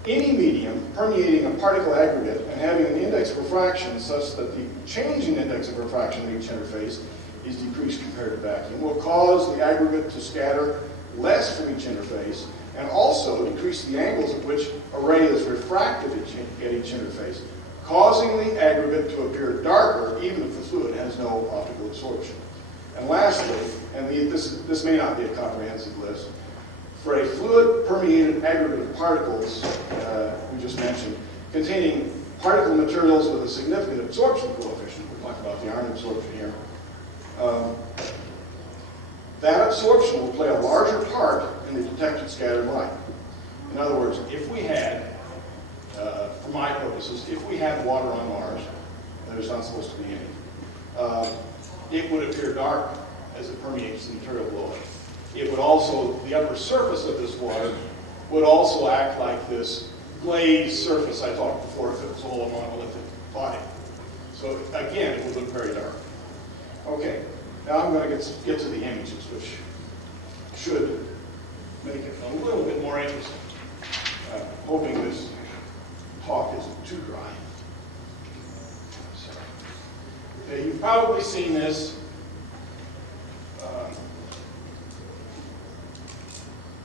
any medium permeating a particle aggregate and having an index of refraction such that the change in index of refraction of each interface is decreased compared to vacuum will cause the aggregate to scatter less from each interface and also decrease the angles at which a ray is refracted at each interface, causing the aggregate to appear darker even if the fluid has no optical absorption. And lastly, and this may not be a comprehensive list, for a fluid permeated aggregate of particles, we just mentioned, containing particle materials with a significant absorption coefficient, we'll talk about the iron absorption here, that absorption will play a larger part in the detected scattered light. In other words, if we had, for my purposes, if we had water on Mars, there's not supposed to be any, it would appear dark as it permeates the material below it. It would also, the upper surface of this water would also act like this glazed surface I talked before if it was all a monolithic body. So again, it would look very dark. Okay, now I'm going to get to the images, which should make it a little bit more interesting. Hoping this talk isn't too dry. Okay, you've probably seen this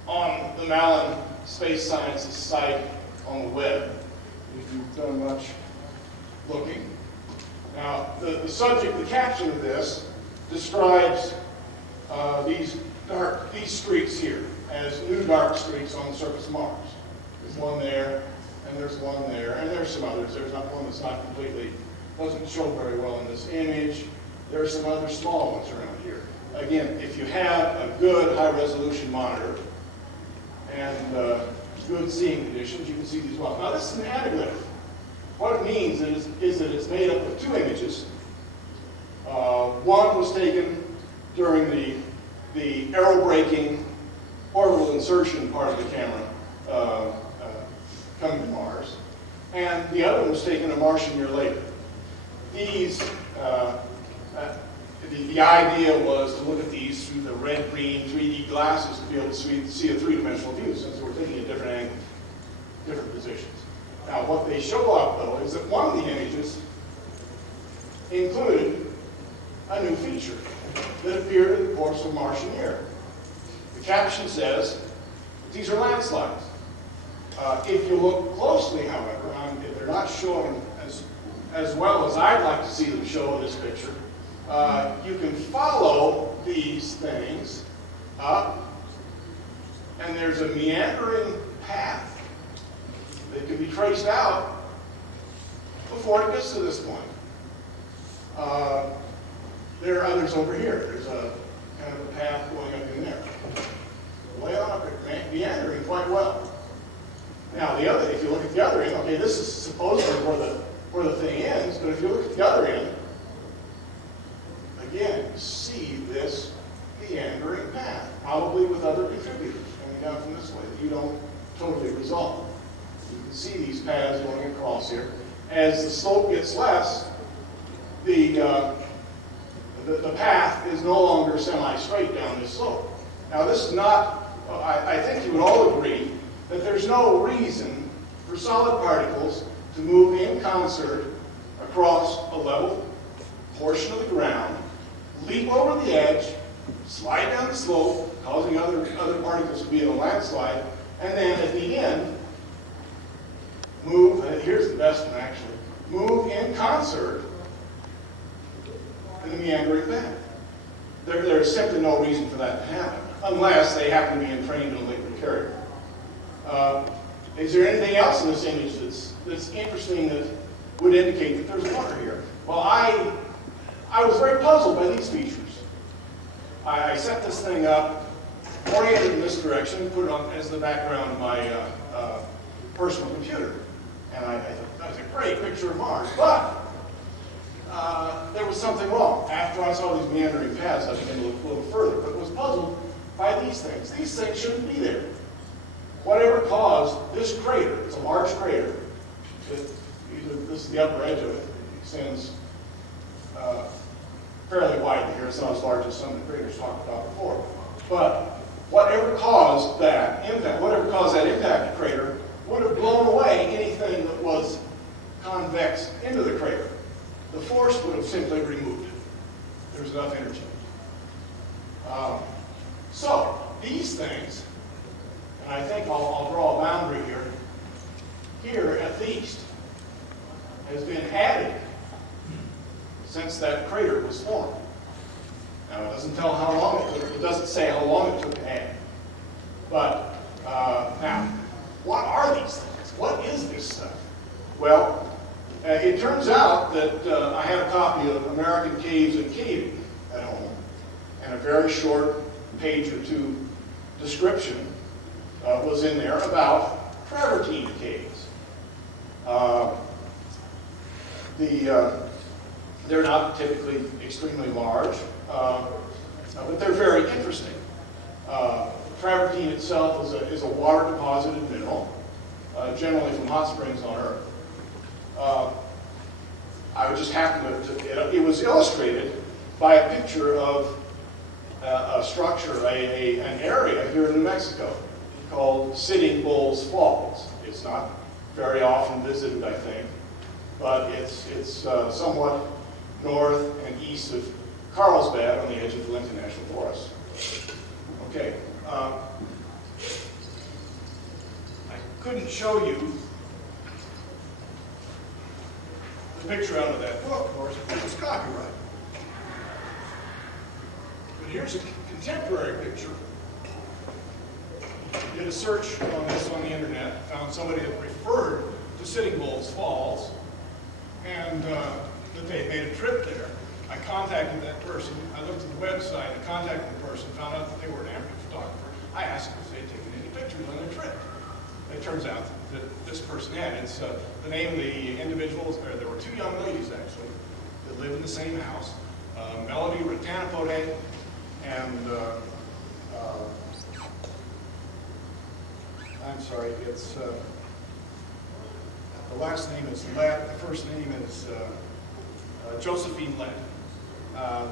on the Malin Space Sciences site on the web, if you've done much looking. Now, the subject, the caption of this, describes these streaks here as new dark streaks on the surface of Mars. There's one there, and there's one there, and there's some others. There's not one that's not completely, doesn't show very well in this image. There are some other small ones around here. Again, if you have a good high-resolution monitor and good seeing conditions, you can see these well. Now, this is an anaglyph. What it means is that it's made up of 2 images. One was taken during the aerobraking orbital insertion part of the camera coming to Mars, and the other one was taken a Martian year later. These, the idea was to look at these through the red-green 3D glasses to be able to see a 3-dimensional view, since we're taking at different angles, different positions. Now, what they show up, though, is that one of the images included a new feature that appeared in the course of a Martian year. The caption says, these are landslides. If you look closely, however, they're not showing as well as I'd like to see them show in this picture. You can follow these things up, and there's a meandering path that can be traced out before it gets to this point. There are others over here. There's a kind of a path going up in there. Way up, meandering quite well. Now, if you look at the other end, okay, this is supposedly where the thing ends, but if you look at the other end, again, you see this meandering path, probably with other contributors coming down from this way that you don't totally resolve. You can see these paths going across here. As the slope gets less, the path is no longer semi-straight down this slope. Now, this is not, I think you would all agree that there's no reason for solid particles to move in concert across a level portion of the ground, leap over the edge, slide down the slope, causing other particles to be in a landslide, and then at the end, move, here's the best one actually, move in concert in the meandering path. There's simply no reason for that to happen, unless they happen to be entrained in a liquid carrier. Is there anything else in this image that's interesting that would indicate that there's water here? Well, I was very puzzled by these features. I set this thing up, oriented in this direction, and put it on as the background of my personal computer. And I thought, that's a great picture of Mars. But there was something wrong. After I saw these meandering paths, I began to look a little further, but was puzzled by these things. These things shouldn't be there. Whatever caused this crater, it's a large crater, this is the upper edge of it, it extends fairly widely here. It's not as large as some of the craters talked about before. But whatever caused that impact crater would have blown away anything that was convex into the crater. The force would have simply removed it. There's enough energy. So these things, and I think I'll draw a boundary here. Here, at least, has been added since that crater was formed. Now, it doesn't tell how long it took. It doesn't say how long it took to add. But now, what are these things? What is this stuff? Well, it turns out that I have a copy of American Caves and Caving at home, and a very short page or two description was in there about travertine caves. They're not typically extremely large, but they're very interesting. Travertine itself is a water-deposited mineral, generally from hot springs on Earth. I just happened to it was illustrated by a picture of a structure, an area here in New Mexico called Sitting Bull's Falls. It's not very often visited, I think, but it's somewhat north and east of Carlsbad on the edge of the Lincoln National Forest. Okay. I couldn't show you the picture out of that book, of course, because it's copyrighted. But here's a contemporary picture. Did a search on this on the internet, found somebody that referred to Sitting Bull's Falls, and that they had made a trip there. I contacted that person. I looked at the website. I contacted the person, found out that they were an amateur photographer. I asked them if they had taken any pictures on their trip. It turns out that this person had. It's the name of the individuals. There were two young ladies, actually, that lived in the same house. Melody Ratanapote and I'm sorry, it's the last name is Lett. The first name is Josephine Lett.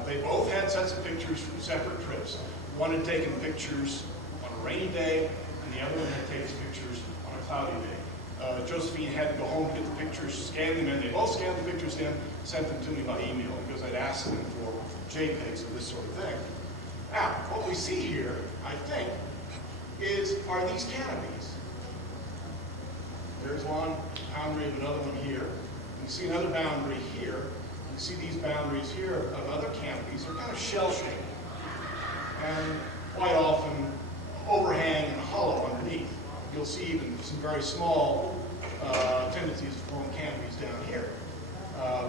They both had sets of pictures from separate trips. One had taken pictures on a rainy day, and the other one had taken pictures on a cloudy day. Josephine had to go home to get the pictures, scan them in. They both scanned the pictures in, sent them to me by email because I'd asked them for JPEGs of this sort of thing. Now, what we see here, I think, are these canopies. There's one boundary of another one here. You see another boundary here. You see these boundaries here of other canopies. They're kind of shell-shaped and quite often overhang and hollow underneath. You'll see even some very small tendencies to form canopies down here.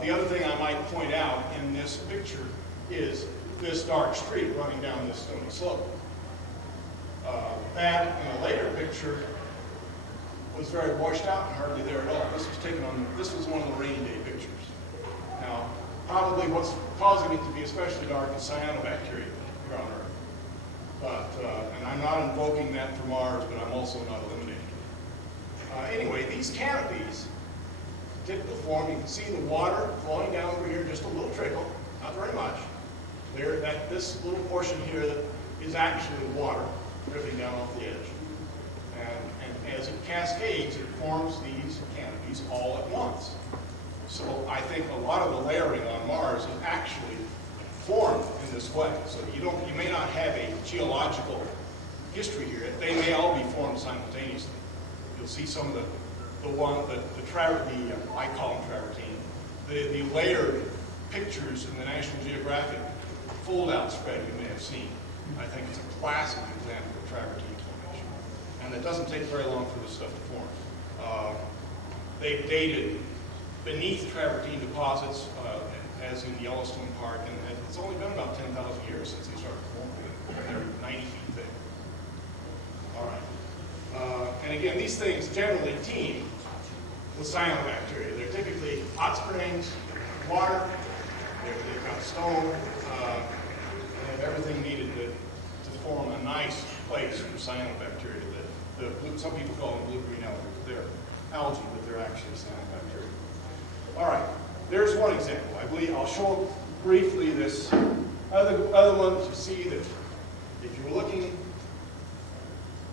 The other thing I might point out in this picture is this dark streak running down this stony slope. That, in a later picture, was very washed out and hardly there at all. This was one of the rainy day pictures. Now, probably what's causing it to be especially dark is cyanobacteria here on Earth. But, and I'm not invoking that for Mars, but I'm also not eliminating it. Anyway, these canopies, typical form, you can see the water flowing down over here, just a little trickle, not very much. This little portion here that is actually water dripping down off the edge. And as it cascades, it forms these canopies all at once. So I think a lot of the layering on Mars is actually formed in this way. So you may not have a geological history here. They may all be formed simultaneously. You'll see some of I call them travertine, the layered pictures in the National Geographic fold-out spread you may have seen. I think it's a classic example of travertine formation. And it doesn't take very long for this stuff to form. They've dated beneath travertine deposits, as in Yellowstone Park, and it's only been about 10,000 years since they started forming. They're 90 feet thick. All right. And again, these things generally teem with cyanobacteria. They're typically hot springs, water, they've got stone, and have everything needed to form a nice place for cyanobacteria. Some people call them blue-green algae. They're algae, but they're actually cyanobacteria. All right, there's one example. I believe I'll show briefly this other one to see that if you're looking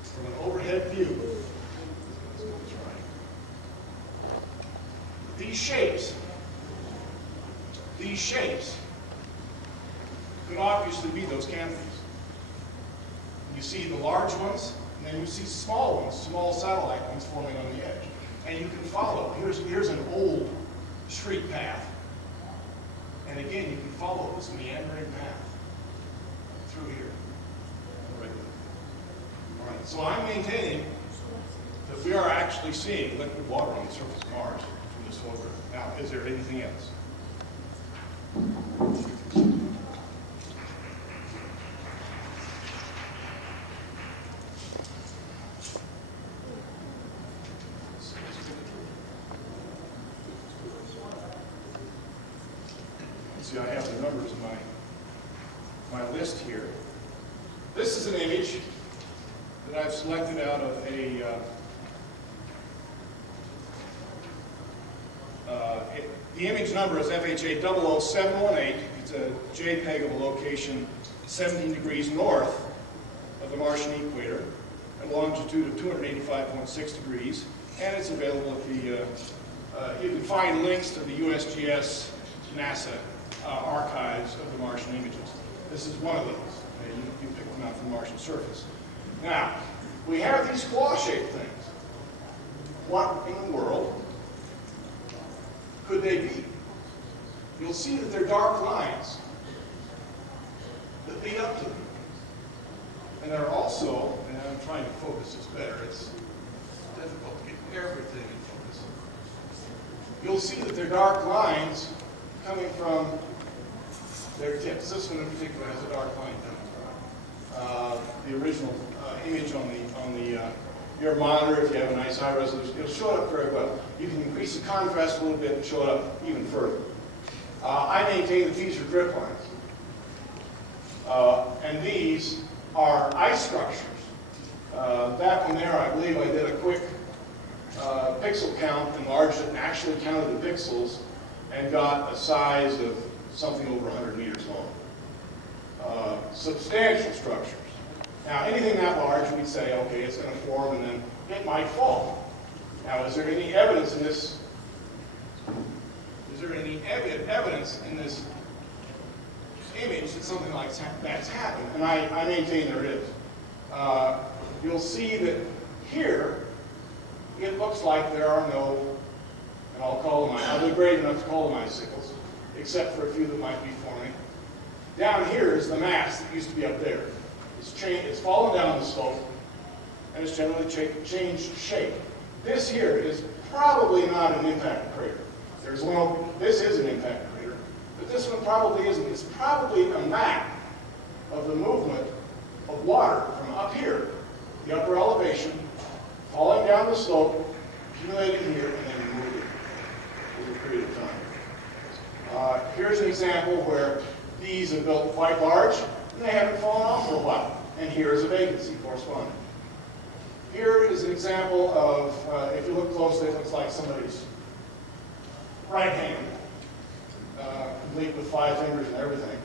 from an overhead view, let's get this right. These shapes could obviously be those canopies. You see the large ones, and then you see small ones, small satellite ones forming on the edge. And you can follow. Here's an old street path. And again, you can follow this meandering path through here. All right, so I'm maintaining that we are actually seeing liquid water on the surface of Mars from this photograph. Now, is there anything else? See, I have the numbers in my list here. This is an image that I've selected out of the image number is FHA 00718. It's a JPEG of a location 17 degrees north of the Martian equator, at a longitude of 285.6 degrees, and it's available at the, you can find links to the USGS NASA archives of the Martian images. This is one of those. You pick them out from the Martian surface. Now, we have these claw-shaped things. What in the world could they be? You'll see that they're dark lines that lead up to them. And they're also, and I'm trying to focus this better, it's difficult to get everything in focus. You'll see that they're dark lines coming from their tips. This one in particular has a dark line coming from the original image on your monitor. If you have a nice high resolution, it'll show it up very well. You can increase the contrast a little bit and show it up even further. I maintain that these are drip lines. And these are ice structures. Back when there, I believe I did a quick pixel count, enlarged it, and actually counted the pixels, and got a size of something over 100 meters long. Substantial structures. Now, anything that large, we'd say, okay, it's going to form, and then it might fall. Now, is there any evidence in this? Is there any evidence in this image that something like that's happened? And I maintain there is. You'll see that here, it looks like there are no, and I'll call them, I'll be brave enough to call them icicles, except for a few that might be forming. Down here is the mass that used to be up there. It's fallen down the slope, and it's generally changed shape. This here is probably not an impact crater. This is an impact crater, but this one probably isn't. It's probably a map of the movement of water from up here, the upper elevation, falling down the slope, accumulating here, and then moving over a period of time. Here's an example where these are built quite large, and they haven't fallen off for a while. And here is a vacancy corresponding. Here is an example of, if you look closely, it looks like somebody's right hand, complete with 5 fingers and everything.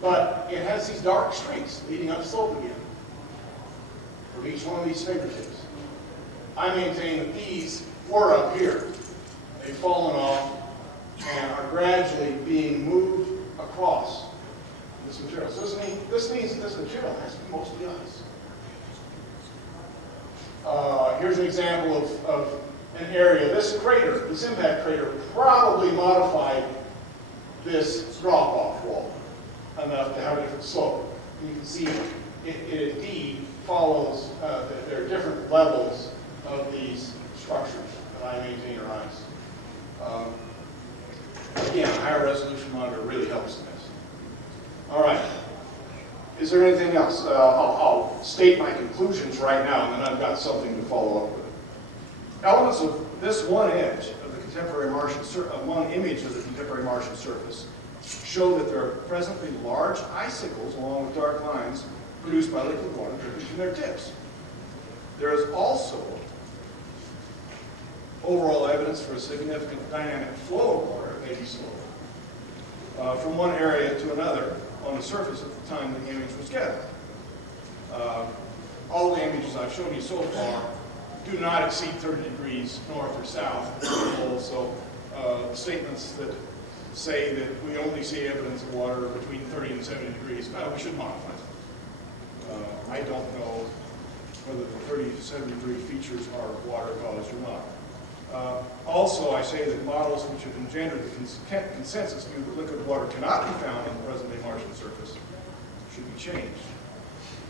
But it has these dark streaks leading up slope again from each one of these fingertips. I maintain that these were up here. They've fallen off and are gradually being moved across this material. So this means that this material has to be mostly ice. Here's an example of an area. This crater, this impact crater, probably modified this drop-off wall enough to have a different slope. And you can see it indeed follows, there are different levels of these structures that I maintain are ice. Again, a higher resolution monitor really helps in this. All right. Is there anything else? I'll state my conclusions right now, and then I've got something to follow up with. Elements of this one edge of the contemporary Martian one image of the contemporary Martian surface show that there are presently large icicles along with dark lines produced by liquid water dripping from their tips. There is also overall evidence for a significant dynamic flow of water, maybe slow. from one area to another on the surface at the time the image was gathered. All the images I've shown you so far do not exceed 30 degrees north or south. Also, statements that say that we only see evidence of water between 30 and 70 degrees, we should modify them. I don't know whether the 30 to 70 degree features are water caused or not. Also, I say that models which have engendered the consensus view that liquid water cannot be found on the present-day Martian surface should be changed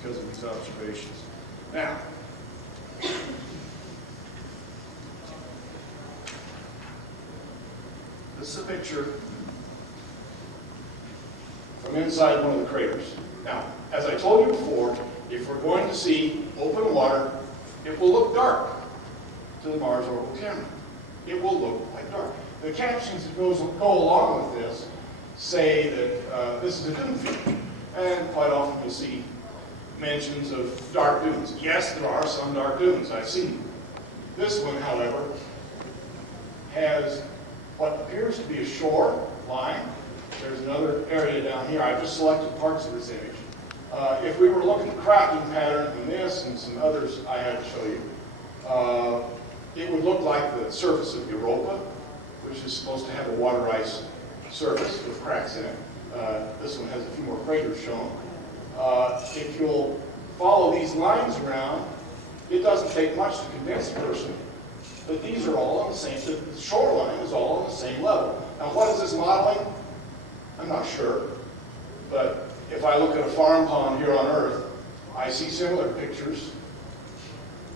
because of these observations. Now, this is a picture from inside one of the craters. Now, as I told you before, if we're going to see open water, it will look dark to the Mars orbital camera. It will look like dark. The captions that go along with this say that this is a dune field, and quite often you'll see mentions of dark dunes. Yes, there are some dark dunes. I've seen them. This one, however, has what appears to be a shore line. There's another area down here. I've just selected parts of this image. If we were looking at cracking pattern in this and some others I had to show you, it would look like the surface of Europa, which is supposed to have a water ice surface with cracks in it. This one has a few more craters shown. If you'll follow these lines around, it doesn't take much to convince a person that these are all on the same, the shoreline is all on the same level. Now, what is this modeling? I'm not sure, but if I look at a farm pond here on Earth, I see similar pictures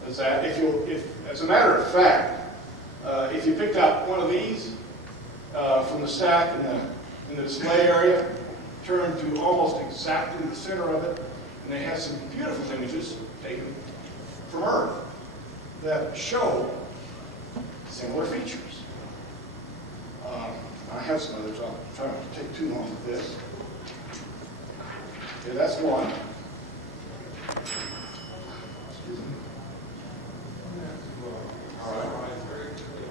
as that. As a matter of fact, if you picked up one of these from the stack in the display area, turn to almost exactly the center of it, and they have some beautiful images taken from Earth that show similar features. I have some others. I'll try not to take too long with this. Okay, that's one. Excuse me.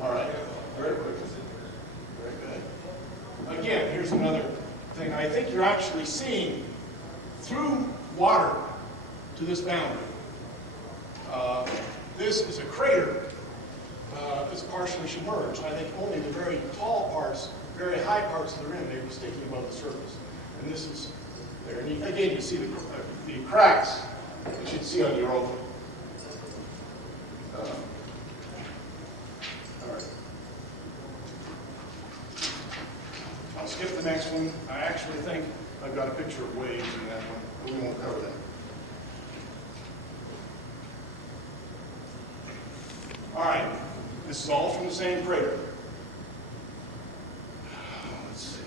All right. Very quick. Very good. Again, here's another thing. I think you're actually seeing through water to this boundary. This is a crater that's partially submerged. I think only the very tall parts, very high parts of the rim may be sticking above the surface. And this is there. And again, you see the cracks that you'd see on Europa. All right. I'll skip the next one. I actually think I've got a picture of waves in that one, but we won't cover that. All right. This is all from the same crater. Let's see.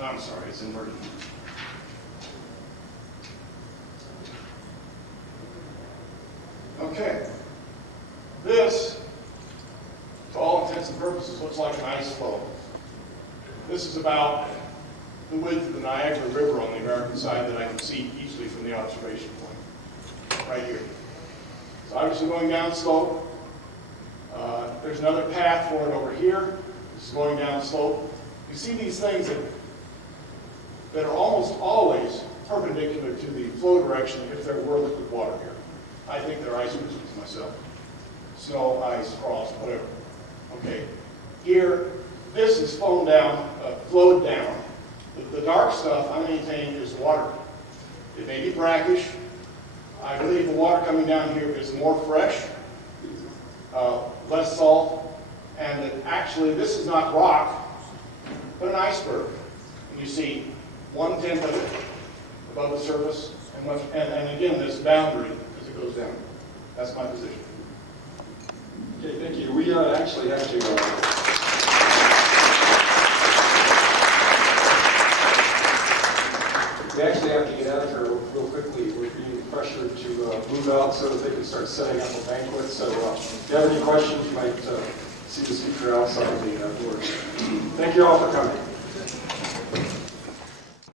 Oh, I'm sorry, it's inverted. Okay. This, to all intents and purposes, looks like an ice flow. This is about the width of the Niagara River on the American side that I can see easily from the observation point, right here. It's obviously going down slope. There's another path for it over here. This is going down slope. You see these things that are almost always perpendicular to the flow direction if there were liquid water here. I think they're ice crystals myself. Snow, ice, frost, whatever. Okay. Here, this is flowed down. The dark stuff I maintain is water. It may be brackish. I believe the water coming down here is more fresh, less salt, and that actually this is not rock, but an iceberg. And you see 1/10 of it above the surface, and again this boundary as it goes down. That's my position. Okay, thank you. We actually have to. We actually have to get out of here real quickly. We're being pressured to move out so that they can start setting up a banquet. So if you have any questions, you might see the speaker outside the doors. Thank you all for coming.